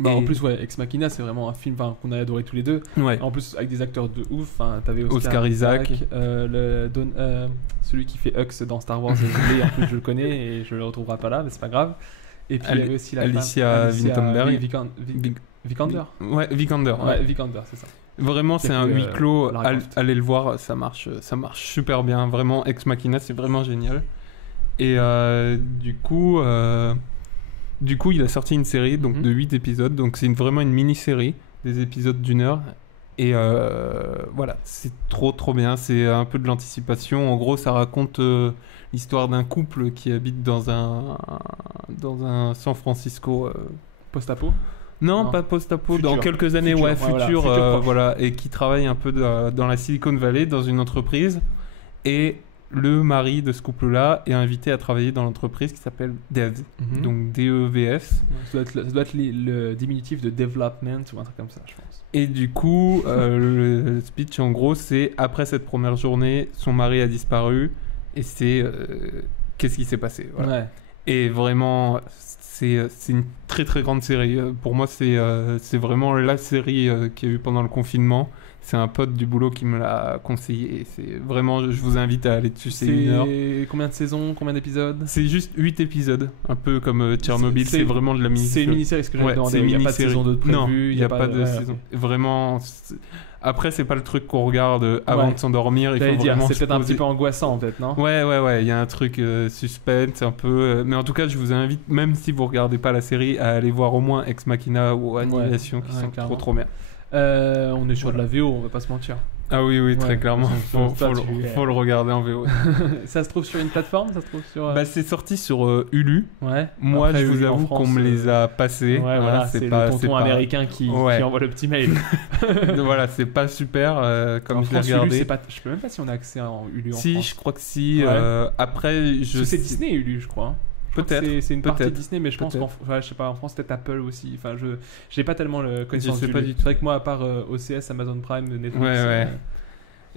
Bah, en plus, Ex Machina, c'est vraiment un film qu'on a adoré tous les deux. Ouais. En plus, avec des acteurs de ouf. T'avais Oscar Isaac. Celui qui fait Hux dans Star Wars. En plus, je le connais et je le retrouverai pas là, mais c'est pas grave. Et puis, il y avait aussi Alicia Vikander. Vikander. Ouais, Vikander. Ouais, Vikander, c'est ça. Vraiment, c'est un huis clos. Allez le voir, ça marche super bien. Vraiment, Ex Machina, c'est vraiment génial. Et du coup, il a sorti une série donc, de 8 épisodes. Donc, c'est vraiment une mini-série, des épisodes d'1 heure. Et voilà, c'est trop bien. C'est un peu de l'anticipation. En gros, ça raconte l'histoire d'un couple qui habite dans un San Francisco. Post-apo ? Non, pas post-apo, dans quelques années, futur, voilà, et qui travaille un peu dans la Silicon Valley, dans une entreprise. Et le mari de ce couple-là est invité à travailler dans l'entreprise qui s'appelle Devs, donc D-E-V-S. Ça doit être le diminutif de development ou un truc comme ça, je pense. Et du coup, le speech, en gros, c'est après cette première journée, son mari a disparu, et c'est qu'est-ce qui s'est passé, voilà. Ouais. Et vraiment, c'est une très très grande série. Pour moi, c'est vraiment la série qu'il y a eu pendant le confinement. C'est un pote du boulot qui me l'a conseillé. Et c'est vraiment, je vous invite à aller dessus. C'est 1 heure. Combien de saisons, combien d'épisodes ? C'est juste 8 épisodes. Un peu comme Tchernobyl. C'est vraiment de la mini-série. C'est une mini-série, ce que j'avais demandé. Il n'y a pas de saison 2 de prévu. Non, il n'y a pas de saison. Vraiment. Après, c'est pas le truc qu'on regarde avant de s'endormir. C'est peut-être un petit peu angoissant, en fait, non ? Ouais. Il y a un truc suspense, un peu. Mais en tout cas, je vous invite, même si vous regardez pas la série, à aller voir au moins Ex Machina ou Annihilation, qui sont trop bien. On est sur de la VO, on va pas se mentir. Ah oui, très clairement. Faut le regarder en VO. Ça se trouve sur une plateforme ? Ça se trouve sur... c'est sorti sur Hulu. Ouais. Moi, après, je vous avoue qu'on me les a passés. Ouais, voilà, c'est le tonton américain qui envoie le petit mail. Voilà, c'est pas super comme je l'ai regardé. Hulu, je sais même pas si on a accès en Hulu en France. Si, je crois que si. Après, c'est Disney Hulu, je crois. Peut-être. C'est une partie Disney, mais je pense qu'en je sais pas, en France, peut-être Apple aussi. Enfin, j'ai pas tellement le connaissance du Hulu. C'est vrai que moi, à part OCS, Amazon Prime, Netflix... Ouais.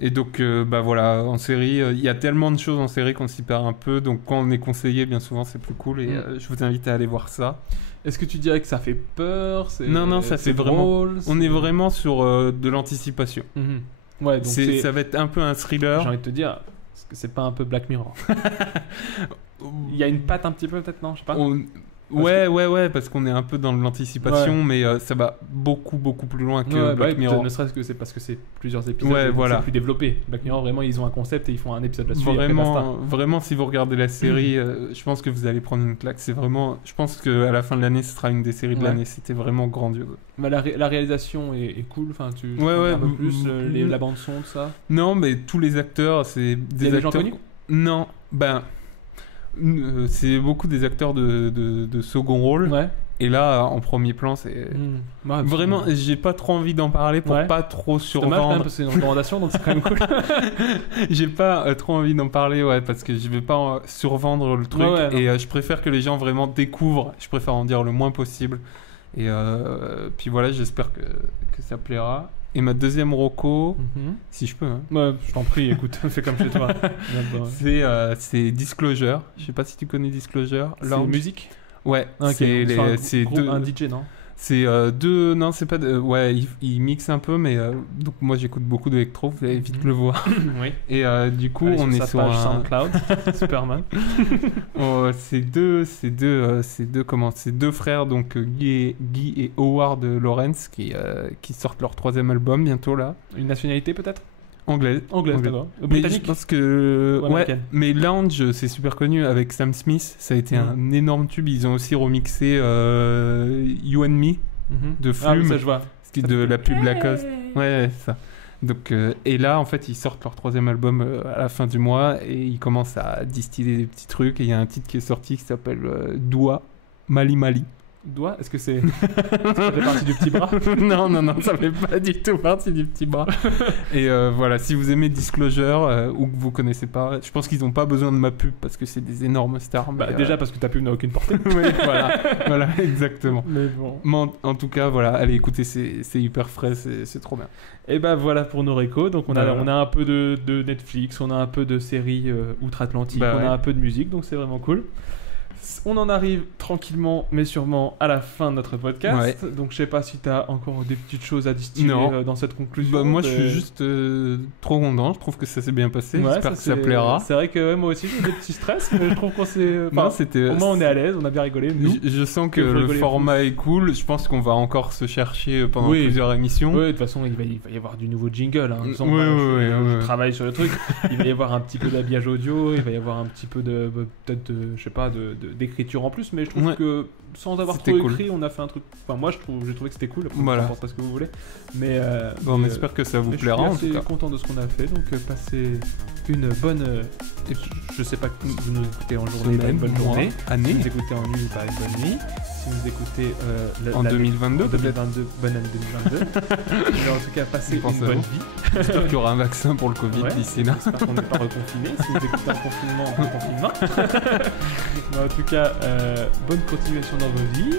Et donc, voilà, en série, il y a tellement de choses en série qu'on s'y perd un peu. Donc, quand on est conseillé, bien souvent, c'est plus cool. Et je vous invite à aller voir ça. Est-ce que tu dirais que ça fait peur ? Non, ça fait vraiment... On est vraiment sur de l'anticipation. Ouais, donc ça va être un peu un thriller. J'ai envie de te dire, est-ce que c'est pas un peu Black Mirror ? Il y a une patte un petit peu, peut-être, non ? Je sais pas. Ouais, parce qu'on est un peu dans l'anticipation, mais ça va beaucoup plus loin que Black Mirror. Ne serait-ce que c'est parce que c'est plusieurs épisodes, c'est plus développé. Black Mirror, vraiment, ils ont un concept et ils font un épisode là-dessus. Vraiment, si vous regardez la série, je pense que vous allez prendre une claque. C'est vraiment, je pense qu'à la fin de l'année, ce sera une des séries de l'année. C'était vraiment grandiose. Bah, la réalisation est cool. Enfin, tu un peu plus la bande son, tout ça. Non, mais tous les acteurs, c'est des acteurs. Gens connus ? Non, c'est beaucoup des acteurs de second rôle. Ouais. Et là, en premier plan, c'est... Vraiment, j'ai pas trop envie d'en parler pour pas trop survendre. C'est dommage, parce que c'est une recommandation, donc c'est quand même cool. J'ai pas trop envie d'en parler, parce que je vais pas survendre le truc. Et je préfère que les gens vraiment découvrent. Je préfère en dire le moins possible. Et puis voilà, j'espère que ça plaira. Et ma deuxième reco, si je peux. Je t'en prie, écoute, fais comme chez toi. C'est Disclosure. Je sais pas si tu connais Disclosure. C'est musique ? Ouais, okay, c'est un DJ, non ? C'est non, c'est pas ouais, il mixe un peu, mais donc moi j'écoute beaucoup d'électro, vous allez vite le voir. Oui. Et du coup, on est sur page un SoundCloud, Superman. c'est deux frères, donc Guy et Howard Lawrence, qui sortent leur 3e album bientôt là. Une nationalité peut-être? Anglaise, d'accord. Mais Britannique. je pense que américaine. mais Lounge c'est super connu avec Sam Smith, ça a été un énorme tube. Ils ont aussi remixé You and Me de Flume, oui, ça je vois. de la pub Lacoste. Ouais, ça. Donc et là en fait ils sortent leur 3e album à la fin du mois et ils commencent à distiller des petits trucs. Et il y a un titre qui est sorti qui s'appelle Doua Mali Mali. Doigt, est-ce que ça fait partie du petit bras? Non, ça fait pas du tout partie du petit bras. Et voilà, si vous aimez Disclosure ou que vous connaissez pas, je pense qu'ils ont pas besoin de ma pub parce que c'est des énormes stars. Bah, déjà parce que ta pub n'a aucune portée. Oui, voilà, exactement. Mais bon. Mais en tout cas, voilà, allez écoutez, c'est hyper frais, c'est trop bien. Et bah voilà pour nos récos. Donc on a un peu de Netflix, on a un peu de séries outre-Atlantique, on a un peu de musique, donc c'est vraiment cool. On en arrive tranquillement mais sûrement à la fin de notre podcast. Ouais. Donc je sais pas si tu as encore des petites choses à distiller dans cette conclusion. Moi je suis juste trop content, je trouve que ça s'est bien passé, j'espère que ça plaira. C'est vrai que moi aussi j'ai des petits stress, mais je trouve qu'on s'est... au moins on est à l'aise, on a bien rigolé. Je sens que le format est cool, je pense qu'on va encore se chercher pendant plusieurs émissions. Oui, de toute façon il va y avoir du nouveau jingle. Hein. Je travaille sur le truc. Il va y avoir un petit peu d'habillage audio, il va y avoir un petit peu de... peut-être, je sais pas, d'écriture en plus, mais je trouve que sans avoir trop écrit, on a fait un truc. Enfin, moi, j'ai trouvé que c'était cool. Après, voilà. N'importe ce que vous voulez. Mais on espère que ça vous plaira. En tout cas, je suis assez content de ce qu'on a fait. Donc, passez une bonne. Je sais pas que vous nous écoutez en journée, une bonne journée. Année. Si vous écoutez en nuit, une bonne nuit. Si vous écoutez en 2022, bonne année 2022. Mais en tout cas, passez une bonne vie. J'espère qu'il y aura un vaccin pour le Covid d'ici là. J'espère qu'on n'est pas reconfiné. Si vous écoutez en confinement. En tout cas, bonne continuation dans vos vies.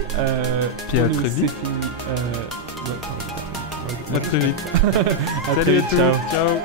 Puis à très vite. À très vite. Salut à tous. Ciao.